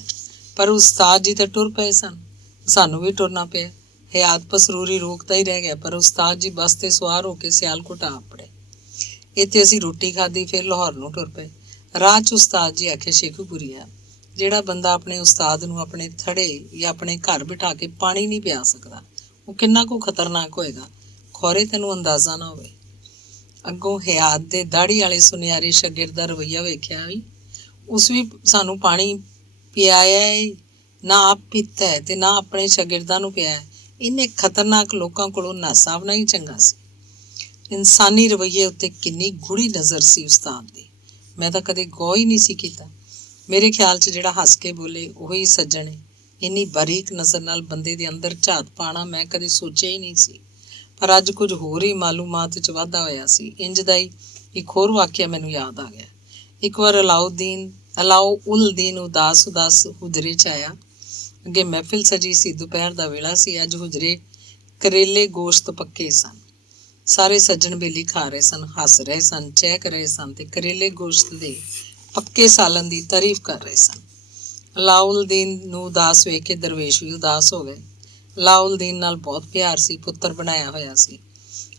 ਪਰ ਉਸਤਾਦ ਜੀ ਤਾਂ ਟੁਰ ਪਏ ਸਨ, ਸਾਨੂੰ ਵੀ ਟੁਰਨਾ ਪਿਆ। ਹਯਾਤ ਪਸਰੂਰੀ ਰੋਕਦਾ ਹੀ ਰਹਿ ਗਿਆ, ਪਰ ਉਸਤਾਦ ਜੀ ਬੱਸ ਤੇ ਸਵਾਰ ਹੋ ਕੇ ਸਿਆਲਕੋਟ ਆ ਪੜੇ। ਇੱਥੇ ਅਸੀਂ ਰੋਟੀ ਖਾਧੀ, ਫਿਰ ਲਾਹੌਰ ਨੂੰ ਟੁਰ ਪਏ। ਰਾਹ 'ਚ ਉਸਤਾਦ ਜੀ ਆਖਿਆ, ਸ਼ੇਖੂਪੁਰੀਆ, ਜਿਹੜਾ ਬੰਦਾ ਆਪਣੇ ਉਸਤਾਦ ਨੂੰ ਆਪਣੇ ਥੜੇ ਜਾਂ ਆਪਣੇ ਘਰ ਬਿਠਾ ਕੇ ਪਾਣੀ ਨਹੀਂ ਪਿਆ ਸਕਦਾ, ਉਹ ਕਿੰਨਾ ਕੁ ਖਤਰਨਾਕ ਹੋਏਗਾ, ਖੌਰੇ ਤੈਨੂੰ ਅੰਦਾਜ਼ਾ ਨਾ ਹੋਵੇ। ਅੱਗੋਂ ਹਯਾਤ ਦੇ ਦਾੜੀ ਵਾਲੇ ਸੁਨਿਆਰੇ ਸ਼ਾਗਿਰਦ ਦਾ ਰਵੱਈਆ ਵੇਖਿਆ ਵੀ, ਉਸ ਵੀ ਸਾਨੂੰ ਪਾਣੀ ਪਿਆਇਆ ਏ, ਨਾ ਆਪ ਪੀਤਾ ਹੈ ਤੇ ਨਾ ਆਪਣੇ ਸ਼ਾਗਿਰਦਾਂ ਨੂੰ ਪਿਆਇਆ। ਇੰਨੇ ਖਤਰਨਾਕ ਲੋਕਾਂ ਕੋਲੋਂ ਨਾਸਾ ਆਉਣਾ ਹੀ ਚੰਗਾ ਸੀ। ਇਨਸਾਨੀ ਰਵੱਈਏ ਉੱਤੇ ਕਿੰਨੀ ਗੂੜੀ ਨਜ਼ਰ ਸੀ ਉਸਤਾਦ ਦੀ, ਮੈਂ ਤਾਂ ਕਦੇ ਗੌਰ ਹੀ ਨਹੀਂ ਸੀ ਕੀਤਾ। ਮੇਰੇ ਖਿਆਲ 'ਚ ਜਿਹੜਾ ਹੱਸ ਕੇ ਬੋਲੇ ਉਹੀ ਸੱਜਣ ਏ। ਇੰਨੀ ਬਾਰੀਕ ਨਜ਼ਰ ਨਾਲ ਬੰਦੇ ਦੇ ਅੰਦਰ ਝਾਤ ਪਾਉਣਾ ਮੈਂ ਕਦੇ ਸੋਚਿਆ ਹੀ ਨਹੀਂ ਸੀ। ਪਰ ਅੱਜ ਕੁਝ ਹੋਰ ਹੀ ਮਾਲੂਮਾਤ 'ਚ ਵਾਧਾ ਹੋਇਆ ਸੀ। ਇੰਜ ਦਾ ਹੀ ਇੱਕ ਹੋਰ ਵਾਕਿਆ ਮੈਨੂੰ ਯਾਦ ਆ ਗਿਆ। ਇੱਕ ਵਾਰ ਅਲਾਉ-ਉਲ-ਦੀਨ ਉਦਾਸ ਹੁਜਰੇ 'ਚ ਆਇਆ। ਅੱਗੇ ਮਹਿਫਿਲ ਸਜੀ ਸੀ। ਦੁਪਹਿਰ ਦਾ ਵੇਲਾ ਸੀ। ਅੱਜ ਹੁਜਰੇ ਕਰੇਲੇ ਗੋਸ਼ਤ ਪੱਕੇ ਸਨ। ਸਾਰੇ ਸੱਜਣ ਬੇਲੀ ਖਾ ਰਹੇ ਸਨ, ਹੱਸ ਰਹੇ ਸਨ, ਚਹਿਕ ਰਹੇ ਸਨ ਤੇ ਕਰੇਲੇ ਗੋਸ਼ਤ ਦੇ ਪੱਕੇ ਸਾਲਨ ਦੀ ਤਾਰੀਫ ਕਰ ਰਹੇ ਸਨ। ਅਲਾਉਲ-ਦੀਨ ਨੂੰ ਉਦਾਸ ਵੇਖ ਕੇ ਦਰਵੇਸ਼ ਵੀ ਉਦਾਸ ਹੋ ਗਏ। ਅਲਾਉਲ-ਦੀਨ ਨਾਲ ਬਹੁਤ ਪਿਆਰ ਸੀ, ਪੁੱਤਰ ਬਣਾਇਆ ਹੋਇਆ ਸੀ।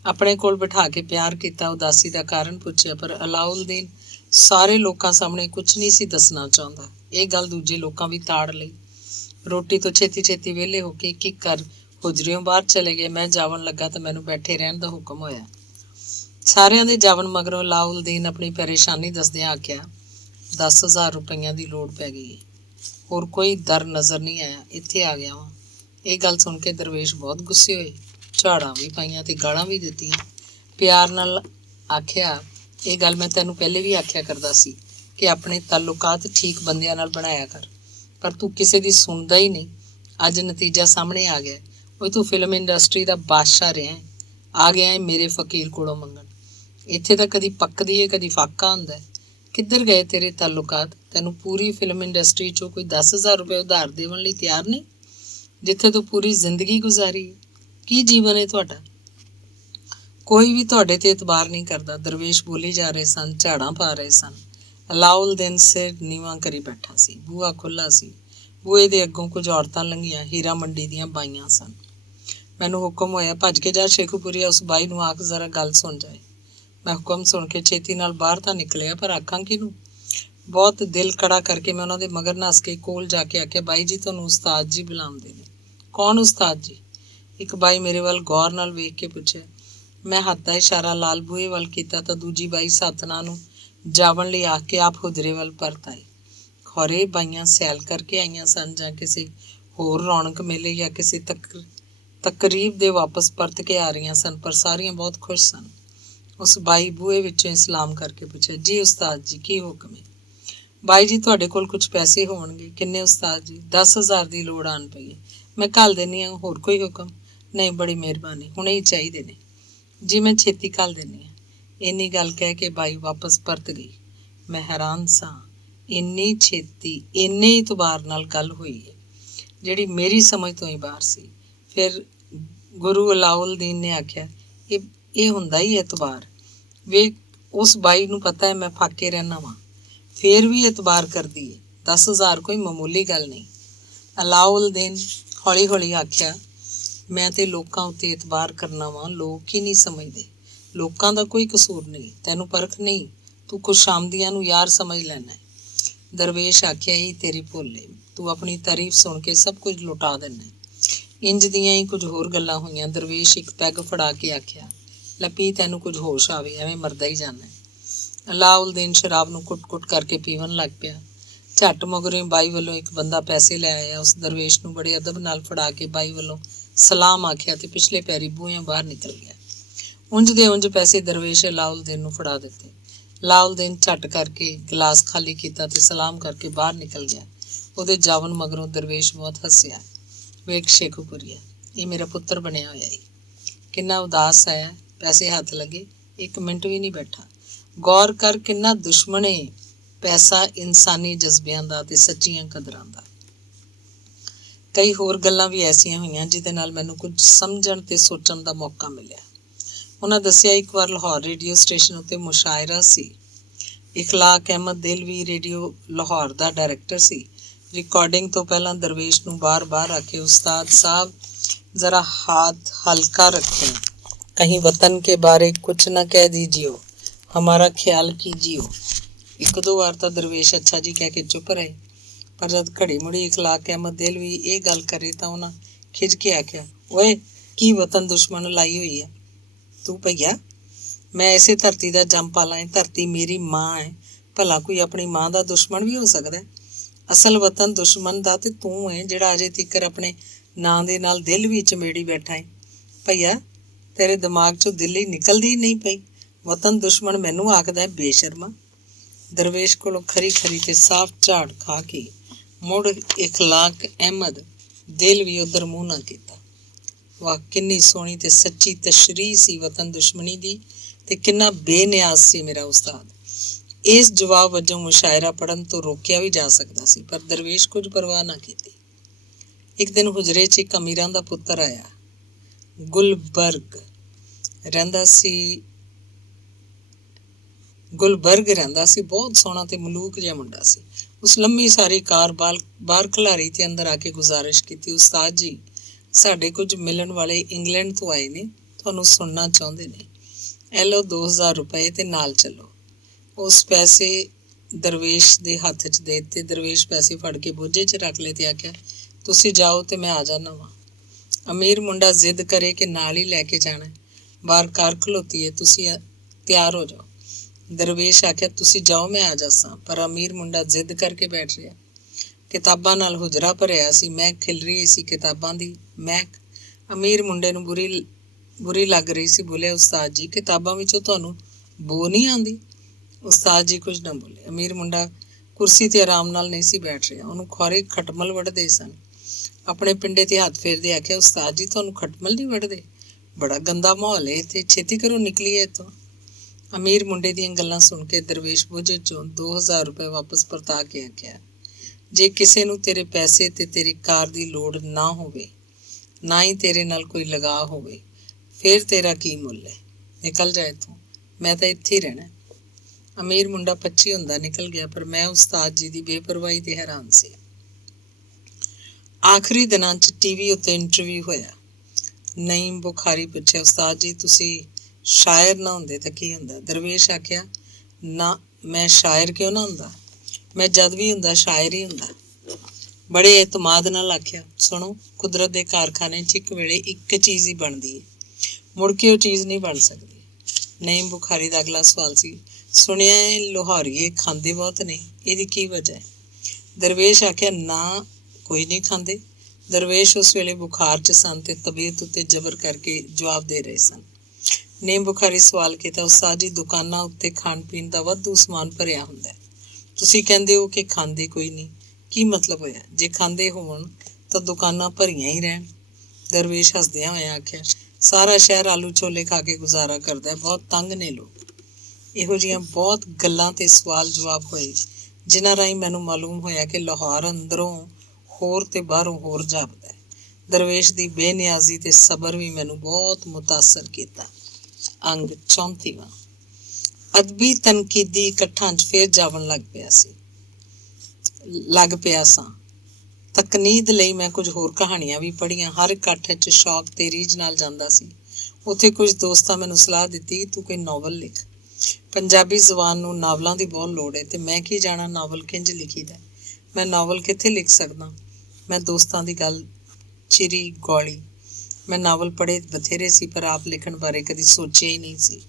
ਆਪਣੇ ਕੋਲ ਬਿਠਾ ਕੇ ਪਿਆਰ ਕੀਤਾ, ਉਦਾਸੀ ਦਾ ਕਾਰਨ ਪੁੱਛਿਆ, ਪਰ ਅਲਾਉਲ-ਦੀਨ ਸਾਰੇ ਲੋਕਾਂ ਸਾਹਮਣੇ ਕੁਝ ਨਹੀਂ ਸੀ ਦੱਸਣਾ ਚਾਹੁੰਦਾ। ਇਹ ਗੱਲ ਦੂਜੇ ਲੋਕਾਂ ਵੀ ਤਾੜ ਲਈ। ਰੋਟੀ ਤੋਂ ਛੇਤੀ ਛੇਤੀ ਵਿਹਲੇ ਹੋ ਕੇ ਇੱਕ ਕਰ ਹੁਜਰਿਓਂ ਬਾਹਰ ਚਲੇ ਗਏ। ਮੈਂ ਜਾਵਣ ਲੱਗਾ ਤਾਂ ਮੈਨੂੰ ਬੈਠੇ ਰਹਿਣ ਦਾ ਹੁਕਮ ਹੋਇਆ। ਸਾਰਿਆਂ ਦੇ ਜਾਵਣ ਮਗਰੋਂ ਅਲਾਉਲ-ਦੀਨ ਆਪਣੀ ਪਰੇਸ਼ਾਨੀ ਦੱਸਦਿਆਂ ਆਖਿਆ, 10,000 ਰੁਪਈਆਂ ਦੀ ਲੋੜ ਪੈ ਗਈ। ਹੋਰ ਕੋਈ ਦਰ ਨਜ਼ਰ ਨਹੀਂ ਆਇਆ, ਇੱਥੇ ਆ ਗਿਆ ਵਾਂ। ਇਹ ਗੱਲ ਸੁਣ ਕੇ ਦਰਵੇਸ਼ ਬਹੁਤ ਗੁੱਸੇ ਹੋਏ, ਝਾੜਾਂ ਵੀ ਪਾਈਆਂ ਤੇ ਗਾਲਾਂ ਵੀ ਦਿੱਤੀਆਂ। ਪਿਆਰ ਨਾਲ ਆਖਿਆ, ਇਹ ਗੱਲ ਮੈਂ ਤੈਨੂੰ ਪਹਿਲੇ ਵੀ ਆਖਿਆ ਕਰਦਾ ਸੀ ਕਿ ਆਪਣੇ ਤਾਲੁਕਾਤ ਠੀਕ ਬੰਦਿਆਂ ਨਾਲ ਬਣਾਇਆ ਕਰ, ਪਰ ਤੂੰ ਕਿਸੇ ਦੀ ਸੁਣਦਾ ਹੀ ਨਹੀਂ। ਅੱਜ ਨਤੀਜਾ ਸਾਹਮਣੇ ਆ ਗਿਆ। ਉਹ ਤੂੰ ਫਿਲਮ ਇੰਡਸਟਰੀ ਦਾ ਬਾਦਸ਼ਾਹ ਰਿਹਾ, ਆ ਗਿਆ ਹੈ ਮੇਰੇ ਫਕੀਰ ਕੋਲੋਂ ਮੰਗਣ। ਇੱਥੇ ਤਾਂ ਕਦੀ ਪੱਕਦੀ ਹੈ, ਕਦੀ ਫਾਕਾ ਹੁੰਦਾ। ਕਿੱਧਰ ਗਏ ਤੇਰੇ ਤਾਲੁਕਾਤ? ਤੈਨੂੰ ਪੂਰੀ ਫਿਲਮ ਇੰਡਸਟਰੀ 'ਚੋਂ ਕੋਈ 10,000 ਰੁਪਏ ਉਧਾਰ ਦੇਣ ਲਈ ਤਿਆਰ ਨਹੀਂ, ਜਿੱਥੇ ਤੂੰ ਪੂਰੀ ਜ਼ਿੰਦਗੀ ਗੁਜ਼ਾਰੀ ਹੈ। ਕੀ ਜੀਵਨ ਹੈ ਤੁਹਾਡਾ? ਕੋਈ ਵੀ ਤੁਹਾਡੇ ਤੇ ਇਤਬਾਰ ਨਹੀਂ ਕਰਦਾ। ਦਰਵੇਸ਼ ਬੋਲੀ ਜਾ ਰਹੇ ਸਨ, ਝਾੜਾਂ ਪਾ ਰਹੇ ਸਨ। ਅਲਾਉਲ-ਦੀਨ ਸਿਰ ਨੀਵਾਂ ਕਰੀ ਬੈਠਾ ਸੀ। ਬੂਹਾ ਖੁੱਲ੍ਹਾ ਸੀ। ਬੂਹੇ ਦੇ ਅੱਗੋਂ ਕੁਝ ਔਰਤਾਂ ਲੰਘੀਆਂ, ਹੀਰਾ ਮੰਡੀ ਦੀਆਂ ਬਾਈਆਂ ਸਨ। ਮੈਨੂੰ ਹੁਕਮ ਹੋਇਆ, ਭੱਜ ਕੇ ਜਾ ਸ਼ੇਖੂਪੁਰੀਆ, ਉਸ ਬਾਈ ਨੂੰ ਆਖ ਜ਼ਰਾ ਗੱਲ ਸੁਣ ਜਾਏ। ਮੈਂ ਹੁਕਮ ਸੁਣ ਕੇ ਛੇਤੀ ਨਾਲ ਬਾਹਰ ਤਾਂ ਨਿਕਲਿਆ, ਪਰ ਆਖਾਂ ਕਿਹਨੂੰ? ਬਹੁਤ ਦਿਲ ਕੜਾ ਕਰਕੇ ਮੈਂ ਉਹਨਾਂ ਦੇ ਮਗਰ ਨੱਸ ਕੇ ਕੋਲ ਜਾ ਕੇ ਆਖਿਆ, ਬਾਈ ਜੀ ਤੁਹਾਨੂੰ ਉਸਤਾਦ ਜੀ ਬੁਲਾਉਂਦੇ ਨੇ। ਕੌਣ ਉਸਤਾਦ ਜੀ? ਇੱਕ ਬਾਈ ਮੇਰੇ ਵੱਲ ਗੌਰ ਨਾਲ ਵੇਖ ਕੇ ਪੁੱਛਿਆ। ਮੈਂ ਹੱਥ ਦਾ ਇਸ਼ਾਰਾ ਲਾਲ ਬੂਹੇ ਵੱਲ ਕੀਤਾ ਤਾਂ ਦੂਜੀ ਬਾਈ ਸਤਨਾ ਨੂੰ ਜਾਵਣ ਲਈ ਆਖ ਕੇ ਆਪ ਹੁਜਰੇ ਵੱਲ ਪਰਤ ਆਏ। ਖੌਰੇ ਬਾਈਆਂ ਸੈਲ ਕਰਕੇ ਆਈਆਂ ਸਨ ਜਾਂ ਕਿਸੇ ਹੋਰ ਰੌਣਕ ਮੇਲੇ ਜਾਂ ਕਿਸੇ ਤਕਰੀਬ ਦੇ ਵਾਪਸ ਪਰਤ ਕੇ ਆ ਰਹੀਆਂ ਸਨ, ਪਰ ਸਾਰੀਆਂ ਬਹੁਤ ਖੁਸ਼ ਸਨ। ਉਸ ਬਾਈ ਬੂਹੇ ਵਿੱਚੋਂ ਇਸਲਾਮ ਕਰਕੇ ਪੁੱਛਿਆ, ਜੀ ਉਸਤਾਦ ਜੀ ਕੀ ਹੁਕਮ ਹੈ? ਬਾਈ ਜੀ ਤੁਹਾਡੇ ਕੋਲ ਕੁਝ ਪੈਸੇ ਹੋਣਗੇ। ਕਿੰਨੇ ਉਸਤਾਦ ਜੀ? 10,000 ਦੀ ਲੋੜ ਆਣ ਪਈ ਹੈ। ਮੈਂ ਘੱਲ ਦਿੰਦੀ ਹਾਂ। ਹੋਰ ਕੋਈ ਹੁਕਮ? ਨਹੀਂ, ਬੜੀ ਮਿਹਰਬਾਨੀ, ਹੁਣੇ ਹੀ ਚਾਹੀਦੇ ਨੇ। ਜੀ ਮੈਂ ਛੇਤੀ ਘੱਲ ਦਿੰਦੀ ਹਾਂ। ਇੰਨੀ ਗੱਲ ਕਹਿ ਕੇ ਬਾਈ ਵਾਪਸ ਪਰਤ ਗਈ। ਮੈਂ ਹੈਰਾਨ ਸਾਂ, ਇੰਨੀ ਛੇਤੀ ਇੰਨੇ ਇਤਬਾਰ ਨਾਲ ਗੱਲ ਹੋਈ ਹੈ ਜਿਹੜੀ ਮੇਰੀ ਸਮਝ ਤੋਂ ਹੀ ਬਾਹਰ ਸੀ। ਫਿਰ ਗੁਰੂ ਅਲਾਉਲ-ਦੀਨ ਨੇ ਆਖਿਆ, ਇਹ ਹੁੰਦਾ ਹੀ ਇਤਬਾਰ। ਵੇਖ, ਉਸ ਬਾਈ ਨੂੰ ਪਤਾ ਹੈ ਮੈਂ ਫਾਕੇ ਰਹਿਣਾ ਵਾਂ, ਫੇਰ ਵੀ ਇਤਬਾਰ ਕਰਦੀ ਹੈ। 10,000 ਕੋਈ ਮਾਮੂਲੀ ਗੱਲ ਨਹੀਂ। ਅਲਾਉਲ-ਦੀਨ ਹੌਲੀ ਹੌਲੀ ਆਖਿਆ, ਮੈਂ ਤੇ ਲੋਕਾਂ ਉੱਤੇ ਇਤਬਾਰ ਕਰਨਾ ਵਾਂ, ਲੋਕ ਹੀ ਨਹੀਂ ਸਮਝਦੇ। ਲੋਕਾਂ ਦਾ ਕੋਈ ਕਸੂਰ ਨਹੀਂ, ਤੈਨੂੰ ਪਰਖ ਨਹੀਂ, ਤੂੰ ਖੁਸ਼ਾਮਦੀਆਂ ਨੂੰ ਯਾਰ ਸਮਝ ਲੈਣਾ। ਦਰਵੇਸ਼ ਆਖਿਆ, ਹੀ ਤੇਰੀ ਭੁੱਲ ਏ, ਤੂੰ ਆਪਣੀ ਤਾਰੀਫ ਸੁਣ ਕੇ ਸਭ ਕੁਝ ਲੁਟਾ ਦਿੰਦਾ। ਇੰਜ ਦੀਆਂ ਹੀ ਕੁਝ ਹੋਰ ਗੱਲਾਂ ਹੋਈਆਂ। ਦਰਵੇਸ਼ ਇੱਕ ਪੈਗ ਫੜਾ ਕੇ ਆਖਿਆ, ਲੈ ਪੀ, ਤੈਨੂੰ ਕੁਝ ਹੋਸ਼ ਆਵੇ, ਐਵੇਂ ਮਰਦਾ ਹੀ ਜਾਂਦਾ। ਅਲਾਉਲ-ਦੀਨ ਸ਼ਰਾਬ ਨੂੰ ਕੁੱਟ-ਕੁੱਟ ਕਰਕੇ ਪੀਵਣ ਲੱਗ ਪਿਆ। ਝੱਟ ਮਗਰੋਂ ਬਾਈ ਵੱਲੋਂ ਇੱਕ ਬੰਦਾ ਪੈਸੇ ਲੈ ਆਇਆ। ਉਸ ਦਰਵੇਸ਼ ਨੂੰ ਬੜੇ ਅਦਬ ਨਾਲ ਫੜਾ ਕੇ ਬਾਈ ਵੱਲੋਂ ਸਲਾਮ ਆਖਿਆ ਤੇ ਪਿਛਲੇ ਪੈਰੀ ਬੂਹਿਆਂ ਬਾਹਰ ਨਿਕਲ ਗਿਆ। ਉਂਝ ਦੇ ਉਂਝ ਪੈਸੇ ਦਰਵੇਸ਼ ਅਲਾਉਲ-ਦੀਨ ਨੂੰ ਫੜਾ ਦਿੱਤੇ। ਅਲਾਉਲ-ਦੀਨ ਝੱਟ ਕਰਕੇ ਗਲਾਸ ਖਾਲੀ ਕੀਤਾ ਤੇ ਸਲਾਮ ਕਰਕੇ ਬਾਹਰ ਨਿਕਲ ਗਿਆ। ਉਹਦੇ ਜਾਵਨ ਮਗਰੋਂ ਦਰਵੇਸ਼ ਬਹੁਤ ਹੱਸਿਆ। ਵੇਖ ਸ਼ੇਖੂਪੁਰੀਆ, ਇਹ ਮੇਰਾ ਪੁੱਤਰ ਬਣਿਆ ਹੋਇਆ ਏ। ਕਿੰਨਾ ਉਦਾਸ ਆਇਆ। ਪੈਸੇ ਹੱਥ ਲੱਗੇ, 1 ਮਿੰਟ ਵੀ ਨਹੀਂ ਬੈਠਾ। ਗੌਰ ਕਰ, ਕਿੰਨਾ ਦੁਸ਼ਮਣ ਏ ਪੈਸਾ ਇਨਸਾਨੀ ਜਜ਼ਬਿਆਂ ਦਾ ਤੇ ਸੱਚੀਆਂ ਕਦਰਾਂ ਦਾ। ਕਈ ਹੋਰ ਗੱਲਾਂ ਵੀ ਐਸੀਆਂ ਹੋਈਆਂ ਜਿਹਦੇ ਨਾਲ ਮੈਨੂੰ ਕੁਝ ਸਮਝਣ ਤੇ ਸੋਚਣ ਦਾ ਮੌਕਾ ਮਿਲਿਆ। ਉਹਨਾਂ ਦੱਸਿਆ, ਇੱਕ ਵਾਰ ਲਾਹੌਰ ਰੇਡੀਓ ਸਟੇਸ਼ਨ ਉੱਤੇ ਮੁਸ਼ਾਇਰਾ ਸੀ। ਇਖਲਾਕ ਅਹਿਮਦ ਦਿਲਵੀ ਰੇਡੀਓ ਲਾਹੌਰ ਦਾ ਡਾਇਰੈਕਟਰ ਸੀ। ਰਿਕਾਰਡਿੰਗ ਤੋਂ ਪਹਿਲਾਂ ਦਰਵੇਸ਼ ਨੂੰ ਬਾਰ-ਬਾਰ ਆਖੇ, ਉਸਤਾਦ ਸਾਹਿਬ ਜ਼ਰਾ हाथ हल्का रखें, कहीं वतन के बारे कुछ न कह दीजिए, हमारा ख्याल कीजिए। ਇੱਕ ਦੋ ਵਾਰ ਤਾਂ ਦਰਵੇਸ਼ ਅੱਛਾ ਜੀ ਕਹਿ ਕੇ ਚੁੱਪ ਰਹੇ, ਪਰ ਜਦ ਘੜੀ ਮੁੜੀ ਇਖਲਾਕ ਅਹਿਮਦ ਦਿਲਵੀ ਇਹ ਗੱਲ ਕਰੇ ਤਾਂ ਉਹਨਾਂ ਖਿਝ ਕੇ ਆਖਿਆ, ਓਏ ਕੀ ਵਤਨ ਦੁਸ਼ਮਣ ਲਾਈ ਹੋਈ ਹੈ ਤੂੰ ਭਈਆ? ਮੈਂ ਇਸੇ ਧਰਤੀ ਦਾ ਜੰਮ ਪਾਲਾ ਹੈ, ਧਰਤੀ ਮੇਰੀ ਮਾਂ ਹੈ। ਭਲਾ ਕੋਈ ਆਪਣੀ ਮਾਂ ਦਾ ਦੁਸ਼ਮਣ ਵੀ ਹੋ ਸਕਦਾ? ਅਸਲ ਵਤਨ ਦੁਸ਼ਮਣ ਦਾ ਤੇ ਤੂੰ ਹੈ, ਜਿਹੜਾ ਅਜੇ ਤੀਕਰ ਆਪਣੇ ਨਾਂ ਦੇ ਨਾਲ ਦਿਲ ਵੀ ਚਮੇੜੀ ਬੈਠਾ ਹੈ। ਭਈਆ, ਤੇਰੇ ਦਿਮਾਗ 'ਚੋਂ ਦਿੱਲੀ ਨਿਕਲਦੀ ਨਹੀਂ ਪਈ। ਵਤਨ ਦੁਸ਼ਮਣ ਮੈਨੂੰ ਆਖਦਾ, ਬੇਸ਼ਰਮਾ। ਦਰਵੇਸ਼ ਕੋਲੋਂ ਖਰੀ ਖਰੀ ਤੇ ਸਾਫ਼ ਝਾੜ ਖਾ ਕੇ ਮੁੜ ਇਖਲਾਕ ਅਹਿਮਦ ਦਿਲ ਵੀ ਉੱਧਰ ਮੂੰਹ ਨਾ ਕੀਤਾ। ਵਾਹ, ਕਿੰਨੀ ਸੋਹਣੀ ਤੇ ਸੱਚੀ ਤਸ਼ਰੀਹ ਸੀ ਵਤਨ ਦੁਸ਼ਮਣੀ ਦੀ, ਤੇ ਕਿੰਨਾ ਬੇਨਿਆਜ਼ ਸੀ ਮੇਰਾ ਉਸਤਾਦ। ਇਸ ਜਵਾਬ ਵਜੋਂ ਮੁਸ਼ਾਇਰਾ ਪੜ੍ਹਨ ਤੋਂ ਰੋਕਿਆ ਵੀ ਜਾ ਸਕਦਾ ਸੀ, ਪਰ ਦਰਵੇਸ਼ ਕੁਝ ਪਰਵਾਹ ਨਾ ਕੀਤੀ। ਇੱਕ ਦਿਨ ਹੁਜਰੇ 'ਚ ਇੱਕ ਅਮੀਰਾਂ ਦਾ ਪੁੱਤਰ ਆਇਆ। ਗੁਲਬਰਗ ਰਹਿੰਦਾ ਸੀ। ਬਹੁਤ ਸੋਹਣਾ ਤੇ ਮਲੂਕ ਜਿਹਾ ਮੁੰਡਾ ਸੀ। ਉਸ ਲੰਮੀ ਸਾਰੀ ਕਾਰ ਬਾਹਰ ਖਿਲਾਰੀ ਤੇ ਅੰਦਰ ਆ ਕੇ ਗੁਜ਼ਾਰਿਸ਼ ਕੀਤੀ, ਉਸਤਾਦ ਜੀ, ਸਾਡੇ ਕੁਝ ਮਿਲਣ ਵਾਲੇ ਇੰਗਲੈਂਡ ਤੋਂ ਆਏ ਨੇ, ਤੁਹਾਨੂੰ ਸੁਣਨਾ ਚਾਹੁੰਦੇ ਨੇ। ਇਹ ਲਓ 2,000 ਰੁਪਏ ਤੇ ਨਾਲ ਚੱਲੋ। ਉਸ ਪੈਸੇ ਦਰਵੇਸ਼ ਦੇ ਹੱਥ 'ਚ ਦੇ ਦਿੱਤੇ। ਦਰਵੇਸ਼ ਪੈਸੇ ਫੜ ਕੇ ਬੋਝੇ 'ਚ ਰੱਖ ਲਏ ਤੇ ਆਖਿਆ, ਤੁਸੀਂ ਜਾਓ ਤੇ ਮੈਂ ਆ ਜਾਣਾ ਵਾਂ। ਅਮੀਰ ਮੁੰਡਾ ਜ਼ਿੱਦ ਕਰੇ ਕਿ ਨਾਲ ਹੀ ਲੈ ਕੇ ਜਾਣਾ। ਬਾਹਰ ਕਾਰ ਖਲੋਤੀ ਹੈ, ਤੁਸੀਂ ਤਿਆਰ ਹੋ ਜਾਓ। ਦਰਵੇਸ਼ ਆਖਿਆ, ਤੁਸੀਂ ਜਾਓ, ਮੈਂ ਆ ਜਾਸਾਂ। ਪਰ ਅਮੀਰ ਮੁੰਡਾ ਜ਼ਿੱਦ ਕਰਕੇ ਬੈਠ ਰਿਹਾ। ਕਿਤਾਬਾਂ ਨਾਲ ਹੁਜਰਾ ਭਰਿਆ ਸੀ, ਮਹਿਕ ਖਿਲ ਰਹੀ ਸੀ ਕਿਤਾਬਾਂ ਦੀ ਮਹਿਕ। ਅਮੀਰ ਮੁੰਡੇ ਨੂੰ ਬੁਰੀ ਲੱਗ ਰਹੀ ਸੀ। ਬੋਲਿਆ, ਉਸਤਾਦ ਜੀ, ਕਿਤਾਬਾਂ ਵਿੱਚੋਂ ਤੁਹਾਨੂੰ ਬੋ ਨਹੀਂ ਆਉਂਦੀ? ਉਸਤਾਦ ਜੀ ਕੁਝ ਨਾ ਬੋਲੇ। ਅਮੀਰ ਮੁੰਡਾ ਕੁਰਸੀ ਤੇ ਆਰਾਮ ਨਾਲ ਨਹੀਂ ਸੀ ਬੈਠ ਰਿਹਾ, ਉਹਨੂੰ ਖੌਰੇ ਖਟਮਲ ਵੱਢਦੇ ਸਨ। ਆਪਣੇ ਪਿੰਡੇ ਤੇ ਹੱਥ ਫੇਰਦੇ ਆਖਿਆ, ਉਸਤਾਦ ਜੀ, ਤੁਹਾਨੂੰ ਖਟਮਲ ਨਹੀਂ ਵੱਢਦੇ? ਬੜਾ ਗੰਦਾ ਮਾਹੌਲ ਹੈ ਇੱਥੇ, ਛੇਤੀ ਕਰੋ, ਨਿਕਲੀਏ ਇੱਥੋਂ। ਅਮੀਰ ਮੁੰਡੇ ਦੀਆਂ ਗੱਲਾਂ ਸੁਣ ਕੇ ਦਰਵੇਸ਼ ਬੋਝੇ 'ਚੋਂ 2,000 ਰੁਪਏ ਵਾਪਸ ਪਰਤਾ ਕੇ ਆਖਿਆ, ਜੇ ਕਿਸੇ ਨੂੰ ਤੇਰੇ ਪੈਸੇ ਤੇ ਤੇਰੀ ਕਾਰ ਦੀ ਲੋੜ ਨਾ ਹੋਵੇ, ਨਾ ਹੀ ਤੇਰੇ ਨਾਲ ਕੋਈ ਲਗਾਅ ਹੋਵੇ, ਫਿਰ ਤੇਰਾ ਕੀ ਮੁੱਲ ਹੈ? ਨਿਕਲ ਜਾ ਇੱਥੋਂ, ਮੈਂ ਤਾਂ ਇੱਥੇ ਹੀ ਰਹਿਣਾ। ਅਮੀਰ ਮੁੰਡਾ 25 ਹੁੰਦਾ ਨਿਕਲ ਗਿਆ, ਪਰ ਮੈਂ ਉਸਤਾਦ ਜੀ ਦੀ ਬੇਪਰਵਾਹੀ ਤੇ ਹੈਰਾਨ ਸੀ। ਆਖਰੀ ਦਿਨਾਂ 'ਚ ਟੀਵੀ ਉੱਤੇ ਇੰਟਰਵਿਊ ਹੋਇਆ। ਨਈਮ ਬੁਖਾਰੀ ਪੁੱਛਿਆ, ਉਸਤਾਦ ਜੀ ਤੁਸੀਂ ਸ਼ਾਇਰ ਨਾ ਹੁੰਦੇ ਤਾਂ ਕੀ ਹੁੰਦਾ? ਦਰਵੇਸ਼ ਆਖਿਆ, ਨਾ, ਮੈਂ ਸ਼ਾਇਰ ਕਿਉਂ ਨਾ ਹੁੰਦਾ, ਮੈਂ ਜਦ ਵੀ ਹੁੰਦਾ ਸ਼ਾਇਰ ਹੀ ਹੁੰਦਾ। ਬੜੇ ਇਤਮਾਦ ਨਾਲ ਆਖਿਆ, ਸੁਣੋ, ਕੁਦਰਤ ਦੇ ਕਾਰਖਾਨੇ 'ਚ ਇੱਕ ਵੇਲੇ ਇੱਕ ਚੀਜ਼ ਹੀ ਬਣਦੀ ਹੈ, ਮੁੜ ਕੇ ਉਹ ਚੀਜ਼ ਨਹੀਂ ਬਣ ਸਕਦੀ। ਨਈਮ ਬੁਖਾਰੀ ਦਾ ਅਗਲਾ ਸਵਾਲ ਸੀ, ਸੁਣਿਆ ਲੋਹਾਰੀਏ ਖਾਂਦੇ ਬਹੁਤ ਨੇ, ਇਹਦੀ ਕੀ ਵਜ੍ਹਾ ਹੈ? ਦਰਵੇਸ਼ ਆਖਿਆ, ਨਾ, ਕੋਈ ਨਹੀਂ ਖਾਂਦੇ। ਦਰਵੇਸ਼ ਉਸ ਵੇਲੇ ਬੁਖਾਰ 'ਚ ਸਨ ਤੇ ਤਬੀਅਤ ਉੱਤੇ ਜ਼ਬਰ ਕਰਕੇ ਜਵਾਬ ਦੇ ਰਹੇ ਸਨ। ਨਈਮ ਬੁਖਾਰੀ ਸਵਾਲ ਕੀਤਾ, ਉਸਤਾਦ ਜੀ ਦੁਕਾਨਾਂ ਉੱਤੇ ਖਾਣ ਪੀਣ ਦਾ ਵਾਧੂ ਸਮਾਨ ਭਰਿਆ ਹੁੰਦਾ, ਤੁਸੀਂ ਕਹਿੰਦੇ ਹੋ ਕਿ ਖਾਂਦੇ ਕੋਈ ਨਹੀਂ, ਕੀ ਮਤਲਬ ਹੋਇਆ? ਜੇ ਖਾਂਦੇ ਹੋਣ ਤਾਂ ਦੁਕਾਨਾਂ ਭਰੀਆਂ ਹੀ ਰਹਿਣ। ਦਰਵੇਸ਼ ਹੱਸਦਿਆਂ ਹੋਇਆ ਆਖਿਆ, ਸਾਰਾ ਸ਼ਹਿਰ ਆਲੂ ਛੋਲੇ ਖਾ ਕੇ ਗੁਜ਼ਾਰਾ ਕਰਦਾ, ਬਹੁਤ ਤੰਗ ਨੇ ਲੋਕ। ਇਹੋ ਜਿਹੀਆਂ ਬਹੁਤ ਗੱਲਾਂ ਤੇ ਸਵਾਲ ਜਵਾਬ ਹੋਏ, ਜਿਨ੍ਹਾਂ ਰਾਹੀਂ ਮੈਨੂੰ ਮਾਲੂਮ ਹੋਇਆ ਕਿ ਲਾਹੌਰ ਅੰਦਰੋਂ ਹੋਰ ਤੇ ਬਾਹਰੋਂ ਹੋਰ ਜਾਪਦਾ ਹੈ। ਦਰਵੇਸ਼ ਦੀ ਬੇਨਿਆਜ਼ੀ ਤੇ ਸਬਰ ਵੀ ਮੈਨੂੰ ਬਹੁਤ ਮੁਤਾਸਰ ਕੀਤਾ। ਅੰਗ 34ਵਾਂ। ਅਦਬੀ ਤਨਕੀਦੀ ਇਕੱਠਾਂ 'ਚ ਫੇਰ ਜਾਵਣ ਲੱਗ ਪਿਆ ਸਾਂ। ਤਕਨੀਦ ਲਈ ਮੈਂ ਕੁਝ ਹੋਰ ਕਹਾਣੀਆਂ ਵੀ ਪੜ੍ਹੀਆਂ। ਹਰ ਇਕੱਠ 'ਚ ਸ਼ੌਕ ਤੇ ਰੀਝ ਨਾਲ ਜਾਂਦਾ ਸੀ। ਉੱਥੇ ਕੁਝ ਦੋਸਤਾਂ ਮੈਨੂੰ ਸਲਾਹ ਦਿੱਤੀ, ਤੂੰ ਕੋਈ ਨਾਵਲ ਲਿਖ, ਪੰਜਾਬੀ ਜ਼ੁਬਾਨ ਨੂੰ ਨਾਵਲਾਂ ਦੀ ਬਹੁਤ ਲੋੜ ਹੈ। ਤੇ ਮੈਂ ਕੀ ਜਾਣਾ ਨਾਵਲ ਕਿੰਝ ਲਿਖੀਦਾ, ਮੈਂ ਨਾਵਲ ਕਿੱਥੇ ਲਿਖ ਸਕਦਾ? ਮੈਂ ਦੋਸਤਾਂ ਦੀ ਗੱਲ ਚਿਰੀ ਗੌਲੀ। ਮੈਂ ਨਾਵਲ ਪੜ੍ਹੇ ਬਥੇਰੇ ਸੀ, ਪਰ ਆਪ ਲਿਖਣ ਬਾਰੇ ਕਦੀ ਸੋਚਿਆ ਹੀ ਨਹੀਂ ਸੀ।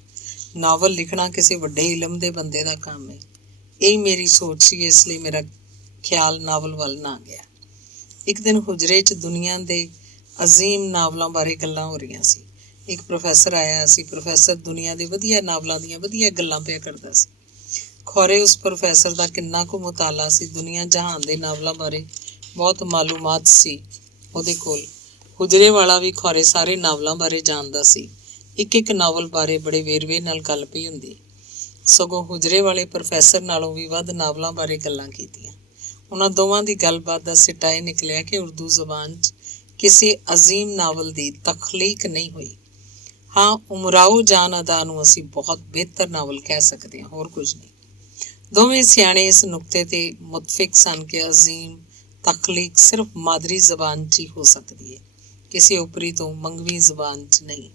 ਨਾਵਲ ਲਿਖਣਾ ਕਿਸੇ ਵੱਡੇ ਇਲਮ ਦੇ ਬੰਦੇ ਦਾ ਕੰਮ ਹੈ, ਇਹੀ ਮੇਰੀ ਸੋਚ ਸੀ। ਇਸ ਲਈ ਮੇਰਾ ਖਿਆਲ ਨਾਵਲ ਵੱਲ ਨਾ ਗਿਆ। ਇੱਕ ਦਿਨ ਹੁਜਰੇ 'ਚ ਦੁਨੀਆ ਦੇ ਅਜ਼ੀਮ ਨਾਵਲਾਂ ਬਾਰੇ ਗੱਲਾਂ ਹੋ ਰਹੀਆਂ ਸੀ। ਇੱਕ ਪ੍ਰੋਫੈਸਰ ਆਇਆ ਸੀ। ਪ੍ਰੋਫੈਸਰ ਦੁਨੀਆ ਦੇ ਵਧੀਆ ਨਾਵਲਾਂ ਦੀਆਂ ਵਧੀਆ ਗੱਲਾਂ ਪਿਆ ਕਰਦਾ ਸੀ। ਖੌਰੇ ਉਸ ਪ੍ਰੋਫੈਸਰ ਦਾ ਕਿੰਨਾ ਕੁ ਮੁਤਾਲਾ ਸੀ। ਦੁਨੀਆ ਜਹਾਨ ਦੇ ਨਾਵਲਾਂ ਬਾਰੇ ਬਹੁਤ ਮਾਲੂਮਾਤ ਸੀ ਉਹਦੇ ਕੋਲ। ਹੁਜਰੇ ਵਾਲਾ ਵੀ ਖੌਰੇ ਸਾਰੇ ਨਾਵਲਾਂ ਬਾਰੇ ਜਾਣਦਾ ਸੀ। ਇੱਕ ਇੱਕ ਨਾਵਲ ਬਾਰੇ ਬੜੇ ਵੇਰਵੇ ਨਾਲ ਗੱਲ ਪਈ ਹੁੰਦੀ। ਸਗੋਂ ਹੁਜਰੇ ਵਾਲੇ ਪ੍ਰੋਫੈਸਰ ਨਾਲੋਂ ਵੀ ਵੱਧ ਨਾਵਲਾਂ ਬਾਰੇ ਗੱਲਾਂ ਕੀਤੀਆਂ। ਉਹਨਾਂ ਦੋਵਾਂ ਦੀ ਗੱਲਬਾਤ ਦਾ ਸਿੱਟਾ ਇਹ ਨਿਕਲਿਆ ਕਿ ਉਰਦੂ ਜ਼ਬਾਨ 'ਚ ਕਿਸੇ ਅਜ਼ੀਮ ਨਾਵਲ ਦੀ ਤਖਲੀਕ ਨਹੀਂ ਹੋਈ। ਹਾਂ, ਉਮਰਾਓ ਜਾਨ ਅਦਾ ਨੂੰ ਅਸੀਂ ਬਹੁਤ ਬਿਹਤਰ ਨਾਵਲ ਕਹਿ ਸਕਦੇ ਹਾਂ, ਹੋਰ ਕੁਝ ਨਹੀਂ। ਦੋਵੇਂ ਸਿਆਣੇ ਇਸ ਨੁਕਤੇ ਤੇ ਮੁਤਫਿਕ ਸਨ ਕਿ ਅਜ਼ੀਮ ਤਖਲੀਕ ਸਿਰਫ ਮਾਦਰੀ ਜ਼ਬਾਨ 'ਚ ਹੀ ਹੋ ਸਕਦੀ ਹੈ, ਕਿਸੇ ਉਪਰੀ ਤੋਂ ਮੰਗਵੀ ਜ਼ਬਾਨ 'ਚ ਨਹੀਂ।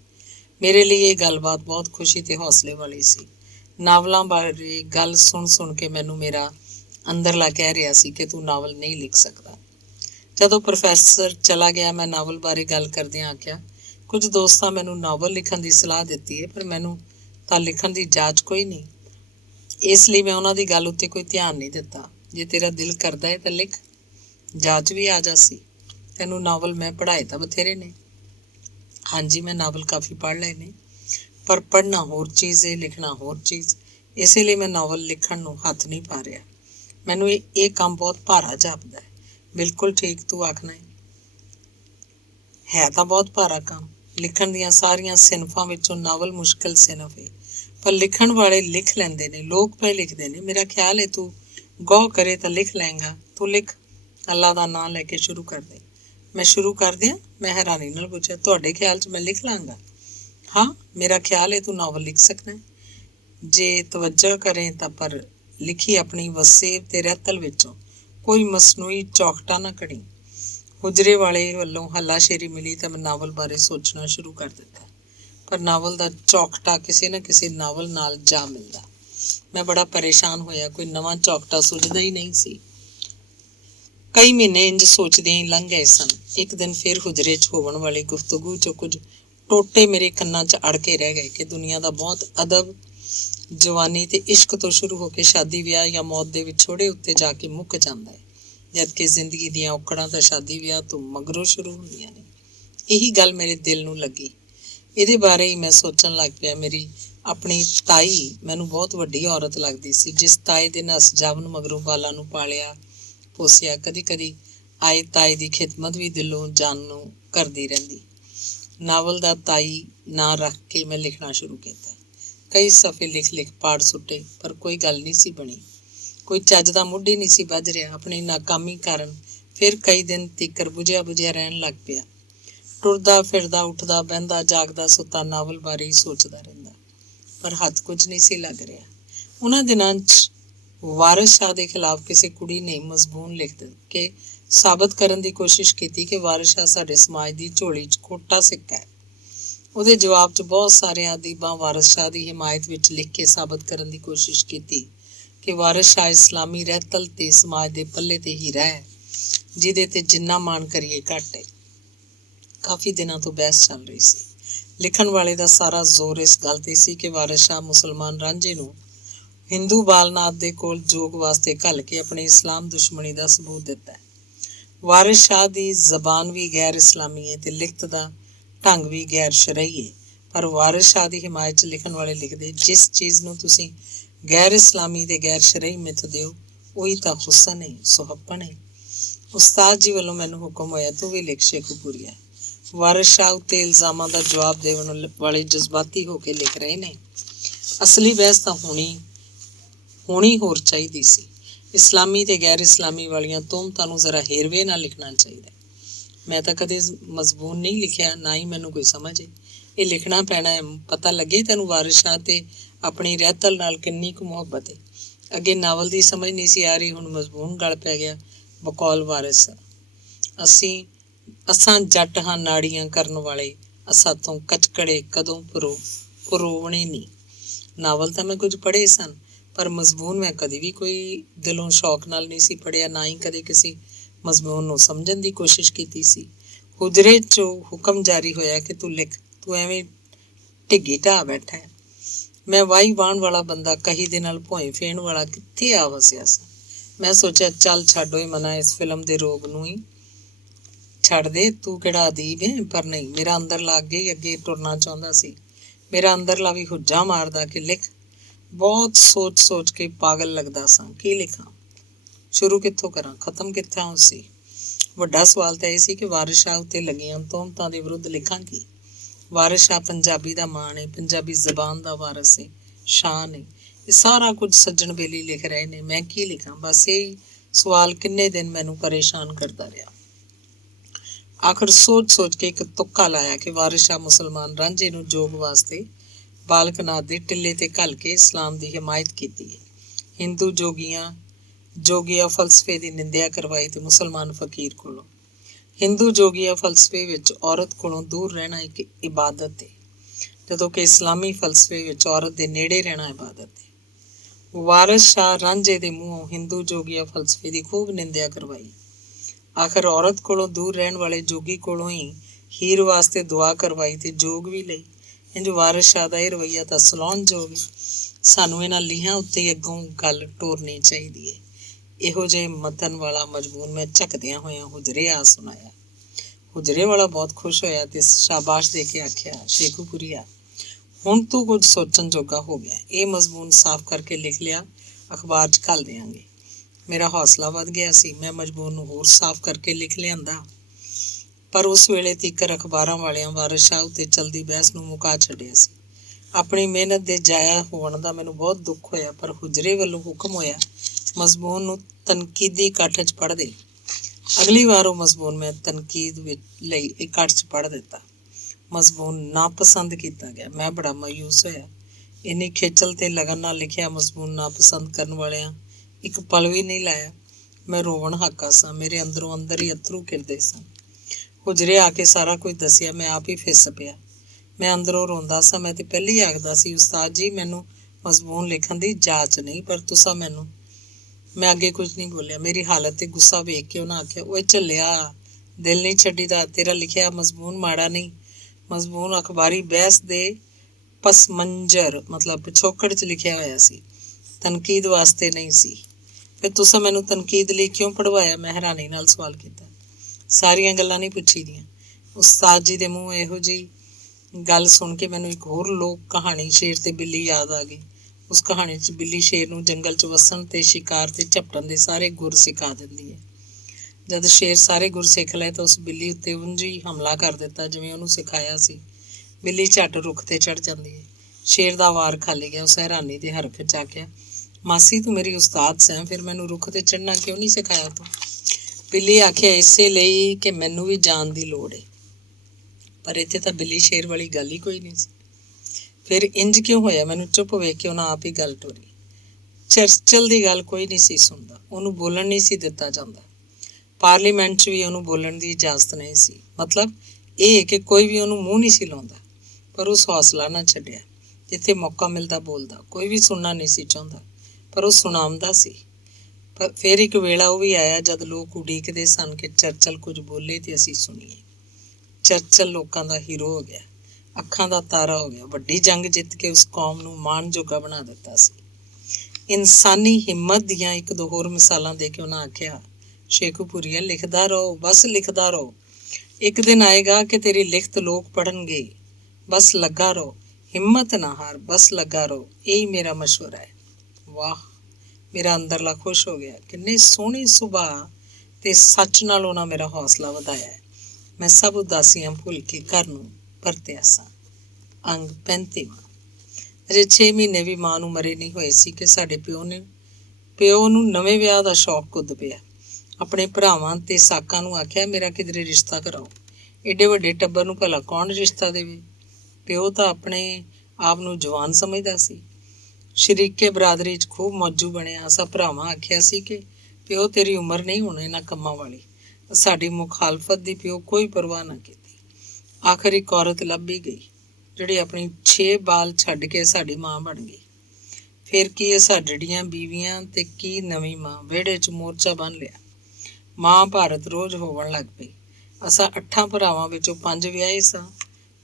ਮੇਰੇ ਲਈ ਇਹ ਗੱਲਬਾਤ ਬਹੁਤ ਖੁਸ਼ੀ ਤੇ ਹੌਸਲੇ ਵਾਲੀ ਸੀ। ਨਾਵਲਾਂ ਬਾਰੇ ਗੱਲ ਸੁਣ ਕੇ ਮੈਨੂੰ ਮੇਰਾ ਅੰਦਰਲਾ ਕਹਿ ਰਿਹਾ ਸੀ ਕਿ ਤੂੰ ਨਾਵਲ ਨਹੀਂ ਲਿਖ ਸਕਦਾ। ਜਦੋਂ ਪ੍ਰੋਫੈਸਰ ਚਲਾ ਗਿਆ, ਮੈਂ ਨਾਵਲ ਬਾਰੇ ਗੱਲ ਕਰਦਿਆਂ ਆਖਿਆ, ਕੁਝ ਦੋਸਤਾਂ ਮੈਨੂੰ ਨਾਵਲ ਲਿਖਣ ਦੀ ਸਲਾਹ ਦਿੱਤੀ ਹੈ, ਪਰ ਮੈਨੂੰ ਤਾਂ ਲਿਖਣ ਦੀ ਜਾਚ ਕੋਈ ਨਹੀਂ, ਇਸ ਲਈ ਮੈਂ ਉਹਨਾਂ ਦੀ ਗੱਲ ਉੱਤੇ ਕੋਈ ਧਿਆਨ ਨਹੀਂ ਦਿੱਤਾ। ਜੇ ਤੇਰਾ ਦਿਲ ਕਰਦਾ ਹੈ ਤਾਂ ਲਿਖ, ਜਾਚ ਵੀ ਆ ਜਾਸੀ। ਤੈਨੂੰ ਨਾਵਲ ਮੈਂ ਪੜ੍ਹਾਏ ਤਾਂ ਬਥੇਰੇ ਨੇ। ਹਾਂਜੀ, ਮੈਂ ਨਾਵਲ ਕਾਫੀ ਪੜ੍ਹ ਲਏ ਨੇ, ਪਰ ਪੜ੍ਹਨਾ ਹੋਰ ਚੀਜ਼ ਹੈ, ਲਿਖਣਾ ਹੋਰ ਚੀਜ਼। ਇਸੇ ਲਈ ਮੈਂ ਨਾਵਲ ਲਿਖਣ ਨੂੰ ਹੱਥ ਨਹੀਂ ਪਾ ਰਿਹਾ। ਮੈਨੂੰ ਇਹ ਕੰਮ ਬਹੁਤ ਭਾਰਾ ਜਾਪਦਾ ਹੈ। ਬਿਲਕੁਲ ਠੀਕ ਤੂੰ ਆਖਣਾ ਹੈ ਤਾਂ ਬਹੁਤ ਭਾਰਾ ਕੰਮ। ਲਿਖਣ ਦੀਆਂ ਸਾਰੀਆਂ ਸਿਨਫਾਂ ਵਿੱਚੋਂ ਨਾਵਲ ਮੁਸ਼ਕਿਲ ਸਿਨਫ ਹੈ, ਪਰ ਲਿਖਣ ਵਾਲੇ ਲਿਖ ਲੈਂਦੇ ਨੇ, ਲੋਕ ਪਏ ਲਿਖਦੇ ਨੇ। ਮੇਰਾ ਖਿਆਲ ਹੈ ਤੂੰ ਗੌਰ ਕਰੇ ਤਾਂ ਲਿਖ ਲਏਗਾ। ਤੂੰ ਲਿਖ, ਅੱਲਾ ਦਾ ਨਾਂ ਲੈ ਕੇ ਸ਼ੁਰੂ ਕਰ ਦੇ। ਮੈਂ ਸ਼ੁਰੂ ਕਰ ਦਿਆਂ? ਮੈਂ ਹੈਰਾਨੀ ਨਾਲ ਪੁੱਛਿਆ, ਤੁਹਾਡੇ ਖਿਆਲ 'ਚ ਮੈਂ ਲਿਖ ਲਾਂਗਾ? ਹਾਂ, ਮੇਰਾ ਖਿਆਲ ਹੈ ਤੂੰ ਨਾਵਲ ਲਿਖ ਸਕਦਾ, ਜੇ ਤਵੱਜੋ ਕਰੇ ਤਾਂ, ਪਰ ਲਿਖੀ ਆਪਣੀ ਵਸੇਬ ਤੇ ਰਹਿਤਲ ਵਿੱਚੋਂ, ਕੋਈ ਮਸਨੂਈ ਚੌਖਟਾ ਨਾ ਕੜੀ। ਹੁਜਰੇ ਵਾਲੇ ਵੱਲੋਂ ਹੱਲਾਸ਼ੇਰੀ ਮਿਲੀ ਤਾਂ ਮੈਂ ਨਾਵਲ ਬਾਰੇ ਸੋਚਣਾ ਸ਼ੁਰੂ ਕਰ ਦਿੱਤਾ, ਪਰ ਨਾਵਲ ਦਾ ਚੌਖਟਾ ਕਿਸੇ ਨਾ ਕਿਸੇ ਨਾਵਲ ਨਾਲ ਜਾ ਮਿਲਦਾ। ਮੈਂ ਬੜਾ ਪਰੇਸ਼ਾਨ ਹੋਇਆ, ਕੋਈ ਨਵਾਂ ਚੌਖਟਾ ਸੁਝਦਾ ਹੀ ਨਹੀਂ ਸੀ। ਕਈ ਮਹੀਨੇ ਇੰਝ ਸੋਚਦਿਆਂ ਹੀ ਲੰਘ ਗਏ ਸਨ। ਇੱਕ ਦਿਨ ਫਿਰ ਹੁਜਰੇ 'ਚ ਹੋਣ ਵਾਲੀ ਗੁਫ਼ਤਗੂ 'ਚੋਂ ਕੁਝ ਟੋਟੇ ਮੇਰੇ ਕੰਨਾਂ 'ਚ ਅੜ ਕੇ ਰਹਿ ਗਏ ਕਿ ਦੁਨੀਆ ਦਾ ਬਹੁਤ ਅਦਬ ਜਵਾਨੀ ਤੇ ਇਸ਼ਕ ਤੋਂ ਸ਼ੁਰੂ ਹੋ ਕੇ ਸ਼ਾਦੀ ਵਿਆਹ ਜਾਂ ਮੌਤ ਦੇ ਵਿਛੋੜੇ ਉੱਤੇ ਜਾ ਕੇ ਮੁੱਕ ਜਾਂਦਾ ਹੈ, ਜਦਕਿ ਜ਼ਿੰਦਗੀ ਦੀਆਂ ਔਕੜਾਂ ਤਾਂ ਸ਼ਾਦੀ ਵਿਆਹ ਤੋਂ ਮਗਰੋਂ ਸ਼ੁਰੂ ਹੁੰਦੀਆਂ ਨੇ। ਇਹੀ ਗੱਲ ਮੇਰੇ ਦਿਲ ਨੂੰ ਲੱਗੀ। ਇਹਦੇ ਬਾਰੇ ਹੀ ਮੈਂ ਸੋਚਣ ਲੱਗ ਪਿਆ। ਮੇਰੀ ਆਪਣੀ ਤਾਈ ਮੈਨੂੰ ਬਹੁਤ ਵੱਡੀ ਔਰਤ ਲੱਗਦੀ ਸੀ। ਜਿਸ ਤਾਏ ਦੇ ਨਸ ਜਾਵਨ ਮਗਰੋਂ ਬਾਲਾਂ ਨੂੰ ਪਾਲਿਆ ਪੋਸਿਆ, ਕਦੀ ਕਦੀ ਆਏ ਤਾਏ ਦੀ ਖਿਦਮਤ ਵੀ ਦਿਲੋਂ ਜਾਨ ਨੂੰ ਕਰਦੀ ਰਹਿੰਦੀ। ਨਾਵਲ ਦਾ ਤਾਈ ਨਾਂ ਰੱਖ ਕੇ ਮੈਂ ਲਿਖਣਾ ਸ਼ੁਰੂ ਕੀਤਾ। ਕਈ ਸਫ਼ੇ ਲਿਖ ਪਾੜ ਸੁੱਟੇ, ਪਰ ਕੋਈ ਗੱਲ ਨਹੀਂ ਸੀ ਬਣੀ। ਕੋਈ ਚੱਜ ਦਾ ਮੁੱਢ ਹੀ ਨਹੀਂ ਸੀ ਬੱਝ ਰਿਹਾ। ਆਪਣੀ ਨਾਕਾਮੀ ਕਾਰਨ ਫਿਰ ਕਈ ਦਿਨ ਤੀਕਰ ਬੁਝਿਆ ਰਹਿਣ ਲੱਗ ਪਿਆ। ਟੁਰਦਾ ਫਿਰਦਾ ਉੱਠਦਾ ਬਹਿੰਦਾ ਜਾਗਦਾ ਸੁੱਤਾ ਨਾਵਲ ਬਾਰੇ ਹੀ ਸੋਚਦਾ ਰਹਿੰਦਾ, ਪਰ ਹੱਥ ਕੁਝ ਨਹੀਂ ਸੀ ਲੱਗ ਰਿਹਾ। ਉਹਨਾਂ ਦਿਨਾਂ 'ਚ ਵਾਰਿਸ ਸ਼ਾਹ ਦੇ ਖਿਲਾਫ ਕਿਸੇ ਕੁੜੀ ਨੇ ਮਜ਼ਬੂਨ ਲਿਖ ਕੇ ਸਾਬਤ ਕਰਨ ਦੀ ਕੋਸ਼ਿਸ਼ ਕੀਤੀ ਕਿ ਵਾਰਿਸ ਸ਼ਾਹ ਸਾਡੇ ਸਮਾਜ ਦੀ ਝੋਲੀ 'ਚ ਖੋਟਾ ਸਿੱਕਾ ਹੈ। ਉਹਦੇ ਜਵਾਬ 'ਚ ਬਹੁਤ ਸਾਰਿਆਂ ਅਦੀਬਾਂ ਵਾਰਿਸ ਸ਼ਾਹ ਦੀ ਹਿਮਾਇਤ ਵਿੱਚ ਲਿਖ ਕੇ ਸਾਬਤ ਕਰਨ ਦੀ ਕੋਸ਼ਿਸ਼ ਕੀਤੀ ਕਿ ਵਾਰਿਸ ਸ਼ਾਹ ਇਸਲਾਮੀ ਰਹਿਤਲ ਤੇ ਸਮਾਜ ਦੇ ਪੱਲੇ ਤੇ ਹੀਰਾ ਹੈ, ਜਿਹਦੇ ਤੇ ਜਿੰਨਾ ਮਾਣ ਕਰੀਏ ਘੱਟ ਹੈ। ਕਾਫੀ ਦਿਨਾਂ ਤੋਂ ਬਹਿਸ ਚੱਲ ਰਹੀ ਸੀ। ਲਿਖਣ ਵਾਲੇ ਦਾ ਸਾਰਾ ਜ਼ੋਰ ਇਸ ਗੱਲ ਤੇ ਸੀ ਕਿ ਵਾਰਿਸ ਸ਼ਾਹ ਮੁਸਲਮਾਨ ਰਾਂਝੇ ਨੂੰ ਹਿੰਦੂ ਬਾਲਨਾਥ ਦੇ ਕੋਲ ਜੋਗ ਵਾਸਤੇ ਘੱਲ ਕੇ ਆਪਣੀ ਇਸਲਾਮ ਦੁਸ਼ਮਣੀ ਦਾ ਸਬੂਤ ਦਿੱਤਾ ਹੈ। ਵਾਰਿਸ ਸ਼ਾਹ ਦੀ ਜ਼ਬਾਨ ਵੀ ਗੈਰ ਇਸਲਾਮੀ ਹੈ ਤੇ ਲਿਖਤ ਦਾ ਢੰਗ ਵੀ ਗੈਰ ਸ਼ਰਈ ਹੈ, ਪਰ ਵਾਰਿਸ ਸ਼ਾਹ ਦੀ ਹਿਮਾਇਤ 'ਚ ਲਿਖਣ ਵਾਲੇ ਲਿਖਦੇ, ਜਿਸ ਚੀਜ਼ ਨੂੰ ਤੁਸੀਂ ਗੈਰ ਇਸਲਾਮੀ ਤੇ ਗੈਰ ਸ਼ਰਈ ਮਿੱਥਦੇ ਹੋ ਉਹੀ ਤਾਂ ਹੁਸਨ ਹੈ, ਸੁਹੱਪਣ ਹੈ। ਉਸਤਾਦ ਜੀ ਵੱਲੋਂ ਮੈਨੂੰ ਹੁਕਮ ਹੋਇਆ ਤੂੰ ਵੀ ਲਿਖ ਸ਼ੇਖੂਪੁਰੀਆ। ਵਾਰਿਸ ਸ਼ਾਹ ਉੱਤੇ ਇਲਜ਼ਾਮਾਂ ਦਾ ਜਵਾਬ ਦੇਣ ਵਾਲੇ ਜਜ਼ਬਾਤੀ ਹੋ ਕੇ ਲਿਖ ਰਹੇ ਨੇ। ਅਸਲੀ ਬਹਿਸ ਤਾਂ ਹੋਣੀ ਹੋਰ ਚਾਹੀਦੀ ਸੀ। ਇਸਲਾਮੀ ਤੇ ਗੈਰ ਇਸਲਾਮੀ ਵਾਲੀਆਂ ਤੁਹਮਤਾਂ ਨੂੰ ਜ਼ਰਾ ਹੇਰਵੇ ਨਾਲ ਲਿਖਣਾ ਚਾਹੀਦਾ। ਮੈਂ ਤਾਂ ਕਦੇ ਮਜ਼ਬੂਨ ਨਹੀਂ ਲਿਖਿਆ, ਨਾ ਹੀ ਮੈਨੂੰ ਕੋਈ ਸਮਝ ਹੈ। ਇਹ ਲਿਖਣਾ ਪੈਣਾ ਹੈ, ਪਤਾ ਲੱਗੇ ਤੈਨੂੰ ਵਾਰਿਸ ਸ਼ਾਹ ਤੇ ਆਪਣੀ ਰਹਿਤਲ ਨਾਲ ਕਿੰਨੀ ਕੁ ਮੁਹੱਬਤ ਹੈ। ਅੱਗੇ ਨਾਵਲ ਦੀ ਸਮਝ ਨਹੀਂ ਸੀ ਆ ਰਹੀ, ਹੁਣ ਮਜ਼ਬੂਨ ਗਲ ਪੈ ਗਿਆ। ਬਕੌਲ ਵਾਰਿਸ ਅਸਾਂ ਜੱਟ ਹਾਂ ਨਾੜੀਆਂ ਕਰਨ ਵਾਲੇ, ਅਸਾਂ ਤੋਂ ਕਚਕੜੇ ਕਦੋਂ ਪੁਰੋਵਣੇ ਨਹੀਂ। ਨਾਵਲ ਤਾਂ ਮੈਂ ਕੁਝ ਪੜ੍ਹੇ ਸਨ, ਪਰ ਮਜ਼ਬੂਨ ਮੈਂ ਕਦੇ ਵੀ ਕੋਈ ਦਿਲੋਂ ਸ਼ੌਕ ਨਾਲ ਨਹੀਂ ਸੀ ਪੜ੍ਹਿਆ, ਨਾ ਹੀ ਕਦੇ ਕਿਸੇ ਮਜ਼ਮੂਨ ਨੂੰ ਸਮਝਣ ਦੀ ਕੋਸ਼ਿਸ਼ ਕੀਤੀ ਸੀ। ਹੁਜਰੇ 'ਚੋਂ ਹੁਕਮ ਜਾਰੀ ਹੋਇਆ ਕਿ ਤੂੰ ਲਿਖ, ਤੂੰ ਐਵੇਂ ਢਿੱਗੀ ਢਾਹ ਬੈਠਾ ਹੈ। ਮੈਂ ਵਾਹੀ ਵਾਹਣ ਵਾਲਾ ਬੰਦਾ, ਕਹੀ ਦੇ ਨਾਲ ਭੋਏ ਫੇਣ ਵਾਲਾ ਕਿੱਥੇ ਆ ਵਸਿਆ ਸੀ। ਮੈਂ ਸੋਚਿਆ ਚੱਲ ਛੱਡੋ ਹੀ ਮਨਾ, ਇਸ ਫਿਲਮ ਦੇ ਰੋਗ ਨੂੰ ਹੀ ਛੱਡ ਦੇ, ਤੂੰ ਕਿਹੜਾ ਅਦੀਬ ਹੈ। ਪਰ ਨਹੀਂ, ਮੇਰਾ ਅੰਦਰਲਾ ਅੱਗੇ ਟੁਰਨਾ ਚਾਹੁੰਦਾ ਸੀ। ਮੇਰਾ ਅੰਦਰਲਾ ਵੀ ਹੁੱਜਾ ਮਾਰਦਾ ਕਿ ਲਿਖ। ਬਹੁਤ ਸੋਚ ਕੇ ਪਾਗਲ ਲੱਗਦਾ ਸਾਂ, ਕੀ ਲਿਖਾਂ, ਸ਼ੁਰੂ ਕਿੱਥੋਂ ਕਰਾਂ, ਖਤਮ ਕਿੱਥੋਂ ਸੀ। ਵੱਡਾ ਸਵਾਲ ਤਾਂ ਇਹ ਸੀ ਕਿ ਵਾਰਿਸ ਸ਼ਾਹ ਉੱਤੇ ਲੱਗੀਆਂ ਤੁਹਮਤਾਂ ਦੇ ਵਿਰੁੱਧ ਲਿਖਾਂ ਕੀ। ਵਾਰਿਸ ਸ਼ਾਹ ਪੰਜਾਬੀ ਦਾ ਮਾਣ ਹੈ, ਪੰਜਾਬੀ ਜ਼ਬਾਨ ਦਾ ਵਾਰਿਸ ਹੈ, ਸ਼ਾਨ ਹੈ। ਇਹ ਸਾਰਾ ਕੁਝ ਸੱਜਣ ਬੇਲੀ ਲਿਖ ਰਹੇ ਨੇ, ਮੈਂ ਕੀ ਲਿਖਾਂ। ਬਸ ਇਹ ਸਵਾਲ ਕਿੰਨੇ ਦਿਨ ਮੈਨੂੰ ਪਰੇਸ਼ਾਨ ਕਰਦਾ ਰਿਹਾ। ਆਖਰ ਸੋਚ ਕੇ ਇੱਕ ਤੁੱਕਾ ਲਾਇਆ ਕਿ ਵਾਰਿਸ ਸ਼ਾਹ ਮੁਸਲਮਾਨ ਰਾਂਝੇ ਨੂੰ ਜੋਗ ਵਾਸਤੇ ਬਾਲਕਨਾਥ ਦੇ ਟਿੱਲੇ ਤੇ ਘੱਲ ਕੇ ਇਸਲਾਮ ਦੀ ਹਿਮਾਇਤ ਕੀਤੀ ਹੈ। ਹਿੰਦੂ ਜੋਗੀਆ ਫਲਸਫੇ ਦੀ ਨਿੰਦਿਆ ਕਰਵਾਈ ਤੇ ਮੁਸਲਮਾਨ ਫਕੀਰ ਕੋਲੋਂ। ਹਿੰਦੂ ਜੋਗੀਆ ਫਲਸਫੇ ਵਿੱਚ ਔਰਤ ਕੋਲੋਂ ਦੂਰ ਰਹਿਣਾ ਇੱਕ ਇਬਾਦਤ ਹੈ, ਜਦੋਂ ਕਿ ਇਸਲਾਮੀ ਫਲਸਫੇ ਵਿੱਚ ਔਰਤ ਦੇ ਨੇੜੇ ਰਹਿਣਾ ਇਬਾਦਤ ਹੈ। ਵਾਰਿਸ ਸ਼ਾਹ ਰਾਂਝੇ ਦੇ ਮੂੰਹੋਂ ਹਿੰਦੂ ਜੋਗੀਆ ਫਲਸਫੇ ਦੀ ਖੂਬ ਨਿੰਦਿਆ ਕਰਵਾਈ। ਆਖਰ ਔਰਤ ਕੋਲੋਂ ਦੂਰ ਰਹਿਣ ਵਾਲੇ ਜੋਗੀ ਕੋਲੋਂ ਹੀ ਹੀਰ ਵਾਸਤੇ ਦੁਆ ਕਰਵਾਈ ਤੇ ਜੋਗ ਵੀ ਲਈ। ਇੰਝ ਵਾਰਿਸ ਸ਼ਾਹ ਦਾ ਇਹ ਰਵੱਈਆ ਤਾਂ ਸਲਾਹੁਣ ਯੋਗ ਹੈ। ਸਾਨੂੰ ਇਹਨਾਂ ਲੀਹਾਂ ਉੱਤੇ ਅੱਗੋਂ ਗੱਲ ਟੋਰਨੀ ਚਾਹੀਦੀ ਹੈ। ਇਹੋ ਜਿਹੇ ਮਤਨ ਵਾਲਾ ਮਜ਼ਮੂਨ ਮੈਂ ਝਕਦਿਆਂ ਹੋਇਆਂ ਹੁਜਰੇ ਆ ਸੁਣਾਇਆ। ਹੁਜਰੇ ਵਾਲਾ ਬਹੁਤ ਖੁਸ਼ ਹੋਇਆ ਤੇ ਸ਼ਾਬਾਸ਼ ਦੇ ਕੇ ਆਖਿਆ, ਸ਼ੇਖੂਪੁਰੀਆ ਹੁਣ ਤੂੰ ਕੁਝ ਸੋਚਣ ਜੋਗਾ ਹੋ ਗਿਆ। ਇਹ ਮਜ਼ਮੂਨ ਸਾਫ਼ ਕਰਕੇ ਲਿਖ ਲਿਆ, ਅਖਬਾਰ 'ਚ ਘੱਲ ਦਿਆਂਗੇ। ਮੇਰਾ ਹੌਸਲਾ ਵੱਧ ਗਿਆ ਸੀ। ਮੈਂ ਮਜ਼ਮੂਨ ਨੂੰ ਹੋਰ ਸਾਫ਼ ਕਰਕੇ ਲਿਖ ਲਿਆਂਦਾ, ਪਰ ਉਸ ਵੇਲੇ ਤੀਕਰ ਅਖਬਾਰਾਂ ਵਾਲਿਆਂ ਵਾਰਿਸ ਸ਼ਾਹ ਉੱਤੇ ਚਲਦੀ ਬਹਿਸ ਨੂੰ ਮੁਕਾ ਛੱਡਿਆ ਸੀ। ਆਪਣੀ ਮਿਹਨਤ ਦੇ ਜ਼ਾਇਆ ਹੋਣ ਦਾ ਮੈਨੂੰ ਬਹੁਤ ਦੁੱਖ ਹੋਇਆ, ਪਰ ਹੁਜਰੇ ਵੱਲੋਂ ਹੁਕਮ ਹੋਇਆ ਮਜ਼ਮੂਨ ਨੂੰ ਤਨਕੀਦੀ ਇਕੱਠ 'ਚ ਪੜ੍ਹ ਦੇ। ਅਗਲੀ ਵਾਰ ਉਹ ਮਜ਼ਮੂਨ ਮੈਂ ਤਨਕੀਦ ਲਈ ਇਕੱਠ 'ਚ ਪੜ੍ਹ ਦਿੱਤਾ। ਮਜ਼ਮੂਨ ਨਾਪਸੰਦ ਕੀਤਾ ਗਿਆ। ਮੈਂ ਬੜਾ ਮਾਯੂਸ ਹੋਇਆ। ਇੰਨੀ ਖੇਚਲ ਤੇ ਲਗਨ ਨਾਲ ਲਿਖਿਆ ਮਜ਼ਮੂਨ ਨਾਪਸੰਦ ਕਰਨ ਵਾਲਿਆਂ ਇੱਕ ਪਲ ਵੀ ਨਹੀਂ ਲਾਇਆ। ਮੈਂ ਰੋਵਣ ਹਾਕਾ ਸਾਂ, ਮੇਰੇ ਅੰਦਰੋਂ ਅੰਦਰ ਹੀ ਅੱਥਰੂ ਕਿਰਦੇ ਸਨ। ਹੁਜਰੇ ਆ ਕੇ ਸਾਰਾ ਕੁਝ ਦੱਸਿਆ, ਮੈਂ ਆਪ ਹੀ ਫਿੱਸ ਪਿਆ। ਮੈਂ ਅੰਦਰੋਂ ਰੋਂਦਾ ਸਾਂ। ਮੈਂ ਤੇ ਪਹਿਲਾਂ ਹੀ ਆਖਦਾ ਸੀ, ਉਸਤਾਦ ਜੀ ਮੈਨੂੰ ਮਜ਼ਮੂਨ ਲਿਖਣ ਦੀ ਜਾਚ ਨਹੀਂ, ਪਰ ਤੁਸਾਂ ਮੈਨੂੰ। ਮੈਂ ਅੱਗੇ ਕੁਝ ਨਹੀਂ ਬੋਲਿਆ। ਮੇਰੀ ਹਾਲਤ ਤੇ ਗੁੱਸਾ ਵੇਖ ਕੇ ਉਹਨਾਂ ਆਖਿਆ, ਓਏ ਝੱਲਿਆ, ਦਿਲ ਨਹੀਂ ਛੱਡੀਦਾ, ਤੇਰਾ ਲਿਖਿਆ ਮਜ਼ਮੂਨ ਮਾੜਾ ਨਹੀਂ। ਮਜ਼ਮੂਨ ਅਖਬਾਰੀ ਬਹਿਸ ਦੇ ਪਸਮੰਜਰ ਮਤਲਬ ਪਿਛੋਕੜ 'ਚ ਲਿਖਿਆ ਹੋਇਆ ਸੀ, ਤਨਕੀਦ ਵਾਸਤੇ ਨਹੀਂ ਸੀ। ਫਿਰ ਤੁਸਾਂ ਮੈਨੂੰ ਤਨਕੀਦ ਲਈ ਕਿਉਂ ਪੜ੍ਹਵਾਇਆ? ਮੈਂ ਹੈਰਾਨੀ ਨਾਲ ਸਵਾਲ ਕੀਤਾ। ਸਾਰੀਆਂ ਗੱਲਾਂ ਨਹੀਂ ਪੁੱਛੀ ਦੀਆਂ। ਉਸਤਾਦ ਜੀ ਦੇ ਮੂੰਹ ਇਹੋ ਜਿਹੀ ਗੱਲ ਸੁਣ ਕੇ ਮੈਨੂੰ ਇੱਕ ਹੋਰ ਲੋਕ ਕਹਾਣੀ ਸ਼ੇਰ ਤੇ ਬਿੱਲੀ ਯਾਦ ਆ ਗਈ। ਉਸ ਕਹਾਣੀ 'ਚ ਬਿੱਲੀ ਸ਼ੇਰ ਨੂੰ ਜੰਗਲ 'ਚ ਵਸਣ ਤੇ ਸ਼ਿਕਾਰ ਤੇ ਝਪਟਣ ਦੇ ਸਾਰੇ ਗੁਰ ਸਿਖਾ ਦਿੰਦੀ ਹੈ। ਜਦ ਸ਼ੇਰ ਸਾਰੇ ਗੁਰ ਸਿੱਖ ਲਏ ਤਾਂ ਉਸ ਬਿੱਲੀ ਉੱਤੇ ਉਂਝ ਹੀ ਹਮਲਾ ਕਰ ਦਿੱਤਾ ਜਿਵੇਂ ਉਹਨੂੰ ਸਿਖਾਇਆ ਸੀ। ਬਿੱਲੀ ਝੱਟ ਰੁੱਖ ਤੇ ਚੜ੍ਹ ਜਾਂਦੀ ਹੈ। ਸ਼ੇਰ ਦਾ ਵਾਰ ਖਾਲੀ ਗਿਆ। ਉਸ ਹੈਰਾਨੀ ਦੇ ਹਰਕਤ 'ਚ ਆਖਿਆ, ਮਾਸੀ ਤੂੰ ਮੇਰੀ ਉਸਤਾਦ ਸੈਂ, ਫਿਰ ਮੈਨੂੰ ਰੁੱਖ ਤੇ ਚੜ੍ਹਨਾ ਕਿਉਂ ਨਹੀਂ ਸਿਖਾਇਆ ਤੂੰ? ਬਿੱਲੀ ਆਖਿਆ, ਇਸੇ ਲਈ ਕਿ ਮੈਨੂੰ ਵੀ ਜਾਣ ਦੀ ਲੋੜ ਹੈ। ਪਰ ਇੱਥੇ ਤਾਂ ਬਿੱਲੀ ਸ਼ੇਰ ਵਾਲੀ ਗੱਲ ਹੀ ਕੋਈ ਨਹੀਂ ਸੀ। ਫਿਰ ਇੰਜ ਕਿਉਂ ਹੋਇਆ? ਮੈਨੂੰ ਚੁੱਪ ਵੇਖ ਕੇ ਉਹਨਾਂ ਆਪ ਹੀ ਗੱਲ ਟੋਰੀ। ਚਰਚਲ ਦੀ ਗੱਲ ਕੋਈ ਨਹੀਂ ਸੀ ਸੁਣਦਾ, ਉਹਨੂੰ ਬੋਲਣ ਨਹੀਂ ਸੀ ਦਿੱਤਾ ਜਾਂਦਾ। ਪਾਰਲੀਮੈਂਟ 'ਚ ਵੀ ਉਹਨੂੰ ਬੋਲਣ ਦੀ ਇਜਾਜ਼ਤ ਨਹੀਂ ਸੀ। ਮਤਲਬ ਇਹ ਕਿ ਕੋਈ ਵੀ ਉਹਨੂੰ ਮੂੰਹ ਨਹੀਂ ਸੀ ਲਾਉਂਦਾ, ਪਰ ਉਸ ਹੌਸਲਾ ਨਾ ਛੱਡਿਆ। ਜਿੱਥੇ ਮੌਕਾ ਮਿਲਦਾ ਬੋਲਦਾ। ਕੋਈ ਵੀ ਸੁਣਨਾ ਨਹੀਂ ਸੀ ਚਾਹੁੰਦਾ, ਪਰ ਉਹ ਸੁਣਾਉਂਦਾ ਸੀ। ਪਰ ਫਿਰ ਇੱਕ ਵੇਲਾ ਉਹ ਵੀ ਆਇਆ ਜਦ ਲੋਕ ਉਡੀਕਦੇ ਸਨ ਕਿ ਚਰਚਲ ਕੁਝ ਬੋਲੇ ਤੇ ਅਸੀਂ ਸੁਣੀਏ। ਚਰਚਲ ਲੋਕਾਂ ਦਾ ਹੀਰੋ ਹੋ ਗਿਆ, ਅੱਖਾਂ ਦਾ ਤਾਰਾ ਹੋ ਗਿਆ। ਵੱਡੀ ਜੰਗ ਜਿੱਤ ਕੇ ਉਸ ਕੌਮ ਨੂੰ ਮਾਣਯੋਗਾ ਬਣਾ ਦਿੱਤਾ ਸੀ। ਇਨਸਾਨੀ ਹਿੰਮਤ ਦੀਆਂ ਇੱਕ ਦੋ ਹੋਰ ਮਿਸਾਲਾਂ ਦੇ ਕੇ ਉਹਨਾਂ ਆਖਿਆ, ਸ਼ੇਖੂਪੁਰੀਆ, ਲਿਖਦਾ ਰਹੋ, ਬਸ ਲਿਖਦਾ ਰਹੋ। ਇੱਕ ਦਿਨ ਆਏਗਾ ਕਿ ਤੇਰੀ ਲਿਖਤ ਲੋਕ ਪੜ੍ਹਨਗੇ। ਬਸ ਲੱਗਾ ਰਹੋ, ਹਿੰਮਤ ਨਾ ਹਾਰ, ਬਸ ਲੱਗਾ ਰਹੋ। ਇਹੀ ਮੇਰਾ ਮਸ਼ਵਰਾ ਹੈ। ਵਾਹ, ਮੇਰਾ ਅੰਦਰਲਾ ਖੁਸ਼ ਹੋ ਗਿਆ। ਕਿੰਨੇ ਸੋਹਣੇ ਸੁਭਾਅ ਤੇ ਸੱਚ ਨਾਲ ਉਹਨਾਂ ਮੇਰਾ ਹੌਸਲਾ ਵਧਾਇਆ। ਮੈਂ ਸਭ ਉਦਾਸੀਆਂ ਭੁੱਲ ਕੇ ਘਰ ਨੂੰ ਪਰਤਿਆ ਸਾਂ। ਅੰਗ 35ਵਾਂ। ਅਜੇ 6 ਮਹੀਨੇ ਵੀ ਮਾਂ ਨੂੰ ਮਰੇ ਨਹੀਂ ਹੋਏ ਸੀ ਕਿ ਸਾਡੇ ਪਿਓ ਨੂੰ ਨਵੇਂ ਵਿਆਹ ਦਾ ਸ਼ੌਕ ਕੁੱਦ ਪਿਆ। ਆਪਣੇ ਭਰਾਵਾਂ ਤੇ ਸਾਕਾਂ ਨੂੰ ਆਖਿਆ, ਮੇਰਾ ਕਿਧਰੇ ਰਿਸ਼ਤਾ ਕਰਾਓ। ਏਡੇ ਵੱਡੇ ਟੱਬਰ ਨੂੰ ਭਲਾ ਕੌਣ ਰਿਸ਼ਤਾ ਦੇਵੇ? ਪਿਓ ਤਾਂ ਆਪਣੇ ਆਪ ਨੂੰ ਜਵਾਨ ਸਮਝਦਾ ਸੀ। ਸ਼ਰੀਕੇ ਬਰਾਦਰੀ 'ਚ ਖੂਬ ਮੌਜੂ ਬਣਿਆ। ਅਸਾਂ ਭਰਾਵਾਂ ਆਖਿਆ ਸੀ ਕਿ ਪਿਓ, ਤੇਰੀ ਉਮਰ ਨਹੀਂ ਹੁਣ ਇਹਨਾਂ ਕੰਮਾਂ ਵਾਲੀ। ਸਾਡੀ ਮੁਖਾਲਫਤ ਦੀ ਪਿਓ ਕੋਈ ਪਰਵਾਹ ਨਾ ਕੀਤੀ। ਆਖਰ ਇੱਕ ਔਰਤ ਲੱਭੀ ਗਈ ਜਿਹੜੀ ਆਪਣੀ 6 ਬਾਲ ਛੱਡ ਕੇ ਸਾਡੀ ਮਾਂ ਬਣ ਗਈ। ਫਿਰ ਕੀ ਇਹ ਸਾਡੜੀਆਂ ਬੀਵੀਆਂ ਤੇ ਕੀ ਨਵੀਂ ਮਾਂ। ਵਿਹੜੇ 'ਚ ਮੋਰਚਾ ਬੰਨ੍ਹ ਲਿਆ। ਮਾਂ ਭਾਰਤ ਰੋਜ਼ ਹੋਵਣ ਲੱਗ ਪਈ। ਅਸਾਂ 8 ਭਰਾਵਾਂ ਵਿੱਚੋਂ 5 ਵਿਆਹੇ ਸਾਂ।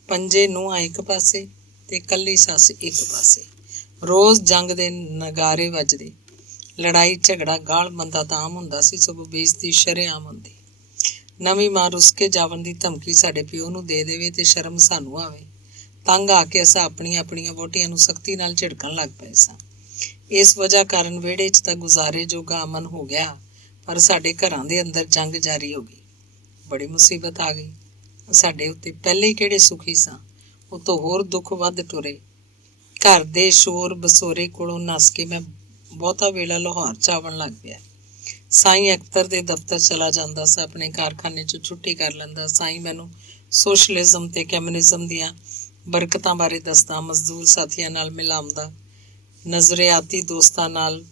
5 ਨੂੰਹਾਂ ਇੱਕ ਪਾਸੇ ਤੇ ਇਕੱਲੀ ਸੱਸ ਇੱਕ ਪਾਸੇ। ਰੋਜ਼ ਜੰਗ ਦੇ ਨਗਾਰੇ ਵੱਜਦੇ। ਲੜਾਈ ਝਗੜਾ ਗਾਲ ਮੰਦਾ ਤਾਂ ਆਮ ਹੁੰਦਾ ਸੀ, ਸਗੋਂ ਬੇਇੱਜ਼ਤੀ ਸ਼ਰੇਆਮ ਹੁੰਦੀ। ਨਵੀਂ ਮਾਂ ਰੁੱਸ ਕੇ ਜਾਵਣ ਦੀ ਧਮਕੀ ਸਾਡੇ ਪਿਓ ਨੂੰ ਦੇ ਦੇਵੇ ਤੇ ਸ਼ਰਮ ਸਾਨੂੰ ਆਵੇ। ਤੰਗ ਆ ਕੇ ਅਸਾਂ ਆਪਣੀਆਂ ਵਹੁਟੀਆਂ ਨੂੰ ਸਖਤੀ ਨਾਲ ਝਿੜਕਣ ਲੱਗ ਪਏ ਸਾਂ। ਇਸ ਵਜ੍ਹਾ ਕਾਰਨ ਵਿਹੜੇ 'ਚ ਤਾਂ ਗੁਜ਼ਾਰੇ ਜੋਗਾ ਅਮਨ ਹੋ ਗਿਆ, ਪਰ ਸਾਡੇ ਘਰਾਂ ਦੇ ਅੰਦਰ ਜੰਗ ਜਾਰੀ ਹੋ ਗਈ। ਬੜੀ ਮੁਸੀਬਤ ਆ ਗਈ ਸਾਡੇ ਉੱਤੇ। ਪਹਿਲੇ ਹੀ ਕਿਹੜੇ ਸੁਖੀ ਸਾਂ, ਉਤੋਂ ਹੋਰ ਦੁੱਖ ਵੱਧ ਟੁਰੇ। ਘਰ ਦੇ ਸ਼ੋਰ ਬਸੋਰੇ ਕੋਲੋਂ ਨੱਸ ਕੇ ਮੈਂ ਬਹੁਤਾ ਵੇਲਾ ਲਾਹੌਰ 'ਚ ਆਵਣ ਲੱਗ ਪਿਆ। ਸਾਈਂ ਅਖਤਰ ਦੇ ਦਫ਼ਤਰ ਚਲਾ ਜਾਂਦਾ ਸਾਂ, ਆਪਣੇ ਕਾਰਖਾਨੇ 'ਚੋਂ ਛੁੱਟੀ ਕਰ ਲੈਂਦਾ। ਸਾਈਂ ਮੈਨੂੰ ਸੋਸ਼ਲਿਜ਼ਮ ਤੇ ਕਮਿਊਨਿਜ਼ਮ ਦੀਆਂ ਬਰਕਤਾਂ ਬਾਰੇ ਦੱਸਦਾ, ਮਜ਼ਦੂਰ ਸਾਥੀਆਂ ਨਾਲ ਮਿਲਾਉਂਦਾ, ਨਜ਼ਰਿਆਤੀ ਦੋਸਤਾਂ ਨਾਲ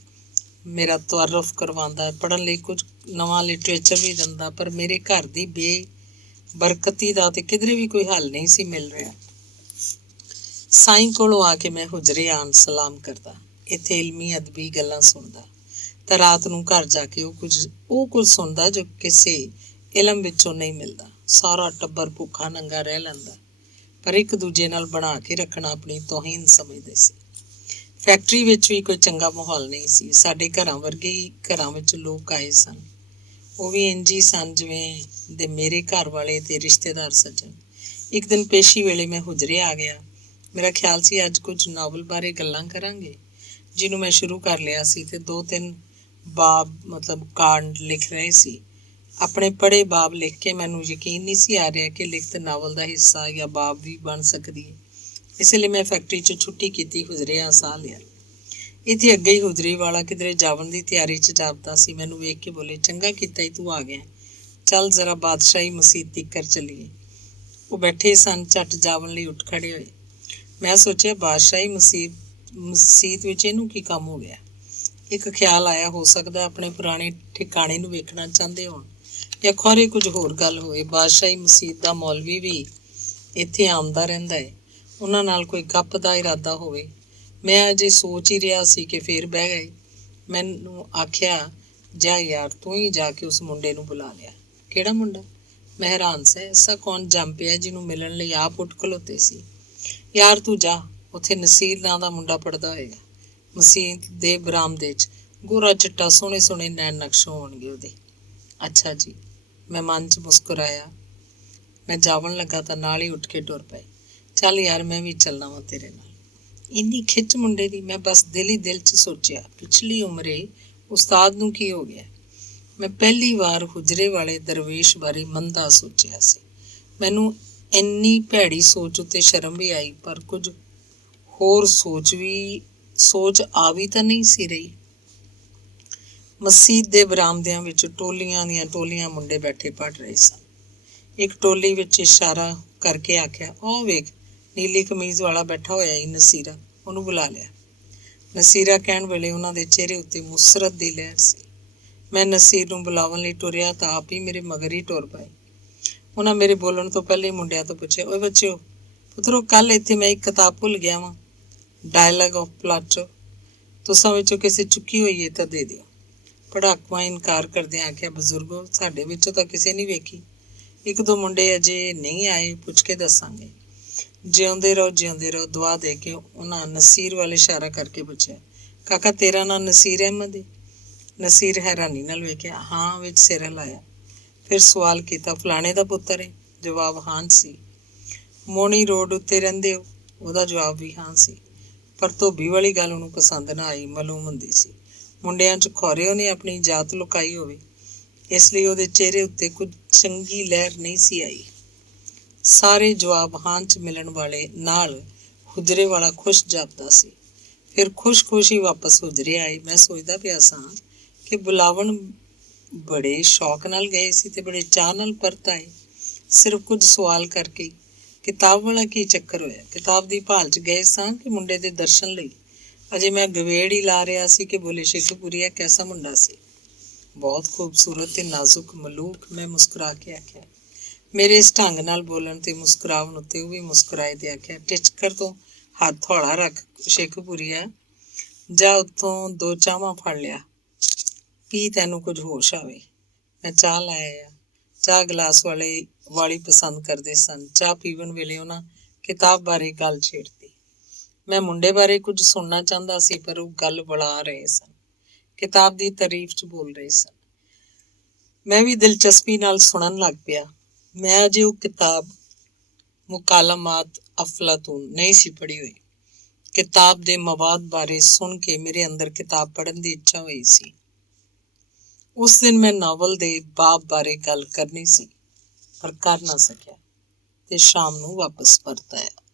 ਮੇਰਾ ਤਾਰੁਫ ਕਰਵਾਉਂਦਾ, ਪੜ੍ਹਨ ਲਈ ਕੁਝ ਨਵਾਂ ਲਿਟਰੇਚਰ ਵੀ ਦਿੰਦਾ। ਪਰ ਮੇਰੇ ਘਰ ਦੀ ਬੇਬਰਕਤੀ ਦਾ ਤੇ ਕਿਧਰੇ ਵੀ ਕੋਈ ਹੱਲ ਨਹੀਂ ਸੀ ਮਿਲ ਰਿਹਾ। ਸਾਈਂ ਕੋਲੋਂ ਆ ਕੇ ਮੈਂ ਹੁਜਰੇ ਆਣ ਸਲਾਮ ਕਰਦਾ, ਇੱਥੇ ਇਲਮੀ ਅਦਬੀ ਗੱਲਾਂ ਸੁਣਦਾ, ਤਾਂ ਰਾਤ ਨੂੰ ਘਰ ਜਾ ਕੇ ਉਹ ਕੁਝ ਸੁਣਦਾ ਜੋ ਕਿਸੇ ਇਲਮ ਵਿੱਚੋਂ ਨਹੀਂ ਮਿਲਦਾ। ਸਾਰਾ ਟੱਬਰ ਭੁੱਖਾ ਨੰਗਾ ਰਹਿ ਲੈਂਦਾ, ਪਰ ਇੱਕ ਦੂਜੇ ਨਾਲ ਬਣਾ ਕੇ ਰੱਖਣਾ ਆਪਣੀ ਤੋਹੀਨ ਸਮਝਦੇ ਸੀ। ਫੈਕਟਰੀ ਵਿੱਚ ਵੀ ਕੋਈ ਚੰਗਾ ਮਾਹੌਲ ਨਹੀਂ ਸੀ। ਸਾਡੇ ਘਰਾਂ ਵਰਗੇ ਹੀ ਘਰਾਂ ਵਿੱਚ ਲੋਕ ਆਏ ਸਨ। ਉਹ ਵੀ ਇੰਝ ਹੀ ਸਨ ਜਿਵੇਂ ਦੇ ਮੇਰੇ ਘਰ ਵਾਲੇ ਤੇ ਰਿਸ਼ਤੇਦਾਰ ਸੱਜਣ। ਇੱਕ ਦਿਨ ਪੇਸ਼ੀ ਵੇਲੇ ਮੈਂ ਹੁਜਰੇ ਆ ਗਿਆ। ਮੇਰਾ ਖਿਆਲ ਸੀ ਅੱਜ ਕੁਝ ਨਾਵਲ ਬਾਰੇ ਗੱਲਾਂ ਕਰਾਂਗੇ, ਜਿਹਨੂੰ ਮੈਂ ਸ਼ੁਰੂ ਕਰ ਲਿਆ ਸੀ ਤੇ 2-3 ਕਾਂਡ ਲਿਖ ਰਹੇ ਸੀ। ਆਪਣੇ ਪੜ੍ਹੇ ਬਾਬ ਲਿਖ ਕੇ ਮੈਨੂੰ ਯਕੀਨ ਨਹੀਂ ਸੀ ਆ ਰਿਹਾ ਕਿ ਲਿਖਤ ਨਾਵਲ ਦਾ ਹਿੱਸਾ ਜਾਂ ਬਾਬ ਵੀ ਬਣ ਸਕਦੀ ਹੈ। ਇਸ ਲਈ ਮੈਂ ਫੈਕਟਰੀ 'ਚੋਂ ਛੁੱਟੀ ਕੀਤੀ, ਹੁਜਰਿਆਂ ਸਾਹ ਲਿਆ। ਇੱਥੇ ਅੱਗੇ ਹੀ ਹੁਜਰੀ ਵਾਲਾ ਕਿਧਰੇ ਜਾਵਣ ਦੀ ਤਿਆਰੀ 'ਚ ਜਾਪਦਾ ਸੀ। ਮੈਨੂੰ ਵੇਖ ਕੇ ਬੋਲੇ, ਚੰਗਾ ਕੀਤਾ ਈ ਤੂੰ ਆ ਗਿਆ, ਚੱਲ ਜ਼ਰਾ ਬਾਦਸ਼ਾਹੀ ਮਸੀਤ ਤੀਕਰ ਚੱਲੀਏ। ਉਹ ਬੈਠੇ ਸਨ, ਝੱਟ ਜਾਵਣ ਲਈ ਉੱਠ ਖੜੇ ਹੋਏ। ਮੈਂ ਸੋਚਿਆ, ਬਾਦਸ਼ਾਹੀ ਮਸੀਤ ਵਿੱਚ ਇਹਨੂੰ ਕੀ ਕੰਮ ਹੋ ਗਿਆ? ਇੱਕ ਖਿਆਲ ਆਇਆ, ਹੋ ਸਕਦਾ ਆਪਣੇ ਪੁਰਾਣੇ ਠਿਕਾਣੇ ਨੂੰ ਵੇਖਣਾ ਚਾਹੁੰਦੇ ਹੋਣ ਜਾਂ ਖੌਰੇ ਕੁਝ ਹੋਰ ਗੱਲ ਹੋਵੇ। ਬਾਦਸ਼ਾਹੀ ਮਸੀਤ ਦਾ ਮੌਲਵੀ ਵੀ ਇੱਥੇ ਆਉਂਦਾ ਰਹਿੰਦਾ ਹੈ, ਉਹਨਾਂ ਨਾਲ ਕੋਈ ਗੱਪ ਦਾ ਇਰਾਦਾ ਹੋਵੇ। ਮੈਂ ਅਜੇ ਸੋਚ ਹੀ ਰਿਹਾ ਸੀ ਕਿ ਫੇਰ ਬਹਿ ਗਏ। ਮੈਨੂੰ ਆਖਿਆ, ਜਾ ਯਾਰ, ਤੂੰ ਹੀ ਜਾ ਕੇ ਉਸ ਮੁੰਡੇ ਨੂੰ ਬੁਲਾ ਲਿਆ। ਕਿਹੜਾ ਮੁੰਡਾ? ਮੈਂ ਹੈਰਾਨ ਸਾਂ। ਐਸਾ ਕੌਣ ਜੰਮ ਪਿਆ ਜਿਹਨੂੰ ਮਿਲਣ ਲਈ ਆਪ ਉੱਠ ਖਲੋਤੇ ਸੀ। ਯਾਰ ਤੂੰ ਜਾ, ਉੱਥੇ ਨਸੀਰ ਨਾਂ ਦਾ ਮੁੰਡਾ ਪੜ੍ਹਦਾ ਹੋਏਗਾ ਮਸੀਤ ਦੇ ਬਰਾਮਦੇ 'ਚ। ਗੋਰਾ ਚਿੱਟਾ, ਸੋਹਣੇ ਸੋਹਣੇ ਨੈਣ ਨਕਸ਼ ਹੋਣਗੇ ਉਹਦੇ। ਅੱਛਾ ਜੀ, ਮੈਂ ਮਨ 'ਚ ਮੁਸਕਰਾਇਆ। ਮੈਂ ਜਾਵਣ ਲੱਗਾ ਤਾਂ ਨਾਲ ਹੀ ਉੱਠ ਕੇ ਟੁਰ ਪਏ। ਚੱਲ ਯਾਰ, ਮੈਂ ਵੀ ਚੱਲਣਾ ਵਾਂ ਤੇਰੇ ਨਾਲ। ਇੰਨੀ ਖਿੱਚ ਮੁੰਡੇ ਦੀ। ਮੈਂ ਬਸ ਦਿਲ 'ਚ ਸੋਚਿਆ, ਪਿਛਲੀ ਉਮਰੇ ਉਸਤਾਦ ਨੂੰ ਕੀ ਹੋ ਗਿਆ। ਮੈਂ ਪਹਿਲੀ ਵਾਰ ਹੁਜਰੇ ਵਾਲੇ ਦਰਵੇਸ਼ ਬਾਰੇ ਮੰਦਾ ਸੋਚਿਆ ਸੀ। ਮੈਨੂੰ ਇੰਨੀ ਭੈੜੀ ਸੋਚ ਉੱਤੇ ਸ਼ਰਮ ਵੀ ਆਈ, ਪਰ ਕੁਝ ਹੋਰ ਸੋਚ ਆ ਵੀ ਤਾਂ ਨਹੀਂ ਸੀ ਰਹੀ। ਮਸੀਤ ਦੇ ਬਰਾਮਦਿਆਂ ਵਿੱਚ ਟੋਲੀਆਂ ਦੀਆਂ ਟੋਲੀਆਂ ਮੁੰਡੇ ਬੈਠੇ ਪੜ੍ਹ ਰਹੇ ਸਨ। ਇੱਕ ਟੋਲੀ ਵਿੱਚ ਇਸ਼ਾਰਾ ਕਰਕੇ ਆਖਿਆ, ਉਹ ਵੇਖ ਨੀਲੀ ਕਮੀਜ਼ ਵਾਲਾ ਬੈਠਾ ਹੋਇਆ ਈ ਨਸੀਰਾ, ਉਹਨੂੰ ਬੁਲਾ ਲਿਆ। ਨਸੀਰਾ ਕਹਿਣ ਵੇਲੇ ਉਹਨਾਂ ਦੇ ਚਿਹਰੇ ਉੱਤੇ ਮੁਸਰਤ ਦੀ ਲਹਿਰ ਸੀ। ਮੈਂ ਨਸੀਰ ਨੂੰ ਬੁਲਾਉਣ ਲਈ ਟੁਰਿਆ ਤਾਂ ਆਪ ਹੀ ਮੇਰੇ ਮਗਰ ਹੀ ਟੁਰ ਪਏ। ਉਹਨਾਂ ਮੇਰੇ ਬੋਲਣ ਤੋਂ ਪਹਿਲੇ ਮੁੰਡਿਆਂ ਤੋਂ ਪੁੱਛਿਆ, ਓਏ ਬੱਚਿਓ, ਪੁੱਤਰੋ, ਕੱਲ ਇੱਥੇ ਮੈਂ ਇੱਕ ਕਿਤਾਬ ਭੁੱਲ ਗਿਆ ਵਾਂ, ਡਾਇਲਾਗ ਆਫ ਪਲਾਟੋ। ਤੁਸਾਂ ਵਿੱਚੋਂ ਕਿਸੇ ਚੁੱਕੀ ਹੋਈ ਹੈ ਤਾਂ ਦੇ ਦਿਓ। ਪੜਾਕੂਆਂ ਇਨਕਾਰ ਕਰਦਿਆਂ ਆਖਿਆ, ਬਜ਼ੁਰਗੋ, ਸਾਡੇ ਵਿੱਚੋਂ ਤਾਂ ਕਿਸੇ ਨੇ ਵੇਖੀ। ਇੱਕ ਦੋ ਮੁੰਡੇ ਅਜੇ ਨਹੀਂ ਆਏ, ਪੁੱਛ ਕੇ ਦੱਸਾਂਗੇ। ਜਿਉਂਦੇ ਰਹੋ, ਜਿਉਂਦੇ ਰਹੋ ਦੁਆ ਦੇ ਕੇ ਉਹਨਾਂ ਨਸੀਰ ਵੱਲ ਇਸ਼ਾਰਾ ਕਰਕੇ ਪੁੱਛਿਆ, ਕਾਕਾ, ਤੇਰਾ ਨਾਂ ਨਸੀਰ ਅਹਿਮਦ ਹੈ? ਨਸੀਰ ਹੈਰਾਨੀ ਨਾਲ ਵੇਖਿਆ। ਹਾਂ, ਵਿੱਚ ਸਿਰ ਹਿਲਾਇਆ। ਫਿਰ ਸਵਾਲ ਕੀਤਾ, ਫਲਾਣੇ ਦਾ ਪੁੱਤਰ ਹੈ? ਜਵਾਬ ਹਾਂ ਸੀ। ਮੋਣੀ ਰੋਡ ਉੱਤੇ ਰਹਿੰਦੇ ਹੋ? ਉਹਦਾ ਜਵਾਬ ਵੀ ਹਾਂ ਸੀ। ਪਰ ਧੋਬੀ ਵਾਲੀ ਗੱਲ ਉਹਨੂੰ ਪਸੰਦ ਨਾ ਆਈ, ਮਾਲੂਮ ਹੁੰਦੀ ਸੀ ਮੁੰਡਿਆਂ 'ਚ ਖੌਰੇ ਉਹਨੇ ਆਪਣੀ ਜਾਤ ਲੁਕਾਈ ਹੋਵੇ, ਇਸ ਲਈ ਉਹਦੇ ਚਿਹਰੇ ਉੱਤੇ ਕੁਝ ਚੰਗੀ ਲਹਿਰ ਨਹੀਂ ਸੀ ਆਈ। ਸਾਰੇ ਜਵਾਬ ਹਾਂ 'ਚ ਮਿਲਣ ਵਾਲੇ ਨਾਲ ਹੁਜਰੇ ਵਾਲਾ ਖੁਸ਼ ਜਾਪਦਾ ਸੀ। ਫਿਰ ਖੁਸ਼ ਹੀ ਵਾਪਸ ਹੁਜਰੇ ਆਏ। ਮੈਂ ਸੋਚਦਾ ਪਿਆ ਸਾਂ ਕਿ ਬੁਲਾਵਣ ਬੜੇ ਸ਼ੌਕ ਨਾਲ ਗਏ ਸੀ ਤੇ ਬੜੇ ਚਾਅ ਨਾਲ ਪਰਤ ਆਏ, ਸਿਰਫ ਕੁਝ ਸਵਾਲ ਕਰਕੇ। ਕਿਤਾਬ ਵਾਲਾ ਕੀ ਚੱਕਰ ਹੋਇਆ? ਕਿਤਾਬ ਦੀ ਭਾਲ 'ਚ ਗਏ ਸਾਂ ਕਿ ਮੁੰਡੇ ਦੇ ਦਰਸ਼ਨ ਲਈ? ਅਜੇ ਮੈਂ ਗਵੇੜ ਹੀ ਲਾ ਰਿਹਾ ਸੀ ਕਿ ਬੋਲੇ, ਸ਼ੇਖੂਪੁਰੀਆ ਕੈਸਾ ਮੁੰਡਾ ਸੀ? ਬਹੁਤ ਖੂਬਸੂਰਤ ਤੇ ਨਾਜ਼ੁਕ ਮਲੂਕ। ਮੈਂ ਮੁਸਕਰਾ ਕੇ ਆਖਿਆ। ਮੇਰੇ ਇਸ ਢੰਗ ਨਾਲ ਬੋਲਣ ਤੇ ਮੁਸਕਰਾਉਣ ਉੱਤੇ ਉਹ ਵੀ ਮੁਸਕਰਾਏ ਤੇ ਆਖਿਆ, ਟਿਚਕਰ ਤੋਂ ਹੱਥ ਹੌਲਾ ਰੱਖ ਸ਼ੇਖੂਪੁਰੀਆ, ਜਾ ਉੱਥੋਂ ਦੋ ਚਾਹਵਾਂ ਫੜ ਲਿਆ, ਪੀ, ਤੈਨੂੰ ਕੁਝ ਹੋਸ਼ ਆਵੇ। ਮੈਂ ਚਾਹ ਲੈ ਆਇਆ। ਚਾਹ ਗਲਾਸ ਵਾਲੀ ਪਸੰਦ ਕਰਦੇ ਸਨ। ਚਾਹ ਪੀਵਣ ਵੇਲੇ ਉਹਨਾਂ ਕਿਤਾਬ ਬਾਰੇ ਗੱਲ ਛੇੜਤੀ। ਮੈਂ ਮੁੰਡੇ ਬਾਰੇ ਕੁਝ ਸੁਣਨਾ ਚਾਹੁੰਦਾ ਸੀ, ਪਰ ਉਹ ਗੱਲ ਬੁਲਾ ਰਹੇ ਸਨ, ਕਿਤਾਬ ਦੀ ਤਾਰੀਫ 'ਚ ਬੋਲ ਰਹੇ ਸਨ। ਮੈਂ ਵੀ ਦਿਲਚਸਪੀ ਨਾਲ ਸੁਣਨ ਲੱਗ ਪਿਆ। ਮੈਂ ਅਜੇ ਉਹ ਕਿਤਾਬ ਮੁਕਾਲਮਾਤ ਅਫਲਾਤੂਨ ਨਹੀਂ ਸੀ ਪੜ੍ਹੀ ਹੋਈ। ਕਿਤਾਬ ਦੇ ਮਵਾਦ ਬਾਰੇ ਸੁਣ ਕੇ ਮੇਰੇ ਅੰਦਰ ਕਿਤਾਬ ਪੜ੍ਹਨ ਦੀ ਇੱਛਾ ਹੋਈ ਸੀ। ਉਸ ਦਿਨ ਮੈਂ ਨਾਵਲ ਦੇ ਬਾਬ ਬਾਰੇ ਗੱਲ ਕਰਨੀ ਸੀ, ਪਰ ਕਰ ਨਾ ਸਕਿਆ ਤੇ ਸ਼ਾਮ ਨੂੰ ਵਾਪਸ ਪਰਤ ਆਇਆ।